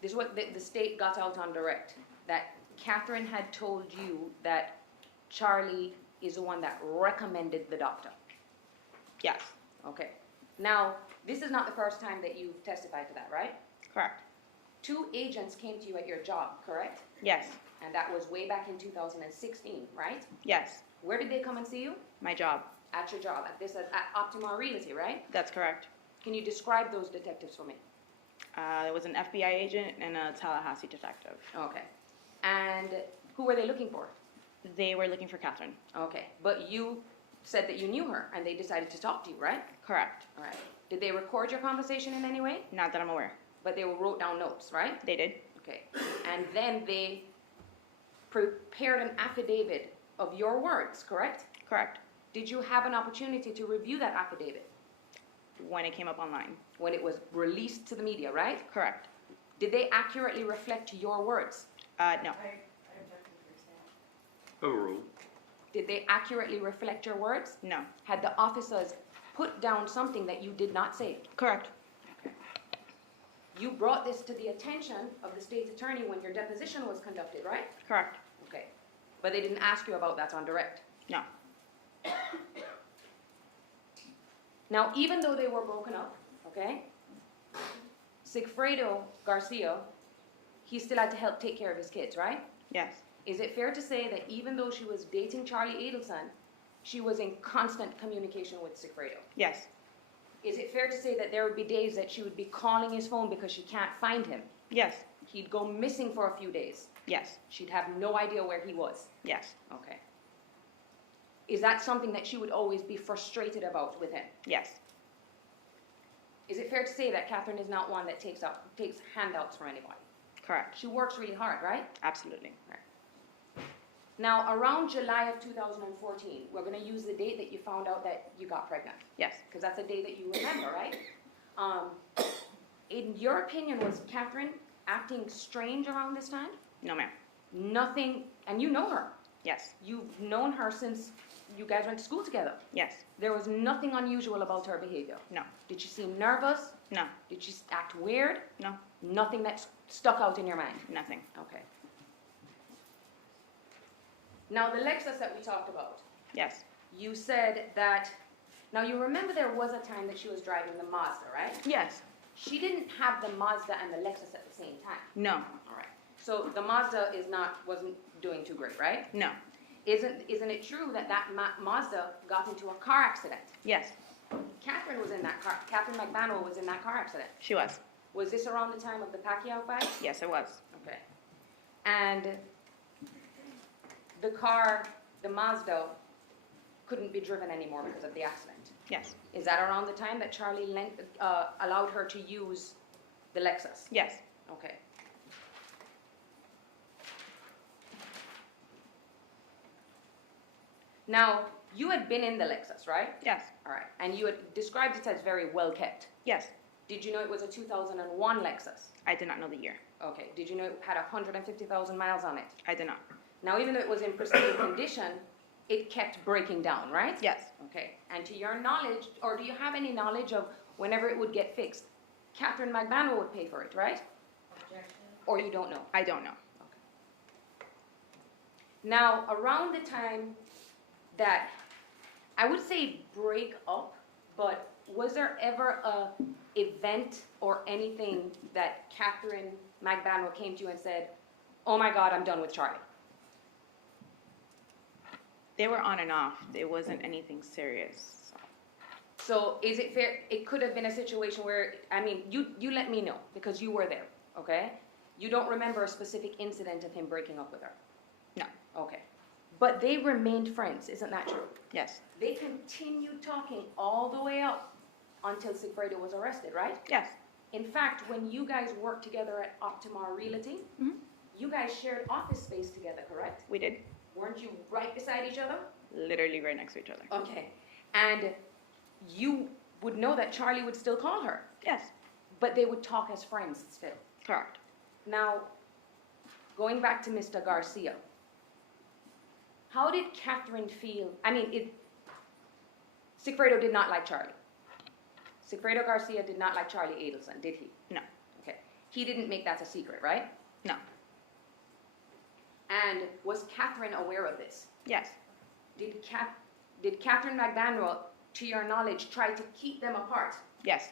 this is what the state got out on direct, that Catherine had told you that Charlie is the one that recommended the doctor. Yes. Okay. Now, this is not the first time that you've testified to that, right? Correct. 2 agents came to you at your job, correct? Yes. And that was way back in 2016, right? Yes. Where did they come and see you? My job. At your job, at Optima Realty, right? That's correct. Can you describe those detectives for me? There was an FBI agent and a Tallahassee detective. Okay. And who were they looking for? They were looking for Catherine. Okay. But you said that you knew her and they decided to talk to you, right? Correct. All right. Did they record your conversation in any way? Not that I'm aware. But they wrote down notes, right? They did. Okay. And then they prepared an affidavit of your words, correct? Correct. Did you have an opportunity to review that affidavit? When it came up online. When it was released to the media, right? Correct. Did they accurately reflect your words? No. I object to hearsay. Overruled. Did they accurately reflect your words? No. Had the officers put down something that you did not say? Correct. You brought this to the attention of the state's attorney when your deposition was conducted, right? Correct. Okay. But they didn't ask you about that on direct? No. Now, even though they were broken up, okay, Sigfredo Garcia, he still had to help take care of his kids, right? Yes. Is it fair to say that even though she was dating Charlie Adelson, she was in constant communication with Sigfredo? Yes. Is it fair to say that there would be days that she would be calling his phone because she can't find him? Yes. He'd go missing for a few days. Yes. She'd have no idea where he was. Yes. Okay. Is that something that she would always be frustrated about with him? Yes. Is it fair to say that Catherine is not one that takes handouts from anybody? Correct. She works really hard, right? Absolutely. Now, around July of 2014, we're going to use the date that you found out that you got pregnant. Yes. Because that's a day that you remember, right? In your opinion, was Catherine acting strange around this time? No, ma'am. Nothing, and you know her. Yes. You've known her since you guys went to school together. Yes. There was nothing unusual about her behavior. No. Did she seem nervous? No. Did she act weird? No. Nothing that stuck out in your mind? Nothing. Okay. Now, the Lexus that we talked about, Yes. you said that, now you remember there was a time that she was driving the Mazda, right? Yes. She didn't have the Mazda and the Lexus at the same time. No. All right. So the Mazda wasn't doing too great, right? No. Isn't it true that Mazda got into a car accident? Yes. Catherine was in that car. Catherine McBanwell was in that car accident. She was. Was this around the time of the Pacquiao fight? Yes, it was. Okay. And the car, the Mazda, couldn't be driven anymore because of the accident. Yes. Is that around the time that Charlie allowed her to use the Lexus? Yes. Okay. Now, you had been in the Lexus, right? Yes. All right. And you had described it as very well kept. Yes. Did you know it was a 2001 Lexus? I did not know the year. Okay. Did you know it had 150,000 miles on it? I did not. Now, even though it was in pristine condition, it kept breaking down, right? Yes. Okay. And to your knowledge, or do you have any knowledge of whenever it would get fixed, Catherine McBanwell would pay for it, right? Objection. Or you don't know? I don't know. Now, around the time that, I would say break up, but was there ever a event or anything that Catherine McBanwell came to you and said, oh my God, I'm done with Charlie? They were on and off. There wasn't anything serious. So is it fair, it could have been a situation where, I mean, you let me know, because you were there, okay? You don't remember a specific incident of him breaking up with her? No. Okay. But they remained friends, isn't that true? Yes. They continued talking all the way up until Sigfredo was arrested, right? Yes. In fact, when you guys worked together at Optimar Realty, you guys shared office space together, correct? We did. Weren't you right beside each other? Literally right next to each other. Okay. And you would know that Charlie would still call her. Yes. But they would talk as friends still. Correct. Now, going back to Mr. Garcia, how did Catherine feel? I mean, Sigfredo did not like Charlie. Sigfredo Garcia did not like Charlie Adelson, did he? No. Okay. He didn't make that a secret, right? No. And was Catherine aware of this? Yes. Did Catherine McBanwell, to your knowledge, try to keep them apart? Yes.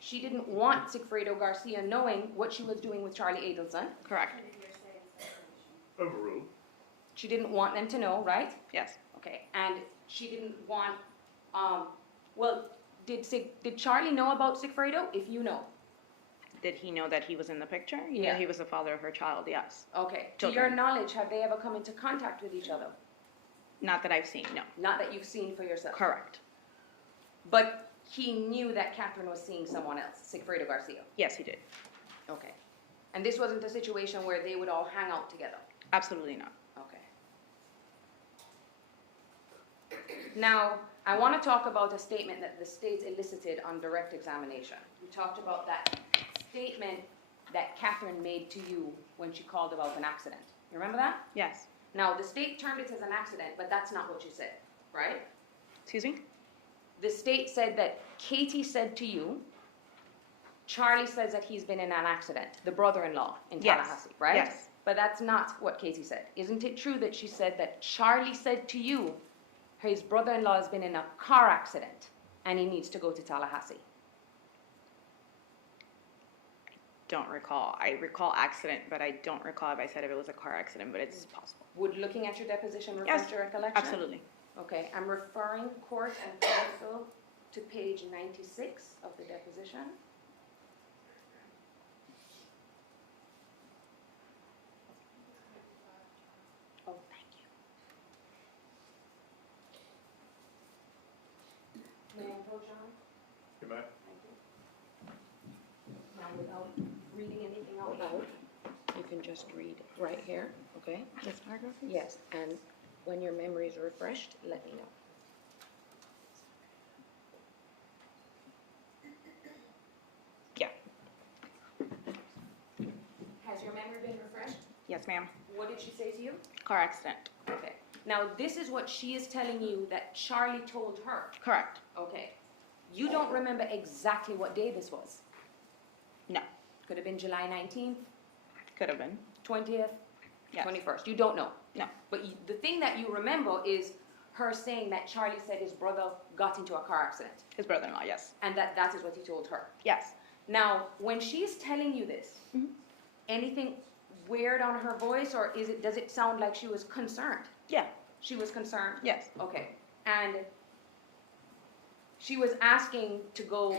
She didn't want Sigfredo Garcia knowing what she was doing with Charlie Adelson. Correct. Overruled. She didn't want them to know, right? Yes. Okay. And she didn't want, well, did Charlie know about Sigfredo, if you know? Did he know that he was in the picture? Yeah. He was the father of her child, yes. Okay. Children. To your knowledge, have they ever come into contact with each other? Not that I've seen, no. Not that you've seen for yourself? Correct. But he knew that Catherine was seeing someone else, Sigfredo Garcia? Yes, he did. Okay. And this wasn't a situation where they would all hang out together? Absolutely not. Okay. Now, I want to talk about a statement that the state elicited on direct examination. We talked about that statement that Catherine made to you when she called about an accident. You remember that? Yes. Now, the state termed it as an accident, but that's not what you said, right? Excuse me? The state said that Katie said to you, Charlie says that he's been in an accident, the brother-in-law in Tallahassee, right? Yes. But that's not what Katie said. Isn't it true that she said that Charlie said to you, his brother-in-law has been in a car accident? and he needs to go to Tallahassee? Don't recall. I recall accident, but I don't recall if I said if it was a car accident, but it's possible. Would looking at your deposition refresh Yes, your recollection? Absolutely. Okay, I'm referring court and counsel to page 96 of the deposition. Oh, thank you. May I approach on? You may. Thank you. Now, without reading anything out loud, you can just read right here, okay? This paragraph? Yes, and when your memory is refreshed, let me know. Yeah. Has your memory been refreshed? Yes, ma'am. What did she say to you? Car accident. Okay. Now, this is what she is telling you that Charlie told her. Correct. Okay. You don't remember exactly what day this was? No. Could have been July 19th, Could have been. 20th, Yes. 21st. You don't know. No. But the thing that you remember is her saying that Charlie said his brother got into a car accident. His brother-in-law, yes. And that is what he told her. Yes. Now, when she's telling you this, Mhm. anything weird on her voice, or does it sound like she was concerned? Yeah. She was concerned? Yes. Okay. And she was asking to go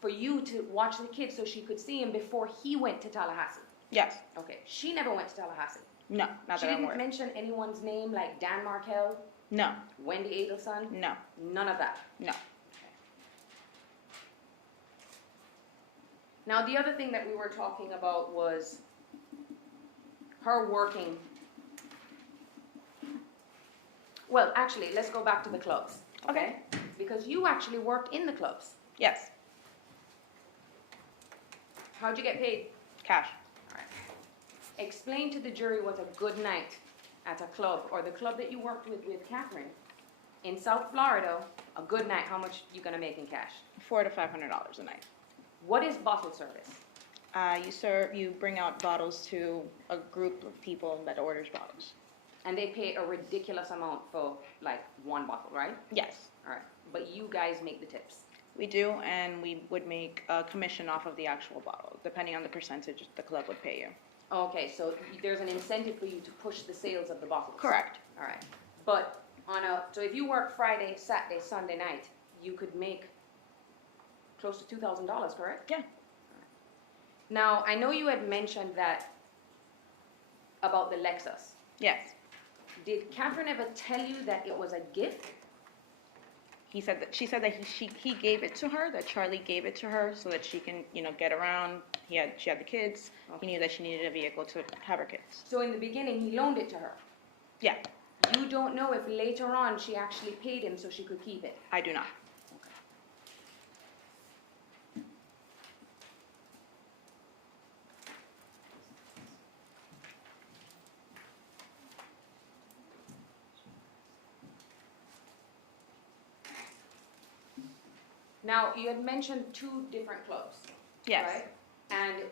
for you to watch the kid so she could see him before he went to Tallahassee. Yes. Okay. She never went to Tallahassee. No, not She that I'm didn't aware. mention anyone's name like Dan Markel, No. Wendy Adelson, No. none of that. No. Now, the other thing that we were talking about was her working. Well, actually, let's go back to the clubs, okay? Because you actually worked in the clubs. Yes. How'd you get paid? Cash. All right. Explain to the jury what a good night at a club, or the club that you worked with Catherine in South Florida, a good night, how much you gonna make in cash? $400 to $500 a night. What is bottle service? You bring out bottles to a group of people that orders bottles. And they pay a ridiculous amount for like one bottle, right? Yes. All right. But you guys make the tips. We do, and we would make a commission off of the actual bottle, depending on the percentage the club would pay you. Okay, so there's an incentive for you to push the sales of the bottles. Correct. All right. But so if you work Friday, Saturday, Sunday night, you could make close to $2,000, correct? Yeah. Now, I know you had mentioned that about the Lexus. Yes. Did Catherine ever tell you that it was a gift? She said that he gave it to her, that Charlie gave it to her so that she can, get around. She had the kids. Okay. He knew that she needed a vehicle to have her kids. So in the beginning, he loaned it to her. Yeah. You don't know if later on she actually paid him so she could keep it. I do not. Now, you had mentioned 2 different clubs. Yes. Right? And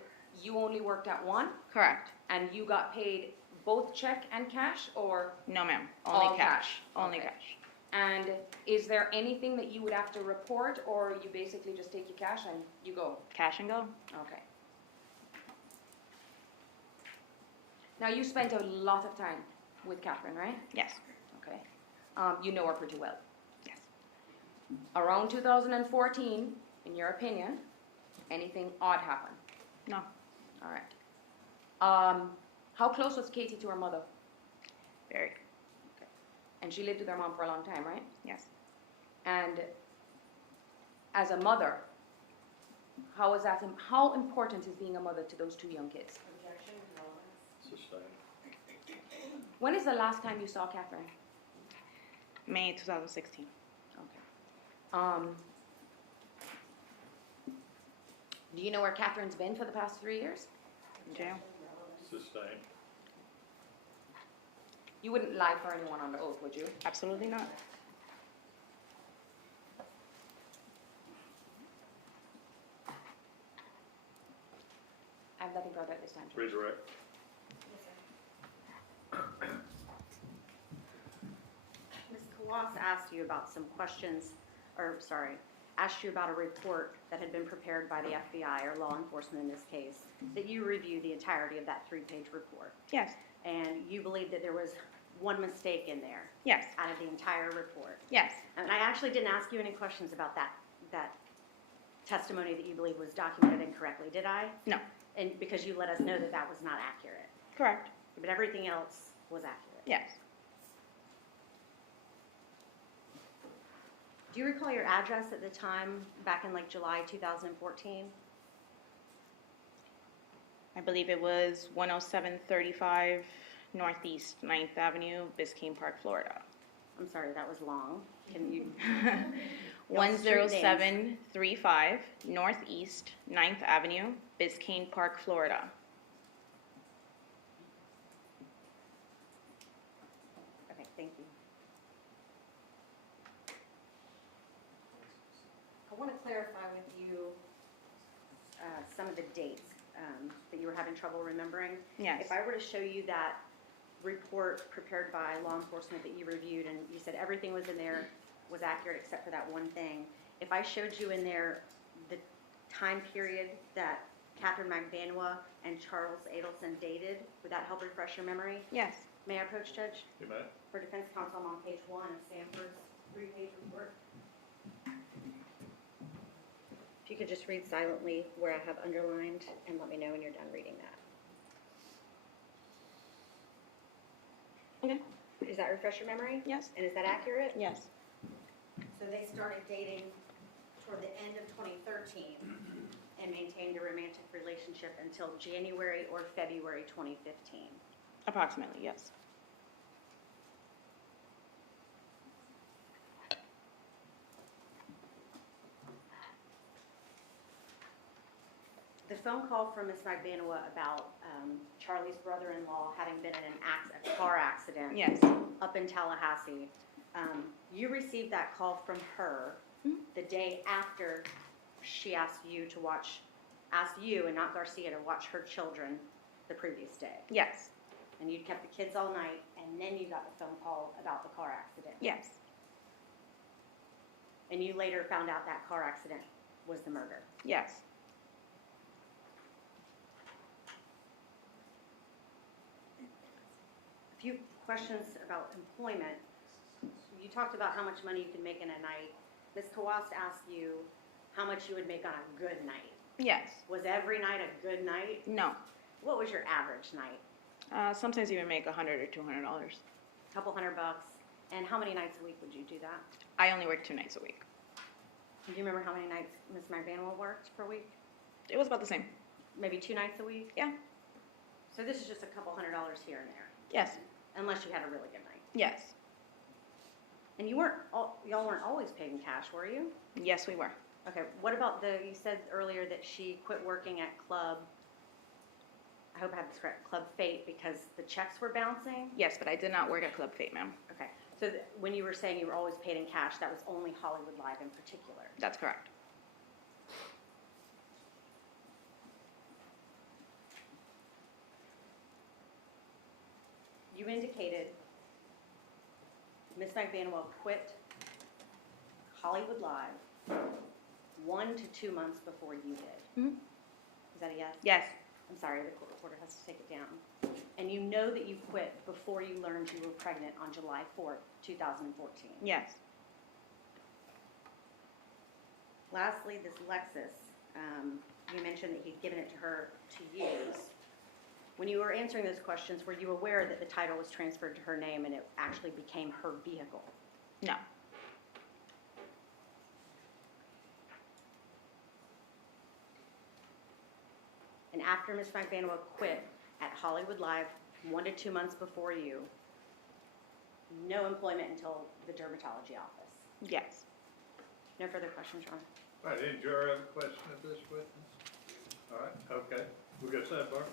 you only worked at one, Correct. and you got paid both check and cash, or? No, ma'am. All Only cash. cash. Only Okay. cash. And is there anything that you would have to report, or you basically just take your cash and you go? Cash and go. Okay. Now, you spent a lot of time with Catherine, right? Yes. Okay. You know her pretty well. Yes. Around 2014, in your opinion, anything odd happened? No. All right. How close was Katie to her mother? Very. And she lived with her mom for a long time, right? Yes. And as a mother, how important is being a mother to those 2 young kids? Sustained. When is the last time you saw Catherine? May 2016. Okay. Do you know where Catherine's been for the past 3 years? In jail. Sustained. You wouldn't lie for anyone on the oath, would you? Absolutely not. I have nothing further at this time. Judge. Redirect. Ms. Kawas asked you about some questions, asked you about a report that had been prepared by the FBI or law enforcement in this case, that you reviewed the entirety of that 3-page report. Yes, And you believe that there was one mistake in there yes, out of the entire report. yes. And I actually didn't ask you any questions about that testimony that you believe was documented incorrectly, did I? No, And because you let us know that that was not accurate. correct. But everything else was accurate. Yes. Do you recall your address at the time, back in like July 2014? I believe it was 10735 Northeast 9th Avenue, Biscayne Park, Florida. I'm sorry, that was long. Can you? 10735 Northeast 9th Avenue, Biscayne Park, Florida. Okay, thank you. I want to clarify with you some of the dates that you were having trouble remembering. Yes. If I were to show you that report prepared by law enforcement that you reviewed, and you said everything was in there, was accurate except for that one thing. If I showed you in there the time period that Catherine McVanua and Charles Adelson dated, would that help refresh your memory? Yes. May I approach, Judge? You may. For defense counsel, I'm on page 1 of Sanford's 3-page report. If you could just read silently where I have underlined and let me know when you're done reading that. Okay. Does that refresh your memory? Yes. And is that accurate? Yes. So they started dating toward the end of 2013 and maintained a romantic relationship until January or February 2015. Approximately, yes. The phone call from Ms. McVanua about Charlie's brother-in-law having been in a car accident Yes. up in Tallahassee, you received that call from her the day after she asked you and not Garcia to watch her children the previous day. Yes. And you'd kept the kids all night, and then you got the phone call about the car accident. Yes. And you later found out that car accident was the murder. Yes. A few questions about employment. You talked about how much money you can make in a night. Ms. Kawast asked you how much you would make on a good night. Yes. Was every night a good night? No. What was your average night? Sometimes you even make $100 or $200. A couple $100 bucks. And how many nights a week would you do that? I only work 2 nights a week. Do you remember how many nights Ms. McVanua worked per week? It was about the same. Maybe 2 nights a week? Yeah. So this is just a couple $100 here and there, Yes. unless you had a really good night. Yes. And y'all weren't always paid in cash, were you? Yes, we were. Okay, what about you said earlier that she quit working at Club, I hope I have this correct, Club Fate, because the checks were bouncing? Yes, but I did not work at Club Fate, ma'am. Okay, so when you were saying you were always paid in cash, that was only Hollywood Live in particular? That's correct. You indicated Ms. McVanua quit Hollywood Live 1 to 2 months before you did. Mhm. Is that a yes? Yes. I'm sorry, the court reporter has to take it down. And you know that you quit before you learned you were pregnant on July 4th, 2014. Yes. Lastly, this Lexus, you mentioned that he'd given it to her to use. When you were answering those questions, were you aware that the title was transferred to her name and it actually became her vehicle? No. And after Ms. McVanua quit at Hollywood Live 1 to 2 months before you, no employment until the dermatology office. Yes. No further questions, Ron? All right, any juror have a question of this witness? All right, okay, we'll go sidebar.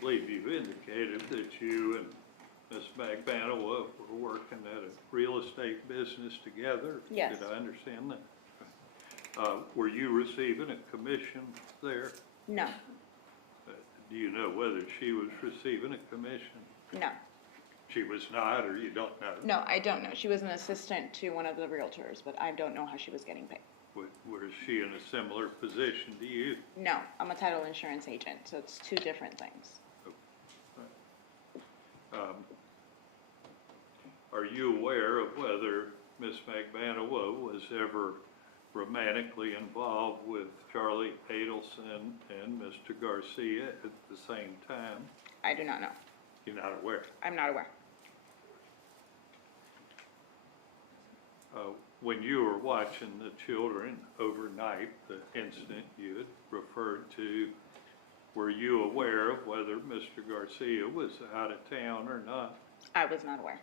believe you indicated that you and Ms. Magbanua were working at a real estate business together. Yes. Did I understand that? Were you receiving a commission there? No, Do you know whether she was receiving a commission? no, She was not, or you don't know? no, I don't know. She was an assistant to one of the realtors, but I don't know how she was getting paid. Was she in a similar position to you? No, I'm a title insurance agent, so it's two different things. Are you aware of whether Ms. Magbanua was ever romantically involved with Charlie Adelson and Mr. Garcia at the same time? I do not know. You're not aware? I'm not aware. When you were watching the children overnight, the incident you had referred to, were you aware of whether Mr. Garcia was out of town or not? I was not aware.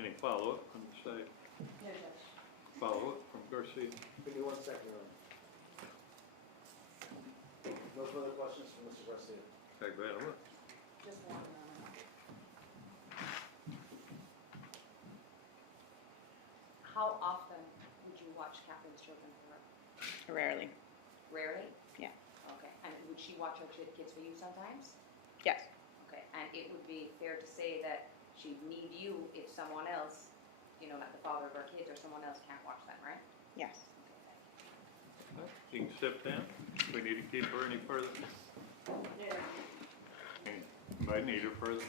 Any follow-up from the state? No, Judge. Follow-up from Garcia? Give me 1 second, Your Honor. No further questions from Mr. Garcia. Magbanua? Just one. How often would you watch Catherine's children for her? Rarely. Rarely? Yeah. Okay, and would she watch her kids for you sometimes? Yes. Okay, and it would be fair to say that she'd need you if someone else, you know, like the father of her kids or someone else can't watch them, right? Yes. Okay, thank you. You can step down. We need to keep her any further? Anybody need her further?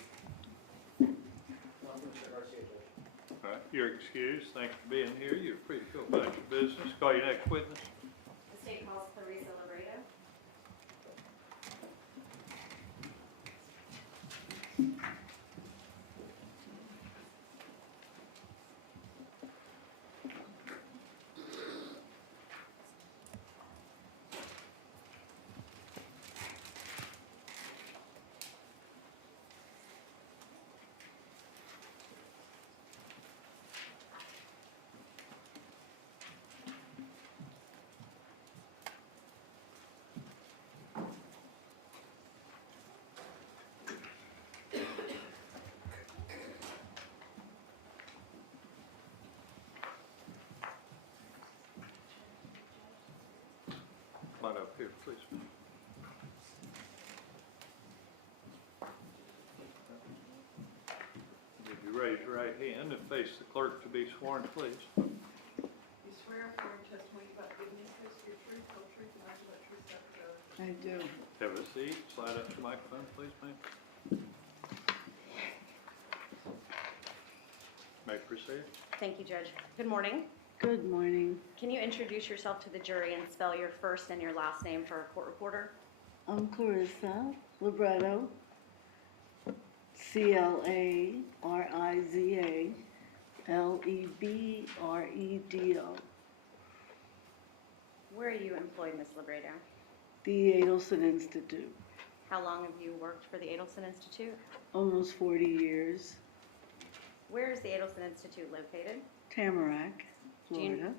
No, Mr. Garcia, Judge. All right, you're excused. Thanks for being here. You're free to go about your business. Call your next witness. The state calls Clarissa Libretto. Come on up here, please. Would you raise your right hand and face the clerk to be sworn, please? You swear affirm testimony about giving this case to your truth, whole truth, and nothing but truth, so help you God. I do. Have a seat. Slide up to the microphone, please, ma'am. May proceed. Thank you, Judge. Good morning. Good morning. Can you introduce yourself to the jury and spell your first and your last name for our court reporter? I'm Clarissa Libretto, CLARIZA LEBREDO. Where are you employed, Ms. Libretto? The Adelson Institute. How long have you worked for the Adelson Institute? Almost 40 years. Where is the Adelson Institute located? Tamarack, Florida.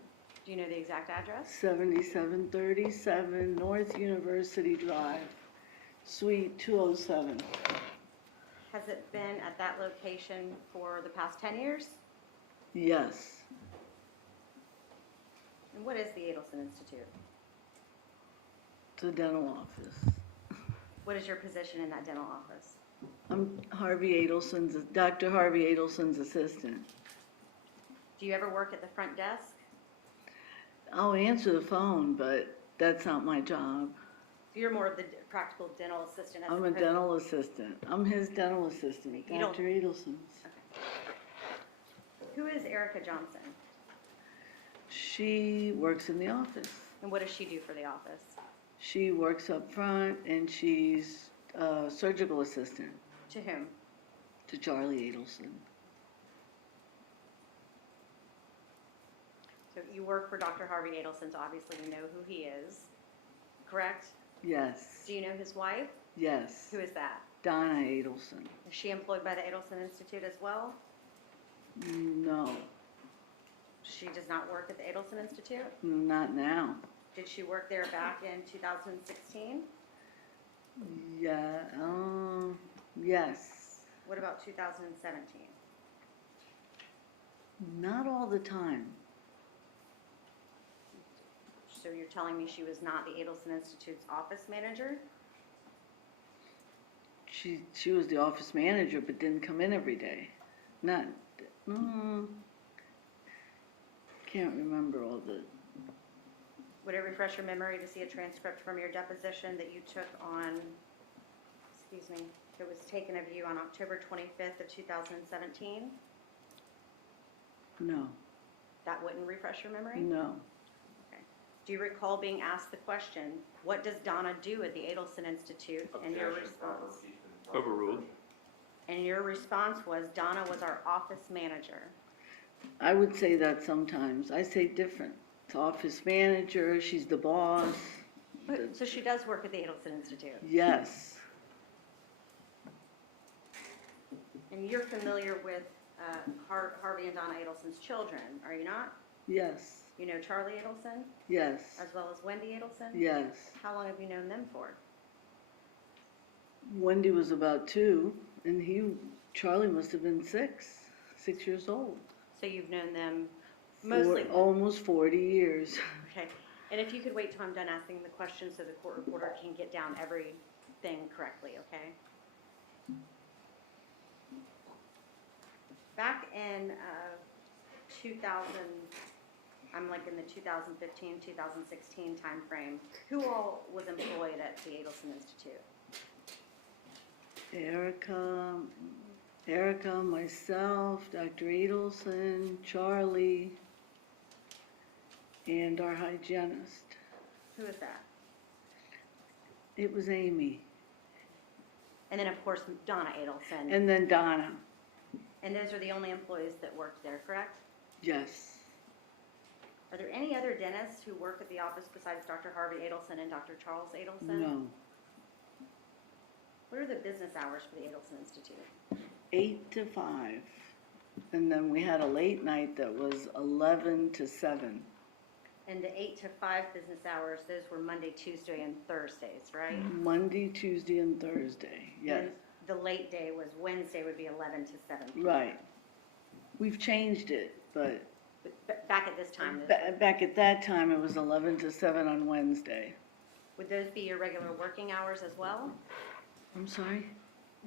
Do you know the exact address? 7737 North University Drive, Suite 207. Has it been at that location for the past 10 years? Yes. And what is the Adelson Institute? It's a dental office. What is your position in that dental office? I'm Dr. Harvey Adelson's assistant. Do you ever work at the front desk? I'll answer the phone, but that's not my job. So you're more of the practical dental assistant as I'm a opposed- dental assistant. I'm his dental assistant, You don't- Dr. Adelson's. Who is Erica Johnson? She works in the office. And what does she do for the office? She works up front, and she's a surgical assistant To whom? to Charlie Adelson. So you work for Dr. Harvey Adelson, so obviously you know who he is, correct? Yes, Do you know his wife? yes. Who is that? Donna Adelson. Is she employed by the Adelson Institute as well? No, She does not work at the Adelson Institute? not now. Did she work there back in 2016? Yeah, Yes. What about 2017? Not all the time. So you're telling me she was not the Adelson Institute's office manager? She was the office manager, but didn't come in every day. Not, can't remember all the, Would it refresh your memory to see a transcript from your deposition that you took on, excuse me, that was taken of you on October 25th of 2017? no, That wouldn't refresh your memory? no. Okay. Do you recall being asked the question, what does Donna do at the Adelson Institute? And your Objection, proper response? impeachment. Overruled. And your response was, Donna was our office manager. I would say that sometimes. I say different. It's office manager, she's the boss. So she does work at the Adelson Institute. Yes, And you're familiar with Harvey and Donna Adelson's children, are you not? yes, You know Charlie Adelson, yes, as well as Wendy Adelson? yes. How long have you known them for? Wendy was about 2, and Charlie must have been 6 years old. So you've known them mostly? Almost 40 years. Okay. And if you could wait till I'm done asking the questions so the court reporter can get down everything correctly, okay? Back in 2000, I'm like in the 2015, 2016 timeframe, who all was employed at the Adelson Institute? Erica, myself, Dr. Adelson, Charlie, and our hygienist. Who is that? It was Amy. And then, of course, Donna Adelson. And then Donna. And those are the only employees that worked there, correct? Yes. Are there any other dentists who work at the office besides Dr. Harvey Adelson and Dr. Charles Adelson? No. What are the business hours for the Adelson Institute? 8 to 5. And then we had a late night that was 11 to 7. And the 8 to 5 business hours, those were Monday, Tuesday, and Thursdays, right? Monday, Tuesday, and Thursday. Yes. And the late day was Wednesday would be 11 to 7 p.m. Right. We've changed it, but But back at this time, back at that time, it was 11 to 7 on Wednesday. would those be your regular working hours as well? I'm sorry?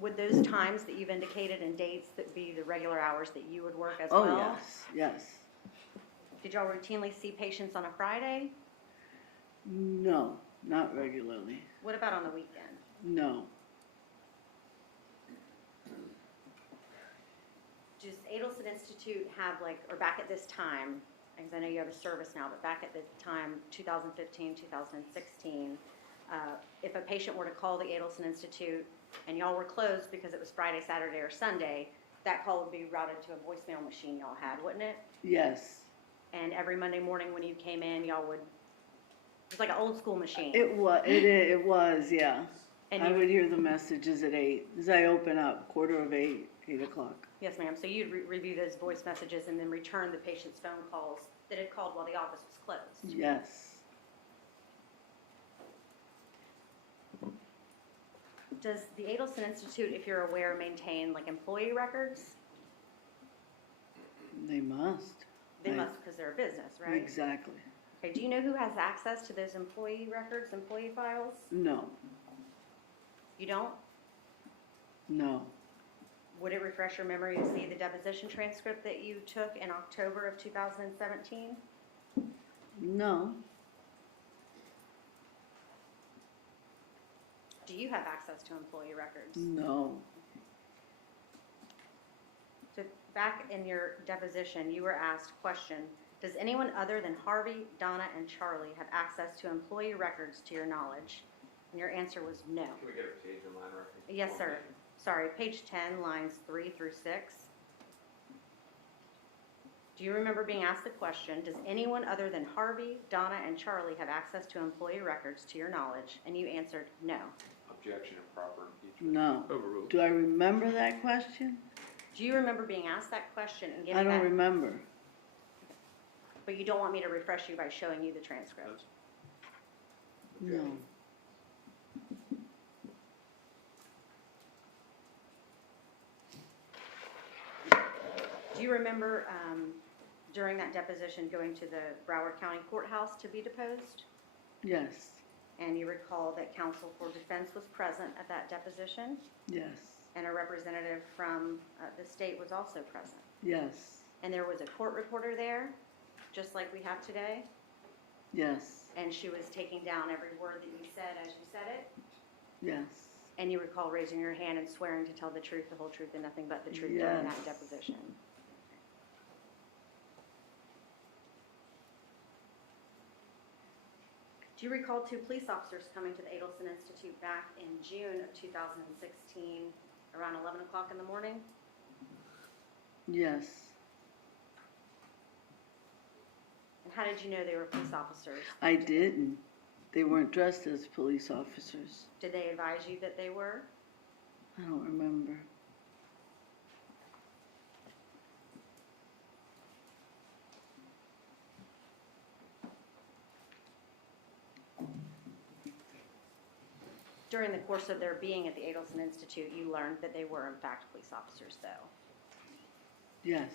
Would those times that you've indicated and dates that be the regular hours that you would work as Oh, well? yes, yes. Did y'all routinely see patients on a Friday? No, not regularly. What about on the weekend? No. Does Adelson Institute have or back at this time, because I know you have a service now, but back at the time, 2015, 2016, if a patient were to call the Adelson Institute and y'all were closed because it was Friday, Saturday, or Sunday, that call would be routed to a voicemail machine y'all had, wouldn't it? Yes. And every Monday morning when you came in, y'all would, it was like an old school machine. It was, yeah. And I you would hear the messages at 8, as I open up, 7:45, 8 o'clock. Yes, ma'am. So you'd review those voice messages and then return the patient's phone calls that had called while the office was closed. Yes. Does the Adelson Institute, if you're aware, maintain employee records? They must. They must because they're a business, right? Exactly. Okay, do you know who has access to those employee records, employee files? No, You don't? no. Would it refresh your memory to see the deposition transcript that you took in October of 2017? No. Do you have access to employee records? No. So back in your deposition, you were asked question, does anyone other than Harvey, Donna, and Charlie have access to employee records to your knowledge? And your answer was no. Can we get a page and line reference? Yes, sir. Sorry, page 10, lines 3 through 6. Do you remember being asked the question, does anyone other than Harvey, Donna, and Charlie have access to employee records to your knowledge? And you answered no. Objection and proper impeachment. No. Overruled. Do I remember that question? Do you remember being asked that question and giving I don't that? remember. But you don't want me to refresh you by showing you the transcript? No. Do you remember during that deposition going to the Broward County Courthouse to be deposed? Yes, And you recall that counsel for defense was present at that deposition? yes, And a representative from the state was also present? yes, And there was a court reporter there, just like we have today? yes, And she was taking down every word that you said as you said it? yes, And you recall raising your hand and swearing to tell the truth, the whole truth, and nothing but the truth during that Yes. deposition? Do you recall 2 police officers coming to the Adelson Institute back in June of 2016, around 11 o'clock in the morning? yes. And how did you know they were police officers? I didn't. They weren't dressed as police officers. Did they advise you that they were? I don't remember. During the course of their being at the Adelson Institute, you learned that they were in fact police officers, though. Yes,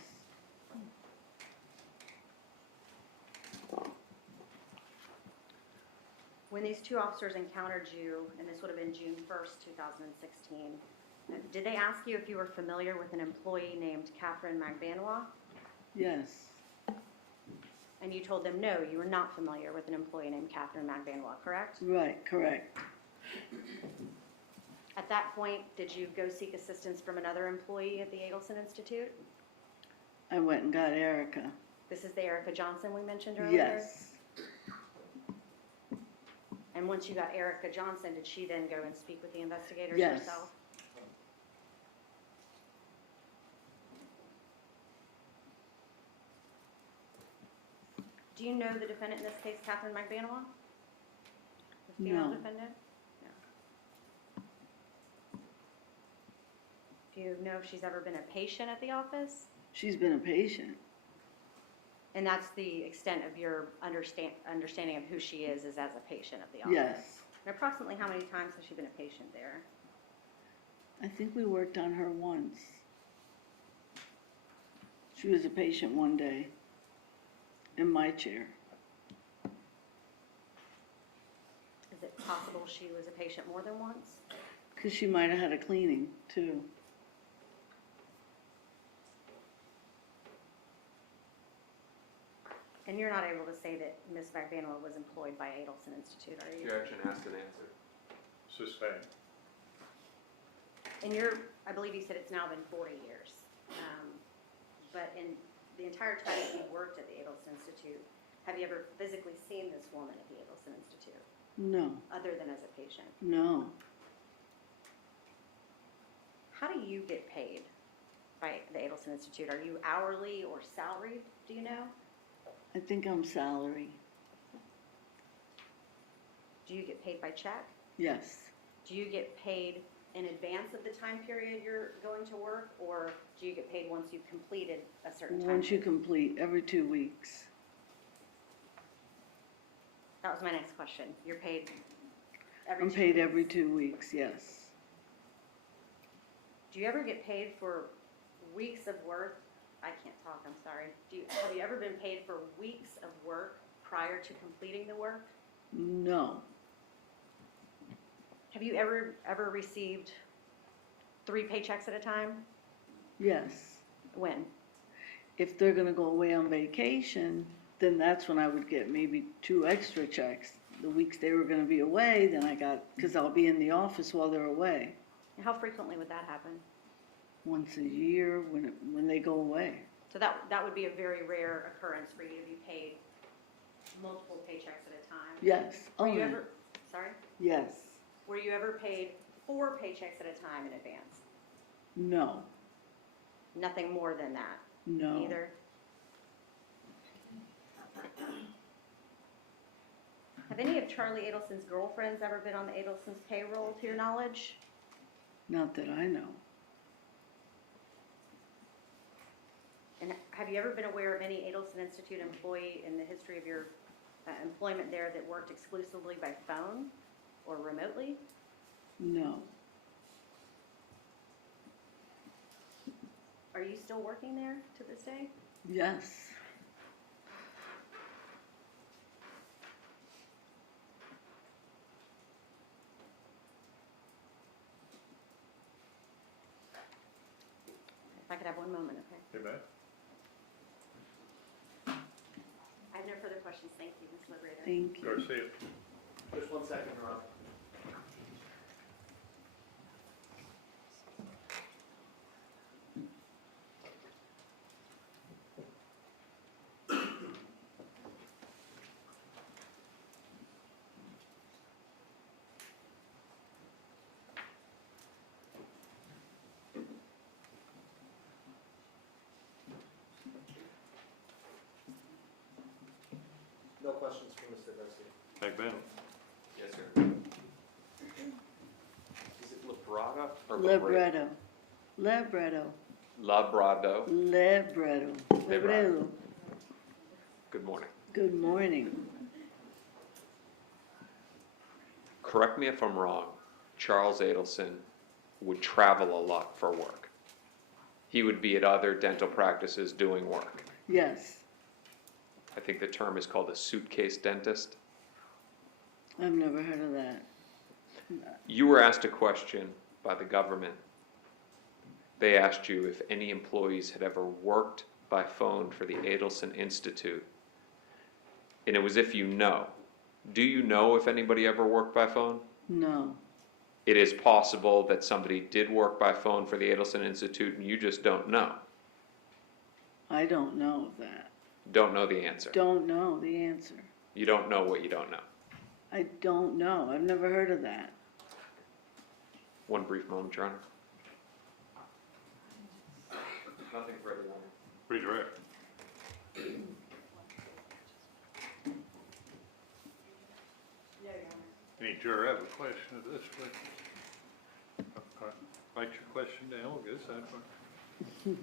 When these 2 officers encountered you, and this would have been June 1st, 2016, did they ask you if you were familiar with an employee named Catherine McBanois? yes, And you told them no, you were not familiar with an employee named Catherine McBanois, correct? right, correct. At that point, did you go seek assistance from another employee at the Adelson Institute? I went and got Erica. This is the Erica Johnson we mentioned earlier? Yes, And once you got Erica Johnson, did she then go and speak with the investigators Yes. herself? Do you know the defendant in this case, Catherine McBanois? The female No. defendant? No. Do you know if she's ever been a patient at the office? she's been a patient. And that's the extent of your understanding of who she is as a patient of the office? Yes, And approximately how many times has she been a patient there? I think we worked on her once. She was a patient one day in my chair. Is it possible she was a patient more than once? Because she might have had a cleaning too. And you're not able to say that Ms. McBanois was employed by Adelson Institute, are you? Objection, asked and answered. Sustained. And I believe you said it's now been 40 years. But in the entire time that you've worked at the Adelson Institute, have you ever physically seen this woman at the Adelson Institute, No, other than as a patient? no. How do you get paid by the Adelson Institute? Are you hourly or salaried, do you know? I think I'm salary. Do you get paid by check? Yes, Do you get paid in advance of the time period you're going to work, or do you get paid once you've completed a certain time? once you period? complete, every 2 weeks. That was my next question. You're paid every I'm 2 paid weeks? every 2 weeks, yes. Do you ever get paid for weeks of work? I can't talk, I'm sorry. Have you ever been paid for weeks of work prior to completing the work? No, Have you ever received 3 paychecks at a time? yes. When? If they're gonna go away on vacation, then that's when I would get maybe 2 extra checks. The weeks they were gonna be away, then I got, because I'll be in the office while they're away. And how frequently would that happen? Once a year when they go away. So that would be a very rare occurrence for you to be paid multiple paychecks at a time? Yes, oh Were you yeah, ever, sorry? yes, Were you ever paid 4 paychecks at a time in advance? no, Nothing more than that, no. either? Have any of Charlie Adelson's girlfriends ever been on the Adelson's payroll, to your knowledge? Not that I know. And have you ever been aware of any Adelson Institute employee in the history of your employment there that worked exclusively by phone or remotely? No, Are you still working there to this day? Yes. If I could have one moment, okay? You bet. I have no further questions. Thank you, Ms. Libretto. Thank you. Garcia. Just 1 second, Your Honor. No questions for Mr. Garcia. McMahon. Yes, sir. Is it Libretto or Libretto. Libretto. Libretto. Libretto. Libretto. Good morning. Good morning. Correct me if I'm wrong, Charles Adelson would travel a lot for work. He would be at other dental practices doing work. Yes. I think the term is called a suitcase dentist. I've never heard of that. You were asked a question by the government. They asked you if any employees had ever worked by phone for the Adelson Institute. And it was if you know. Do you know if anybody ever worked by phone? No. It is possible that somebody did work by phone for the Adelson Institute and you just don't know. I don't know that. Don't know the answer. Don't know the answer. You don't know what you don't know. I don't know. I've never heard of that. One brief moment, Your Honor. Nothing further, Your Honor. Redirect. Any juror have a question of this one? Write your question down, we'll go that way.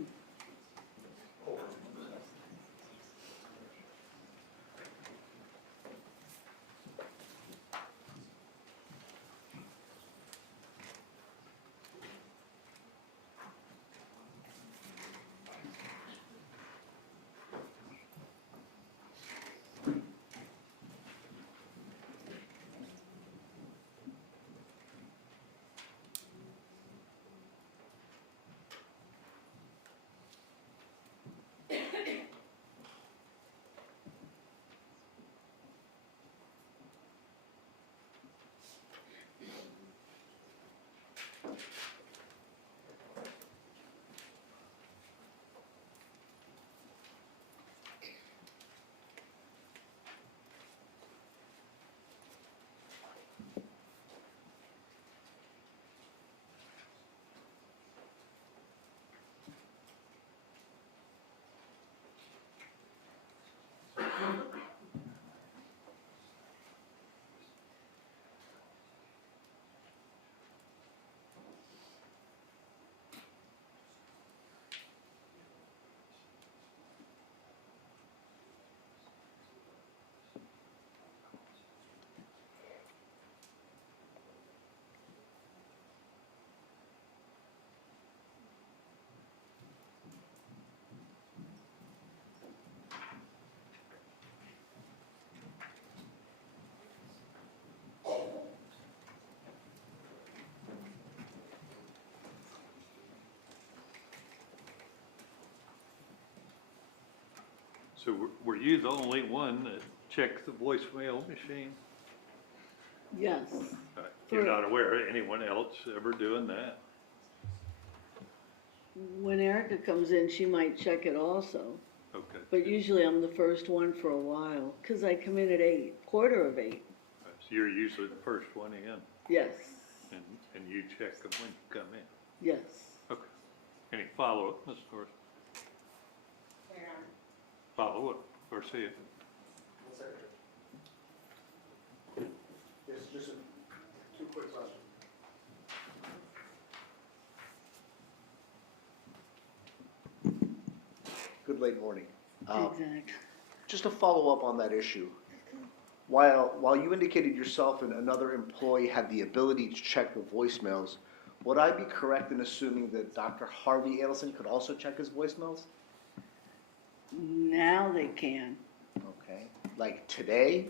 So were you the only one that checked the voicemail machine? Yes. You're not aware of anyone else ever doing that? When Erica comes in, she might check it also. Okay. But usually I'm the first one for a while, because I come in at 8, quarter of 8. So you're usually the first one in, Yes. and you check them when you come in? Yes. Okay. Any follow-up, Ms. Dorsey? Follow-up, Garcia? One second. Yes, just two quick questions. Good late morning. Exactly. Just to follow up on that issue, while you indicated yourself and another employee had the ability to check the voicemails, Would I be correct in assuming that Dr. Harvey Adelson could also check his voicemails? Now they can. Okay. Like today?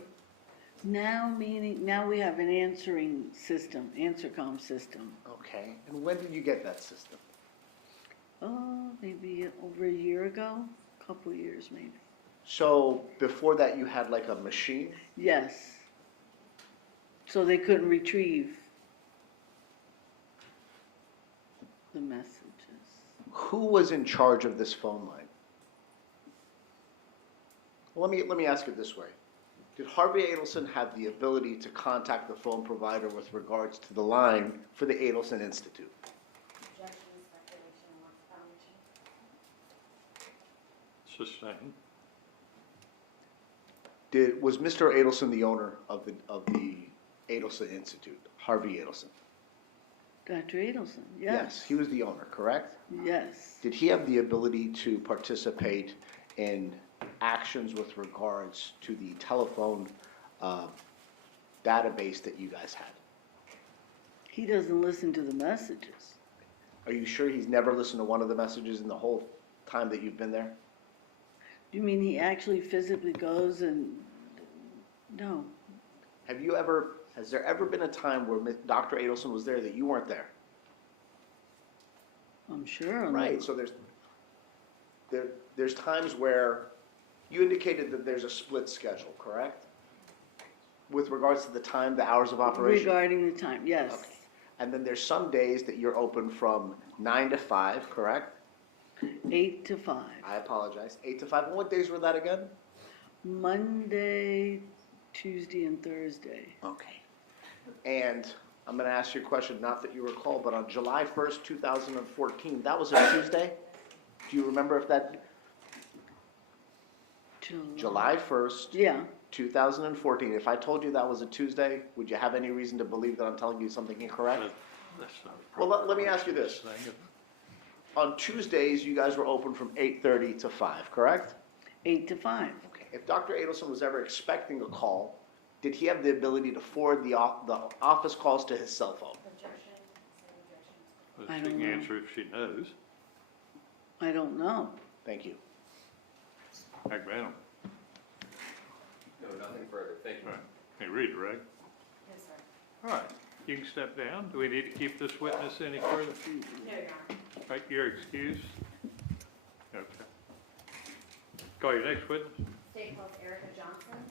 Now meaning, now we have an answering system, intercom system. Okay. And when did you get that system? Oh, maybe over a year ago, couple years maybe. So before that, you had like a machine? Yes. So they couldn't retrieve the messages. Who was in charge of this phone line? Well, let me ask it this way. Did Harvey Adelson have the ability to contact the phone provider with regards to the line for the Adelson Institute? Sustained. Was Mr. Adelson the owner of the Adelson Institute, Harvey Adelson? Dr. Adelson, yes. He was the owner, correct? Yes. Did he have the ability to participate in actions with regards to the telephone database that you guys had? He doesn't listen to the messages. Are you sure he's never listened to one of the messages in the whole time that you've been there? You mean he actually physically goes and, no. Has there ever been a time where Dr. Adelson was there that you weren't there? I'm sure. Right, so there's times where you indicated that there's a split schedule, correct? With regards to the time, the hours of operation? Regarding the time, yes. Okay. And then there's some days that you're open from 9 to 5, correct? 8 to 5. I apologize. 8 to 5. And what days were that again? Monday, Tuesday, and Thursday. Okay. And I'm going to ask you a question, not that you recall, but on July 1st, 2014, that was a Tuesday? Do you remember if that... July 1st, yeah, 2014. If I told you that was a Tuesday, would you have any reason to believe that I'm telling you something incorrect? That's not Well, let me ask you this. On Tuesdays, you guys were open from 8:30 to 5, correct? 8 to 5. Okay. If Dr. Adelson was ever expecting a call, did he have the ability to forward the office calls to his cell phone? Well, I she don't can know. answer if she knows. I don't know. Thank you. I grant him. No, nothing further. Thank you. All right. Hey, read it, right? Yes, sir. All right. You can step down. Do we need to keep this witness any further? No, Your Honor. Right, you're excused. Okay. Call your next witness. State calls Erica Johnson.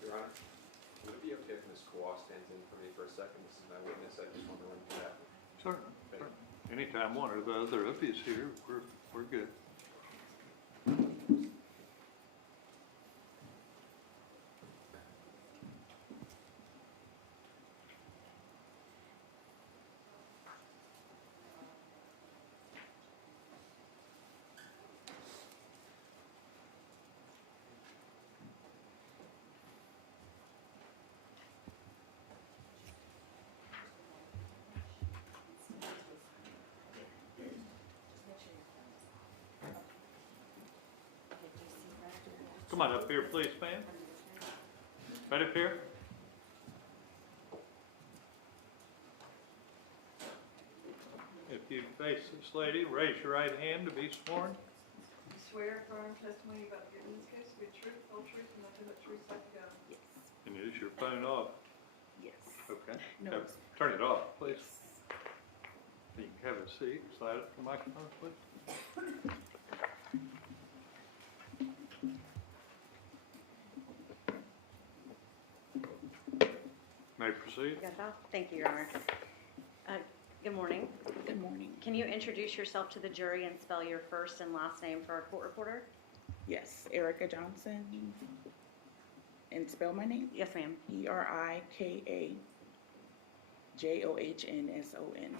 Your Honor, would it be okay if Ms. Kawhi stands in for me for a second? This is my witness. I just want to run through that. Certainly. Anytime one or the other of you is here, we're good. Come on up here, please, ma'am. Right up here. If you face this lady, raise your right hand to be sworn. You swear affirm testimony about to give in this case to be the truth, whole truth, and nothing but truth, so help you God? Yes. And is your phone off? Yes. Okay. No. Now, turn it off, please. You can have a seat. Slide up the microphone, please. May proceed. You got that? Thank you, Your Honor. Good morning. Good morning. Can you introduce yourself to the jury and spell your first and last name for our court reporter? Yes, Erica Johnson. And spell my name? Yes, ma'am. ErikaJohnson.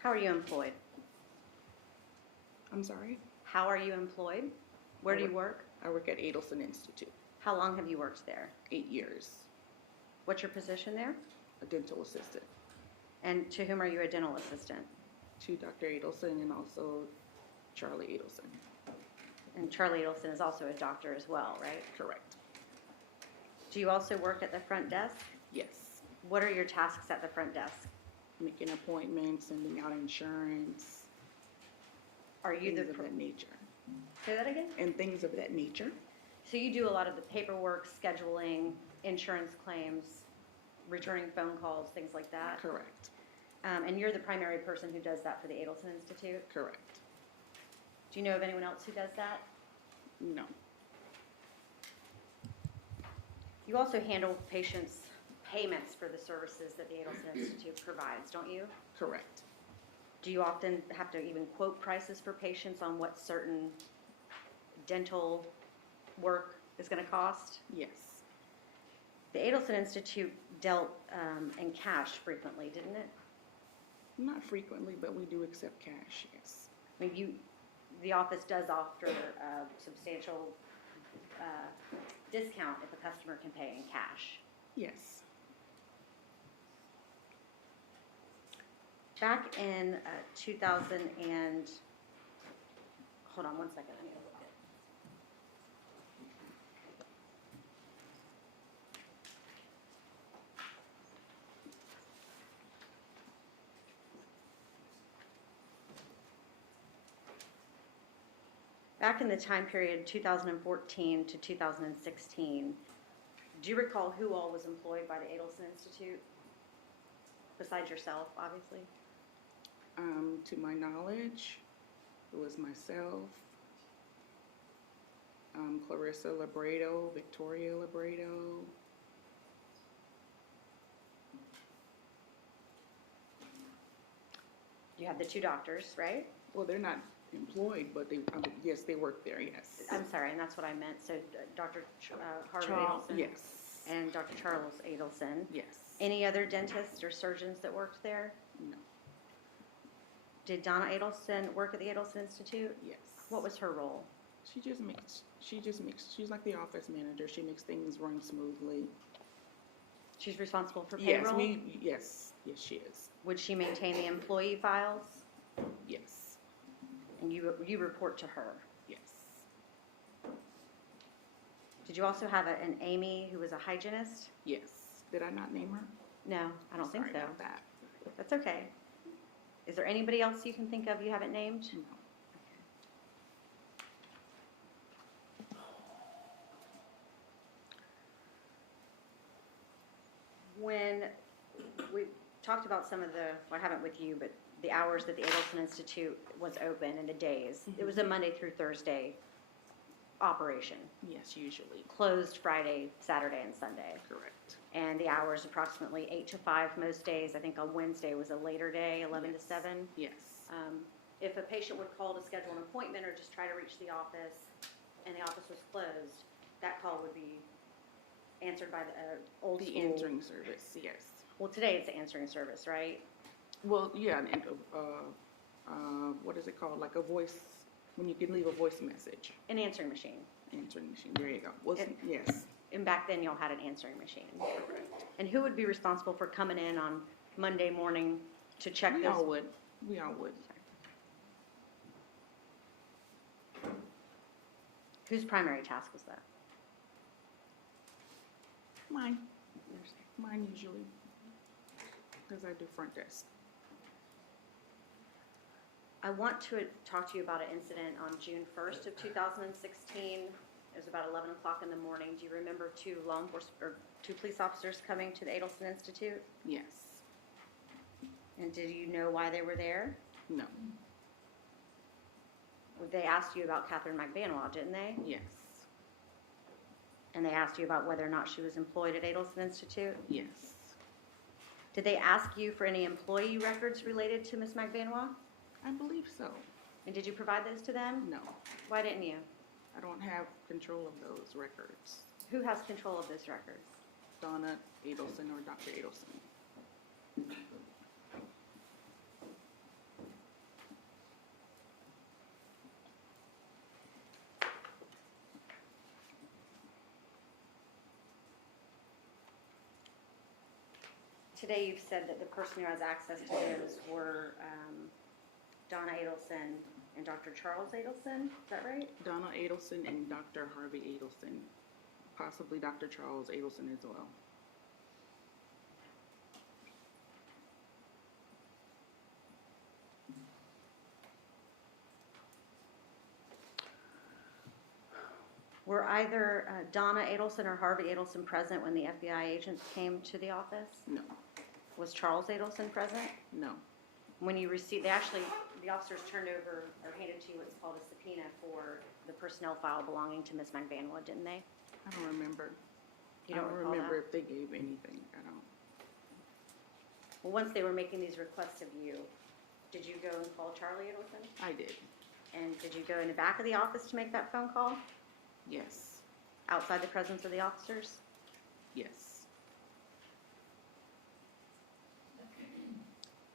How are you employed? I'm sorry? How are you employed? Where do you work? I work at Adelson Institute. How long have you worked there? 8 years. What's your position there? A dental assistant. And to whom are you a dental assistant? To Dr. Adelson and also Charlie Adelson. And Charlie Adelson is also a doctor as well, right? Correct. Do you also work at the front desk? Yes. What are your tasks at the front desk? Making appointments, sending out insurance, Are you things the, of that nature. say that again? And things of that nature. So you do a lot of the paperwork, scheduling, insurance claims, returning phone calls, things like that? Correct. And you're the primary person who does that for the Adelson Institute? Correct. Do you know of anyone else who does that? No. You also handle patients' payments for the services that the Adelson Institute provides, don't you? Correct. Do you often have to even quote prices for patients on what certain dental work is going to cost? Yes. The Adelson Institute dealt in cash frequently, didn't it? Not frequently, but we do accept cash, yes. I mean, the office does offer a substantial discount if a customer can pay in cash. Yes. Back in 2000 and, hold on one second, I need to look at. Back in the time period 2014 to 2016, do you recall who all was employed by the Adelson Institute? Besides yourself, obviously. To my knowledge, it was myself, Clarissa Libretto, Victoria Libretto. You have the two doctors, right? Well, they're not employed, but they, yes, they work there, yes. I'm sorry, and that's what I meant. So Dr. Harvey Charles, Adelson? yes. And Dr. Charles Adelson? Yes. Any other dentists or surgeons that worked there? No. Did Donna Adelson work at the Adelson Institute? Yes. What was her role? She just makes, she's like the office manager. She makes things run smoothly. She's responsible for Yes, payroll? yes, she is. Would she maintain the employee files? Yes. And you report to her? Yes. Did you also have an Amy who was a hygienist? Yes. Did I not name her? No, I don't think so. Sorry about that. That's okay. Is there anybody else you can think of you haven't named? No. When we talked about some of the, well, I haven't with you, but the hours that the Adelson Institute was open and the days, it was a Monday through Thursday operation. Yes, usually. Closed Friday, Saturday, and Sunday. Correct. And the hours approximately 8 to 5 most days. I think on Wednesday was a later day, 11 to 7. Yes. If a patient would call to schedule an appointment or just try to reach the office and the office was closed, that call would be answered by the old The school. answering service, yes. Well, today it's the answering service, right? Well, yeah, and what is it called? Like a voice, when you can leave a voice message. An answering machine. Answering machine, there you go. Well, And- yes. And back then y'all had an answering machine. Correct. And who would be responsible for coming in on Monday morning to check We all those? would. We all would. Whose primary task was that? Mine. Mine usually. Because I do front desk. I want to talk to you about an incident on June 1st of 2016. It was about 11 o'clock in the morning. Do you remember two police officers coming to the Adelson Institute? Yes. And did you know why they were there? No. They asked you about Catherine McBanois, didn't they? Yes. And they asked you about whether or not she was employed at Adelson Institute? Yes. Did they ask you for any employee records related to Ms. McBanois? I believe so. And did you provide those to them? No. Why didn't you? I don't have control of those records. Who has control of those records? Donna Adelson or Dr. Adelson. Today you've said that the person who has access to those were Donna Adelson and Dr. Charles Adelson, is that right? Donna Adelson and Dr. Harvey Adelson, possibly Dr. Charles Adelson as well. Were either Donna Adelson or Harvey Adelson present when the FBI agents came to the office? No, Was Charles Adelson present? no, When you received, the officers turned over or handed to you what's called a subpoena for the personnel file belonging to Ms. McVanwood, didn't they? I don't remember. You don't I don't recall remember that? if they gave anything. I don't. Well, once they were making these requests of you, did you go and call Charlie Adelson? I did. And did you go in the back of the office to make that phone call? Yes. Outside the presence of the officers? Yes.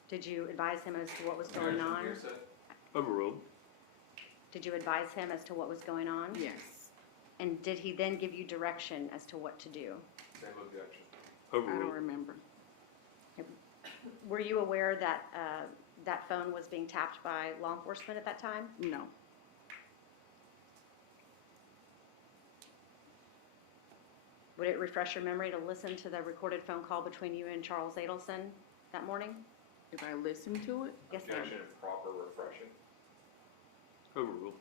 Did you advise him as to what was going on? Overruled. Did you advise him as to what was going on? Yes. And did he then give you direction as to what to do? Same objection. I don't Overruled. remember. Were you aware that that phone was being tapped by law enforcement at that time? No. Would it refresh your memory to listen to the recorded phone call between you and Charles Adelson that morning? If I listened to it, Yes, ma'am. Objection and proper refreshing. Overruled.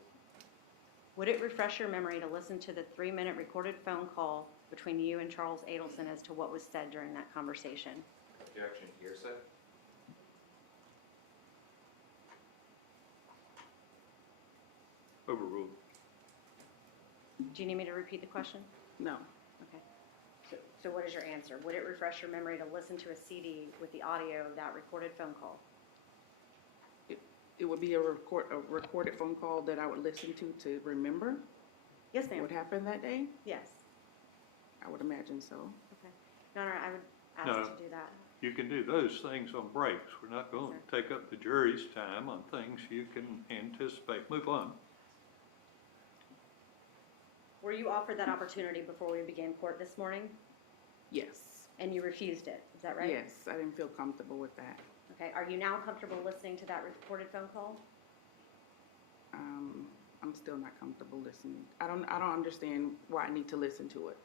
Would it refresh your memory to listen to the 3-minute recorded phone call between you and Charles Adelson as to what was said during that conversation? Objection, hearsay. Overruled. Do you need me to repeat the question? no. Okay. So what is your answer? Would it refresh your memory to listen to a CD with the audio of that recorded phone call? It would be a recorded phone call that I would listen to remember Yes, ma'am. what happened that day. Yes. I would imagine so. Okay. No, I would ask No. to do that. You can do those things on breaks. We're not going to take up the jury's time on things you can anticipate. Move on. Were you offered that opportunity before we began court this morning? Yes. And you refused it, is that right? Yes, I didn't feel comfortable with that. Okay, are you now comfortable listening to that recorded phone call? I'm still not comfortable listening. I don't understand why I need to listen to it.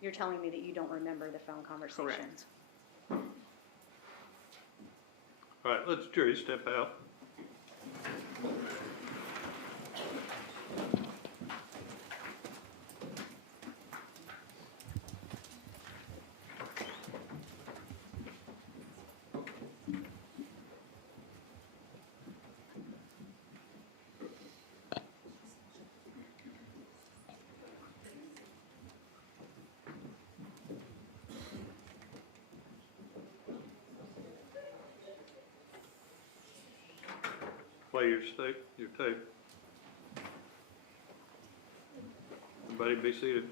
You're telling me that you don't remember the phone conversation? Correct. All right, let's jury step out. Play your tape. Everybody be seated.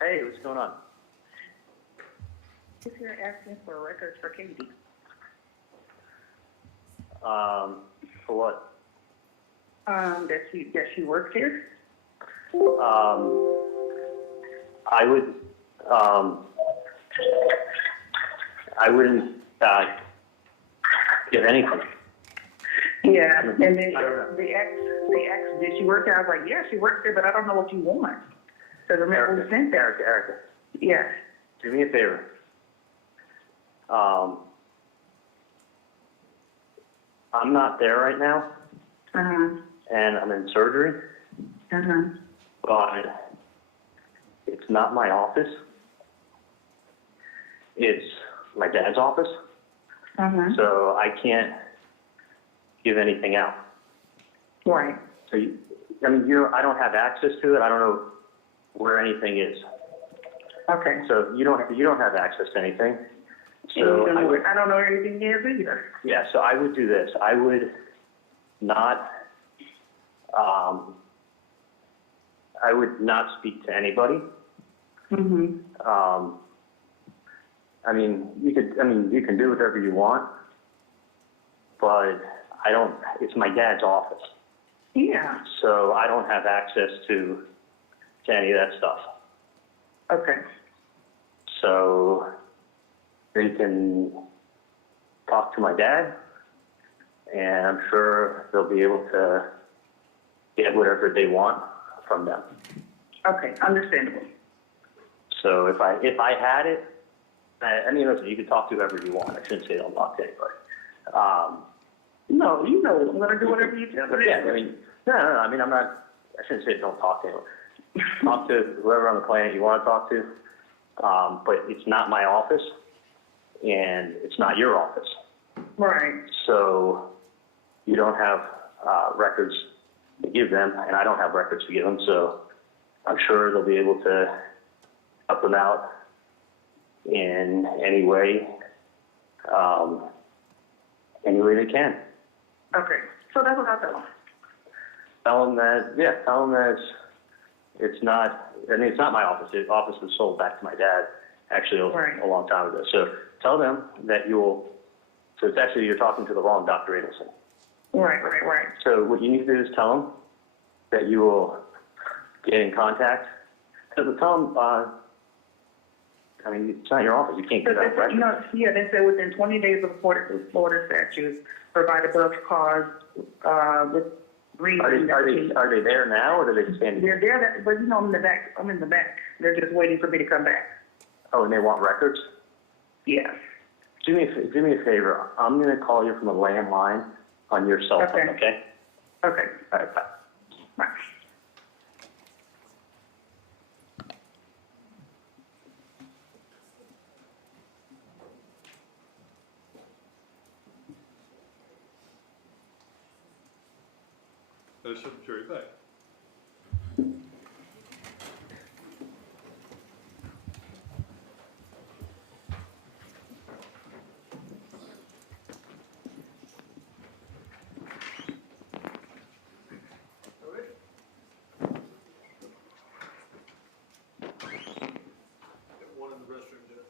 Hey, what's going on? If you're asking for records for Chindi. For what? That she works here? I wouldn't, give anything. Yeah, and then the ex, did she work there? I was like, yeah, she works there, but I don't know what you want. Cause remember we sent that. Erica, Yeah. do me a favor. I'm not there right now, and I'm in surgery, but it's not my office. It's my dad's office, so I can't give anything out. Right. So, I don't have access to it. I don't know where anything is. Okay. So you don't have access to anything. So I don't know where anything is either. yeah, so I would do this. I would not speak to anybody. You can do whatever you want, but it's my dad's office. Yeah. So I don't have access to any of that stuff. Okay. So they can talk to my dad, and I'm sure they'll be able to get whatever they want from them. Okay, understandable. So if I had it, listen, you can talk to whoever you want. I shouldn't say don't talk to anybody. No, I'm gonna do whatever you tell me. Yeah, I'm not. I shouldn't say don't talk to anyone. Talk to whoever on the planet you want to talk to, but it's not my office, and it's not your office. Right. So you don't have records to give them, and I don't have records to give them. So I'm sure they'll be able to help them out in any way they can. Okay, so that's what I'll tell them. Tell them that it's not my office. The office was sold back to my dad actually a long time ago. So tell them that so it's actually, you're talking to the wrong Dr. Adelson. Right. So what you need to do is tell them that you will get in contact. Tell them, it's not your office. You can't get that record. They said within 20 days of Florida statutes, provide a book cause with reason. Are they there now, or are they standing? They're there, but I'm in the back. They're just waiting for me to come back. Oh, and they want records? Yes. Do me a favor. I'm going to call you from a landline on your cell phone, okay? Okay. All right, bye. Bye. That's the jury back. One in the restroom, Jeff.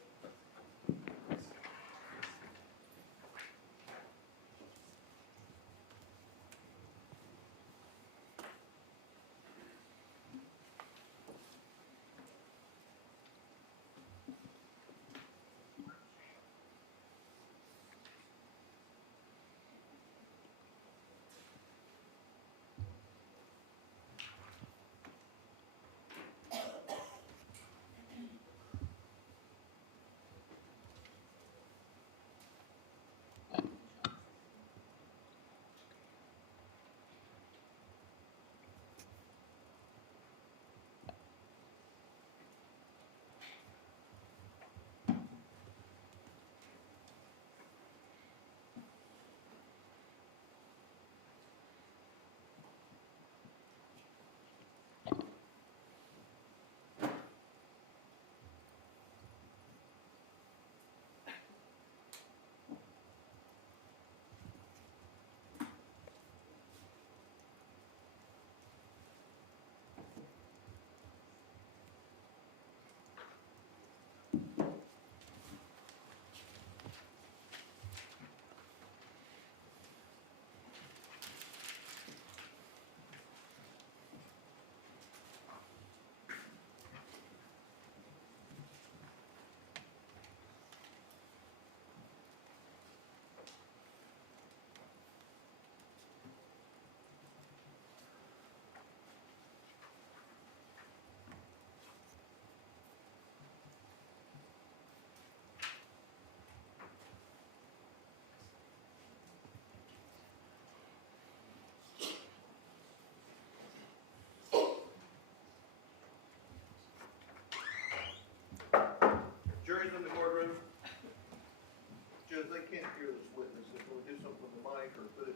because they can't hear this witness, if we do something with the mic or put it.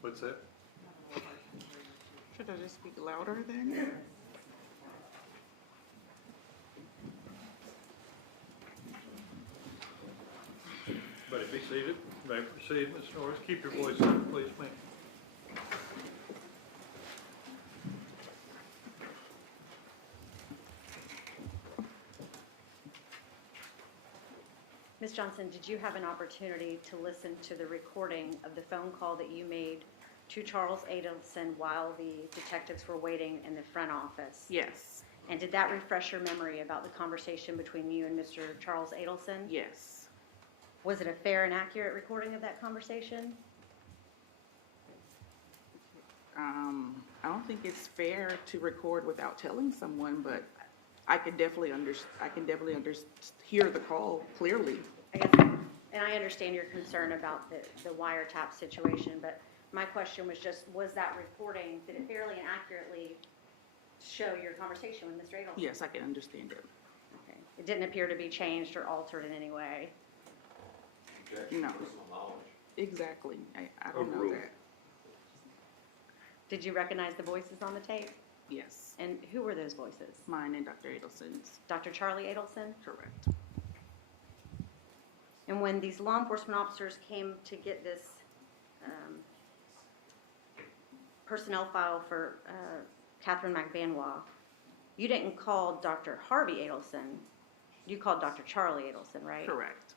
What's that? Should I just speak louder then? Everybody be seated. You may proceed, Ms. Norris. Keep your voice up, please, ma'am. Ms. Johnson, did you have an opportunity to listen to the recording of the phone call that you made to Charles Adelson while the detectives were waiting in the front office? Yes. And did that refresh your memory about the conversation between you and Mr. Charles Adelson? Yes. Was it a fair and accurate recording of that conversation? I don't think it's fair to record without telling someone, but I can definitely hear the call clearly. I guess, and I understand your concern about the wiretap situation, but my question was just, was that recording, did it fairly and accurately show your conversation with Mr. Adelson? Yes, I can understand it. Okay. It didn't appear to be changed or altered in any way? No. Exactly. I don't know that. Did you recognize the voices on the tape? Yes. And who were those voices? Mine and Dr. Adelson's. Dr. Charlie Adelson? Correct. And when these law enforcement officers came to get this personnel file for Catherine McVanois, you didn't call Dr. Harvey Adelson, you called Dr. Charlie Adelson, right? Correct.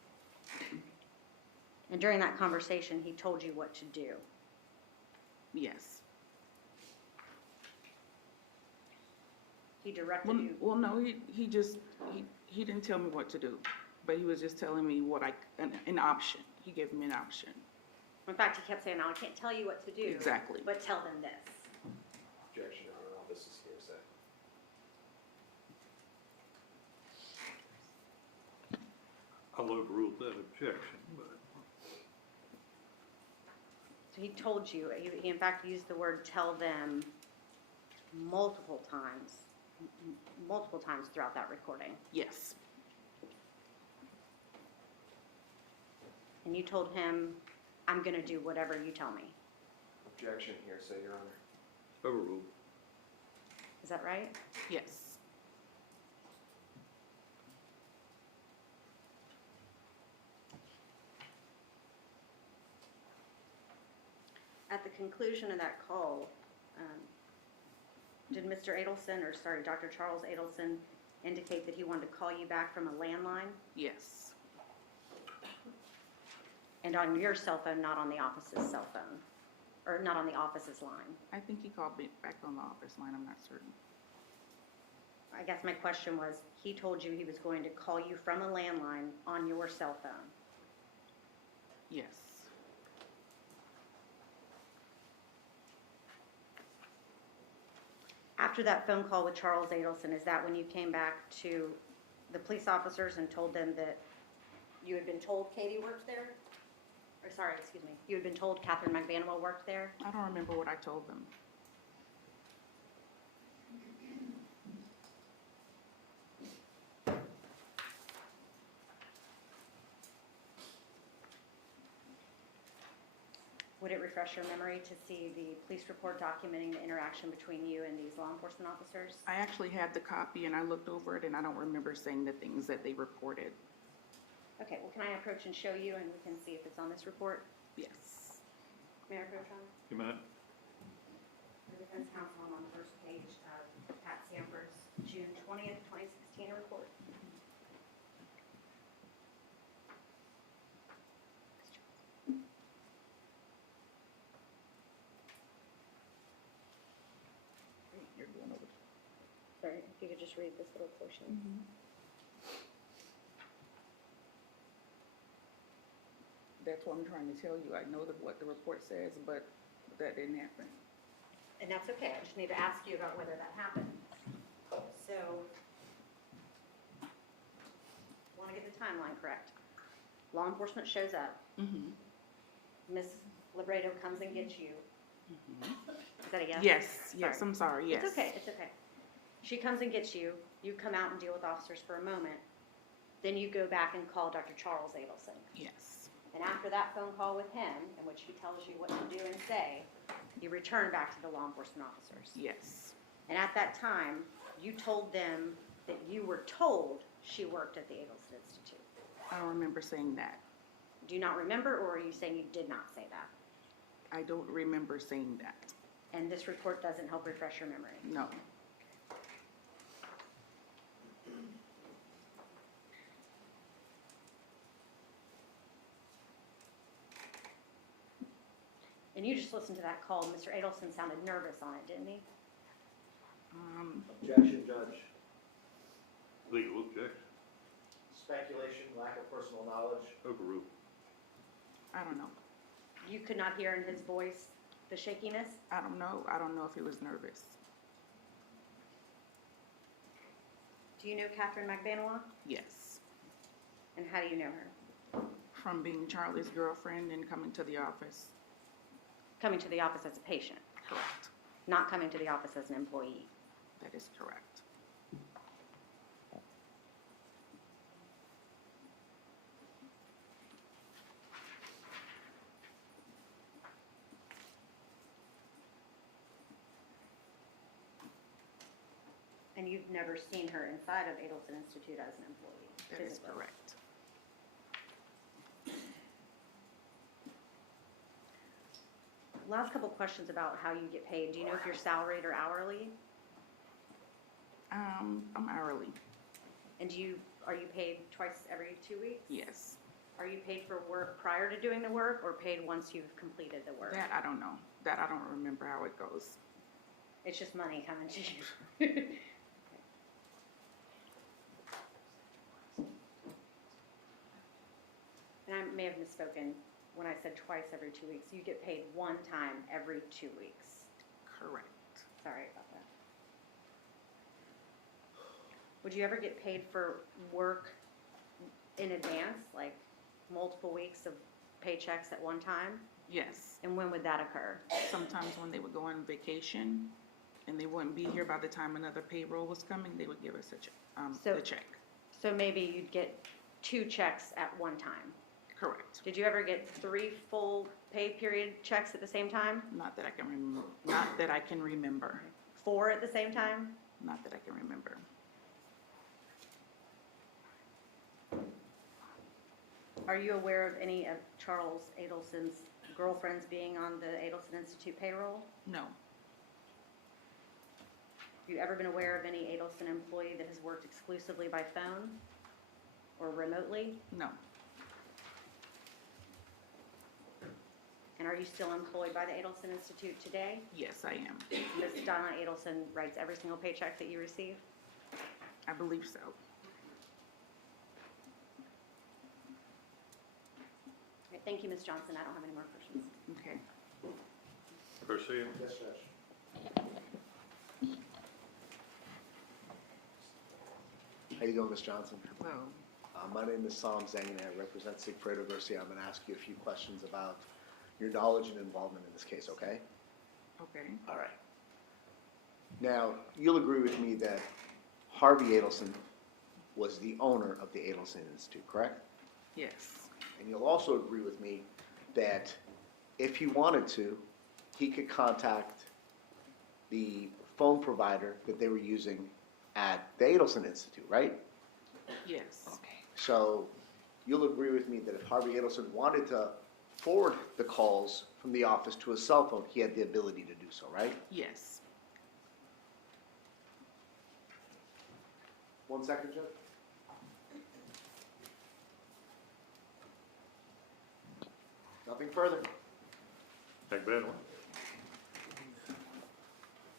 And during that conversation, he told you what to do? Yes. He directed you? Well, no, he didn't tell me what to do, but he was just telling me an option. He gave me an option. In fact, he kept saying, "No, I can't tell you what to do." Exactly. But tell them this. Objection, Your Honor, all this is hearsay. I'll overrule that objection, but. So he told you, he in fact used the word "tell them" multiple times throughout that recording. Yes. And you told him, "I'm going to do whatever you tell me." Objection, hearsay, Your Honor. Overruled. Is that right? Yes. At the conclusion of that call, did Mr. Adelson, or sorry, Dr. Charles Adelson, indicate that he wanted to call you back from a landline? Yes. And on your cell phone, not on the office's cell phone? Or not on the office's line? I think he called me back on the office line. I'm not certain. I guess my question was, he told you he was going to call you from a landline on your cell phone? Yes. After that phone call with Charles Adelson, is that when you came back to the police officers and told them that you had been told Katie worked there? Or sorry, excuse me, you had been told Catherine McVanois worked there? I don't remember what I told them. Would it refresh your memory to see the police report documenting the interaction between you and these law enforcement officers? I actually had the copy and I looked over it and I don't remember saying the things that they reported. Okay, well, can I approach and show you and we can see if it's on this report? Yes. May I approach on? You mind? The defense counsel, I'm on the first page of Pat Sanford's June 20th, 2016 report. You're going over. Sorry, if you could just read this little portion. That's what I'm trying to tell you. I know what the report says, but that didn't happen. And that's okay, I just need to ask you about whether that happened. So, want to get the timeline correct. Law enforcement shows up. Miss Libretto comes and gets you. Is that a yes? Yes, yes, I'm sorry, yes. It's okay. She comes and gets you. You come out and deal with officers for a moment. Then you go back and call Dr. Charles Adelson. Yes. And after that phone call with him, in which he tells you what to do and say, you return back to the law enforcement officers. Yes. And at that time, you told them that you were told she worked at the Adelson Institute. I don't remember saying that. Do you not remember, or are you saying you did not say that? I don't remember saying that. And this report doesn't help refresh your memory? No. And you just listened to that call. Mr. Adelson sounded nervous on it, didn't he? Objection, Judge. Legal objection. Speculation, lack of personal knowledge. Overruled. I don't know. You could not hear in his voice the shakiness? I don't know. I don't know if he was nervous. Do you know Catherine McBanois? Yes. And how do you know her? From being Charlie's girlfriend and coming to the office. Coming to the office as a patient, Correct. not coming to the office as an employee. That is correct. And you've never seen her inside of Adelson Institute as an employee? That is physically? correct. Last couple questions about how you get paid. Do you know if you're salaried or hourly? I'm hourly. And are you paid twice every 2 weeks? Yes. Are you paid for work prior to doing the work, or paid once you've completed the work? That I don't know. That I don't remember how it goes. It's just money coming to you. And I may have misspoken when I said twice every 2 weeks. You get paid one time every 2 weeks. Correct. Sorry about that. Would you ever get paid for work in advance, like multiple weeks of paychecks at one time? Yes. And when would that occur? Sometimes when they would go on vacation and they wouldn't be here by the time another payroll was coming, they would give us a check. So maybe you'd get 2 checks at one time. Correct. Did you ever get 3 full pay period checks at the same time? Not that I can remember. Not that I can remember. 4 at the same time? Not that I can remember. Are you aware of any of Charles Adelson's girlfriends being on the Adelson Institute payroll? No. Have you ever been aware of any Adelson employee that has worked exclusively by phone or remotely? No. And are you still employed by the Adelson Institute today? Yes, I am. Ms. Donna Adelson writes every single paycheck that you receive? I believe so. Okay, thank you, Ms. Johnson. I don't have any more questions. Okay. Garcia? Yes, Judge. How you doing, Ms. Johnson? Hello. My name is Sam Zane, and I represent Sigfredo Garcia. I'm going to ask you a few questions about your knowledge and involvement in this case, okay? Okay. All right. Now, you'll agree with me that Harvey Adelson was the owner of the Adelson Institute, correct? Yes. And you'll also agree with me that if he wanted to, he could contact the phone provider that they were using at the Adelson Institute, right? Yes. Okay. So you'll agree with me that if Harvey Adelson wanted to forward the calls from the office to his cell phone, he had the ability to do so, right? Yes. 1 second, Judge. Nothing further. McBanois?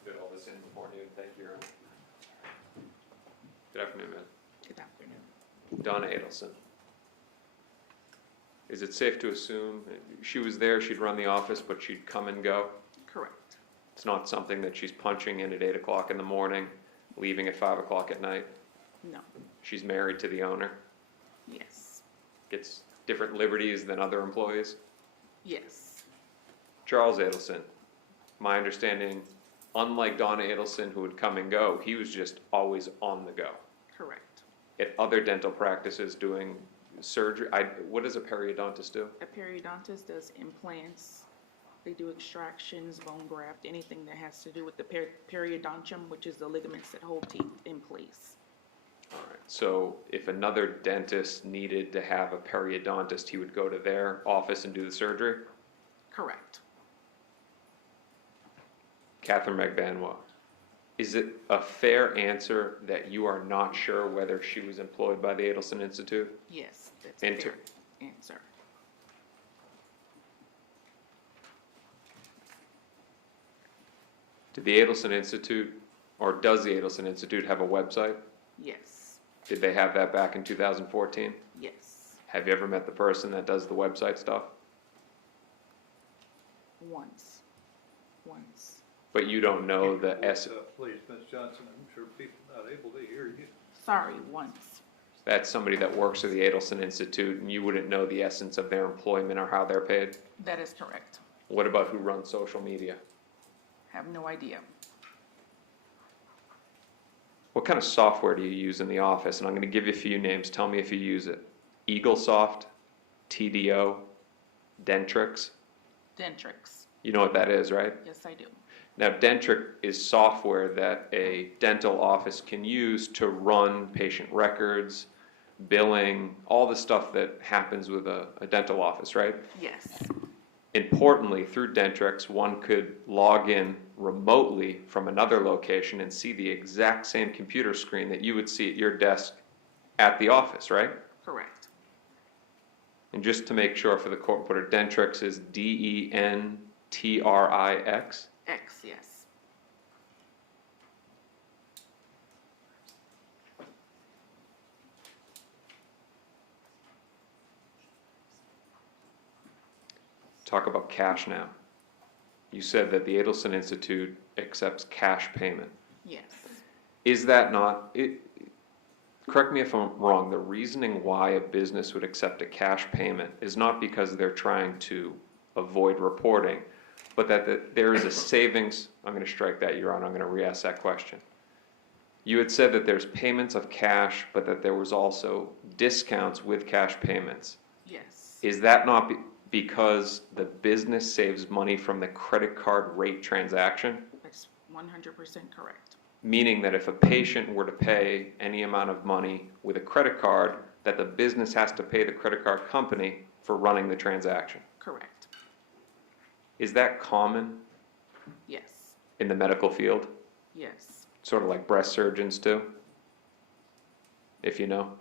Did all this in before noon, thank you, Your Honor. Good afternoon, ma'am. Good afternoon. Donna Adelson. Is it safe to assume she was there, she'd run the office, but she'd come and go? Correct. It's not something that she's punching in at 8 o'clock in the morning, leaving at 5 o'clock at night? No. She's married to the owner? Yes. Gets different liberties than other employees? Yes. Charles Adelson, my understanding, unlike Donna Adelson who would come and go, he was just always on the go. Correct. at other dental practices doing surgery? What does a periodontist do? A periodontist does implants, they do extractions, bone graft, anything that has to do with the periodontium, which is the ligaments that hold teeth in place. All right, so if another dentist needed to have a periodontist, he would go to their office and do the surgery? Correct. Catherine McBanois, is it a fair answer that you are not sure whether she was employed by the Adelson Institute? Yes, that's a fair answer. Did the Adelson Institute, or does the Adelson Institute have a website? Yes, Did they have that back in 2014? yes, Have you ever met the person that does the website stuff? once. But you don't know the Please, Ms. Johnson, I'm sure people are not able to hear you. Sorry, once. that's somebody that works for the Adelson Institute, and you wouldn't know the essence of their employment or how they're paid? That is correct. What about who runs social media? Have no idea. What kind of software do you use in the office? And I'm going to give you a few names. Tell me if you use it. EagleSoft, TDO, Dentrix. Dentrix. You know what that is, right? Yes, I do. Now, Dentrix is software that a dental office can use to run patient records, billing, all the stuff that happens with a dental office, right? Yes. Importantly, through Dentrix, one could log in remotely from another location and see the exact same computer screen that you would see at your desk at the office, right? Correct. And just to make sure for the court reporter, Dentrix is DENTRIX. X, yes. Talk about cash now. You said that the Adelson Institute accepts cash payment. Yes. Is that not, correct me if I'm wrong, the reasoning why a business would accept a cash payment is not because they're trying to avoid reporting, but that there is a savings. I'm going to strike that, Your Honor. I'm going to re-ask that question. You had said that there's payments of cash, but that there was also discounts with cash payments. Yes. Is that not because the business saves money from the credit card rate transaction? That's 100% correct. Meaning that if a patient were to pay any amount of money with a credit card, that the business has to pay the credit card company for running the transaction. Correct. Is that common Yes. in the medical field? Yes. Sort of like breast surgeons do? If you know?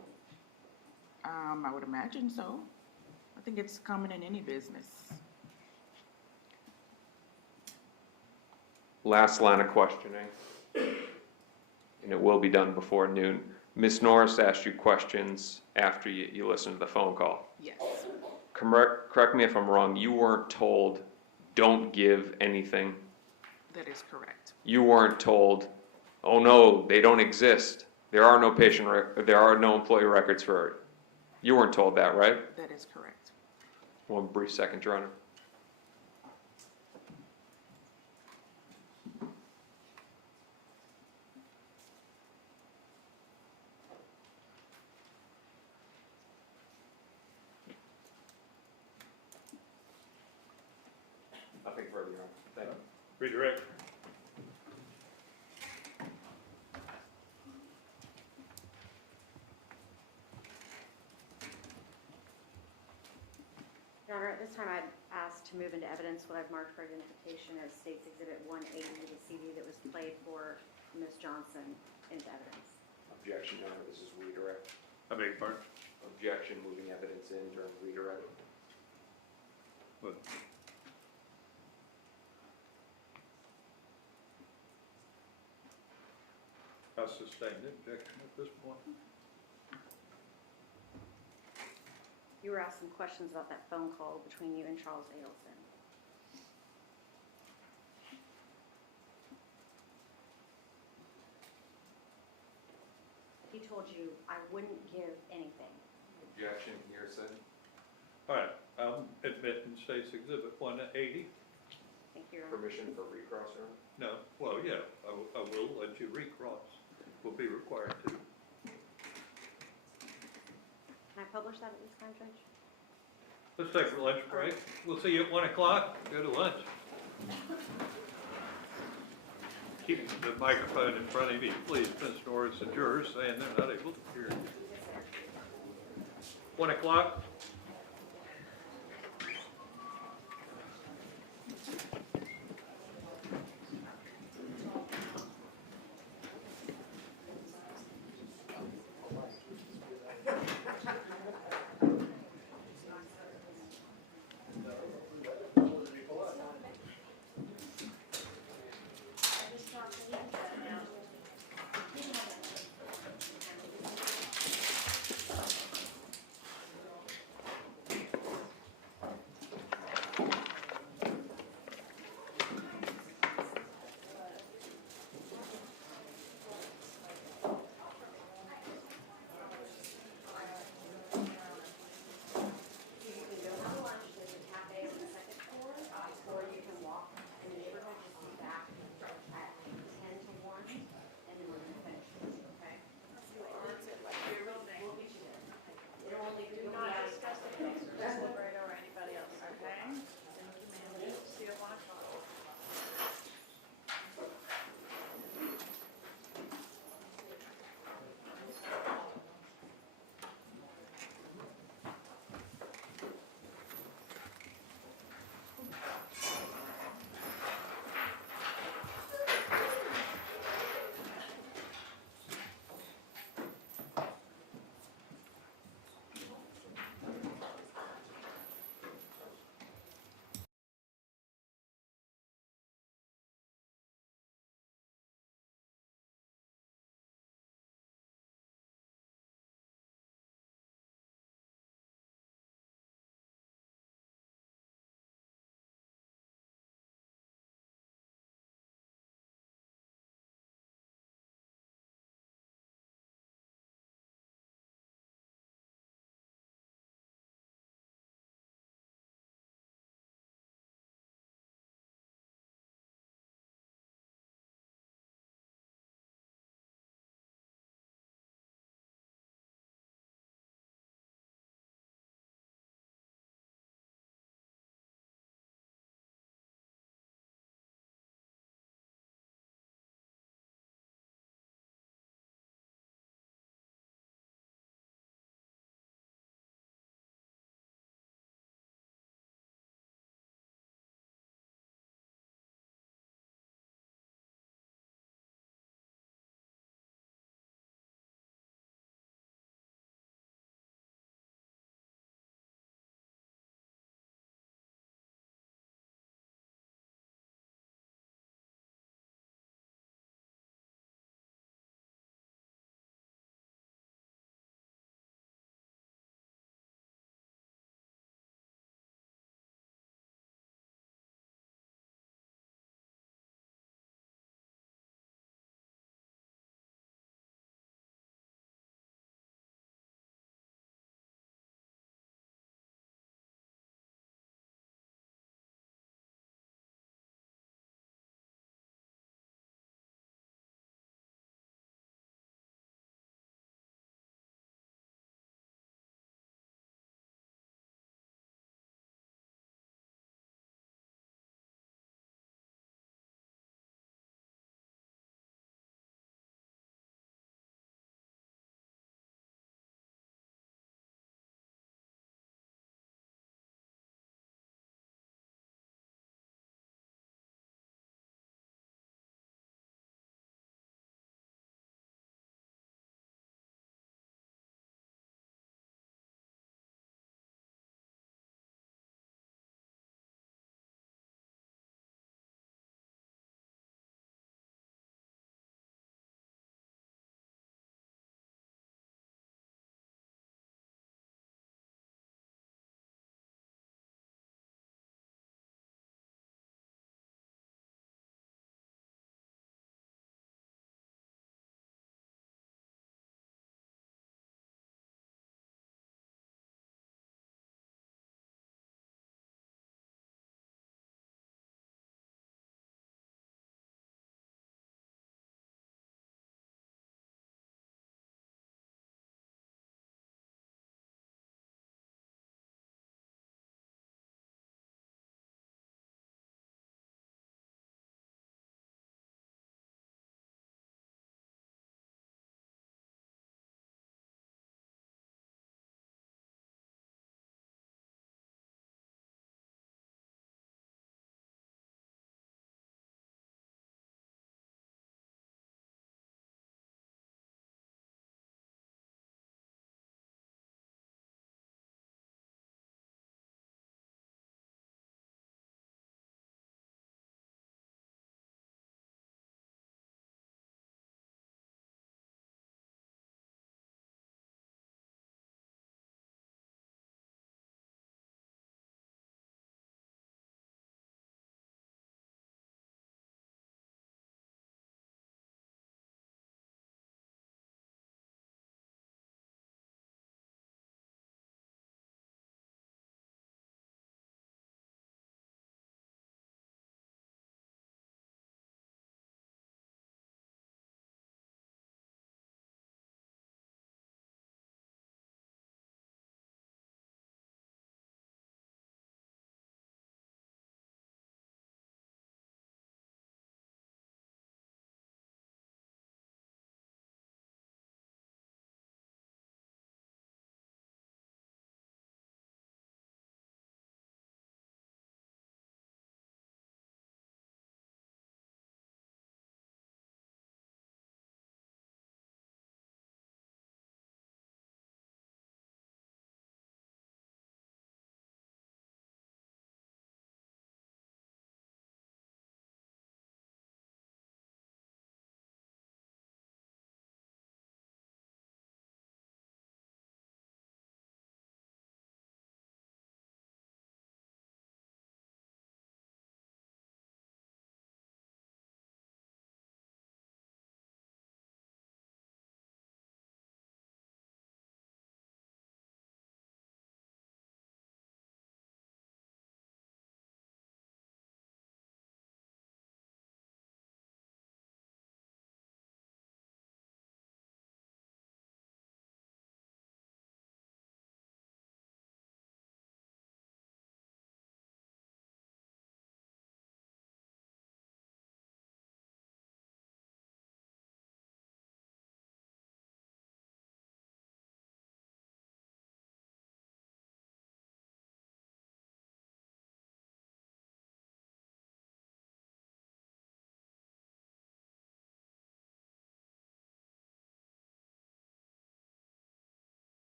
I would imagine so. I think it's common in any business. Last line of questioning, and it will be done before noon. Ms. Norris asked you questions after you listened to the phone call. Yes. Correct me if I'm wrong, you weren't told, don't give anything. That is correct. You weren't told, oh no, they don't exist. There are no there are no employee records for it. You weren't told that, right? That is correct. One brief second, Your Honor. Nothing further, Your Honor. Thank you. Redirect. Your Honor, at this time, I'd ask to move into evidence what I've marked for identification as State's Exhibit 180, the CD that was played for Ms. Johnson, into evidence. Objection, Your Honor, this is redirect. I beg your pardon? Objection, moving evidence in during redirect. What? I sustain the objection at this point. You were asking questions about that phone call between you and Charles Adelson. He told you, I wouldn't give anything. Objection, hearsay. All right, I'll admit in State's Exhibit 180. Thank you, Your Honor. Permission for recross, Your Honor? No, well, yeah, I will let you recross. Will be required to. publish that at this time, Judge? Let's take a lunch break. We'll see you at 1 o'clock. Go to lunch. Keep the microphone in front of you, please, Ms. Norris. The jurors saying they're not able to hear. 1 o'clock.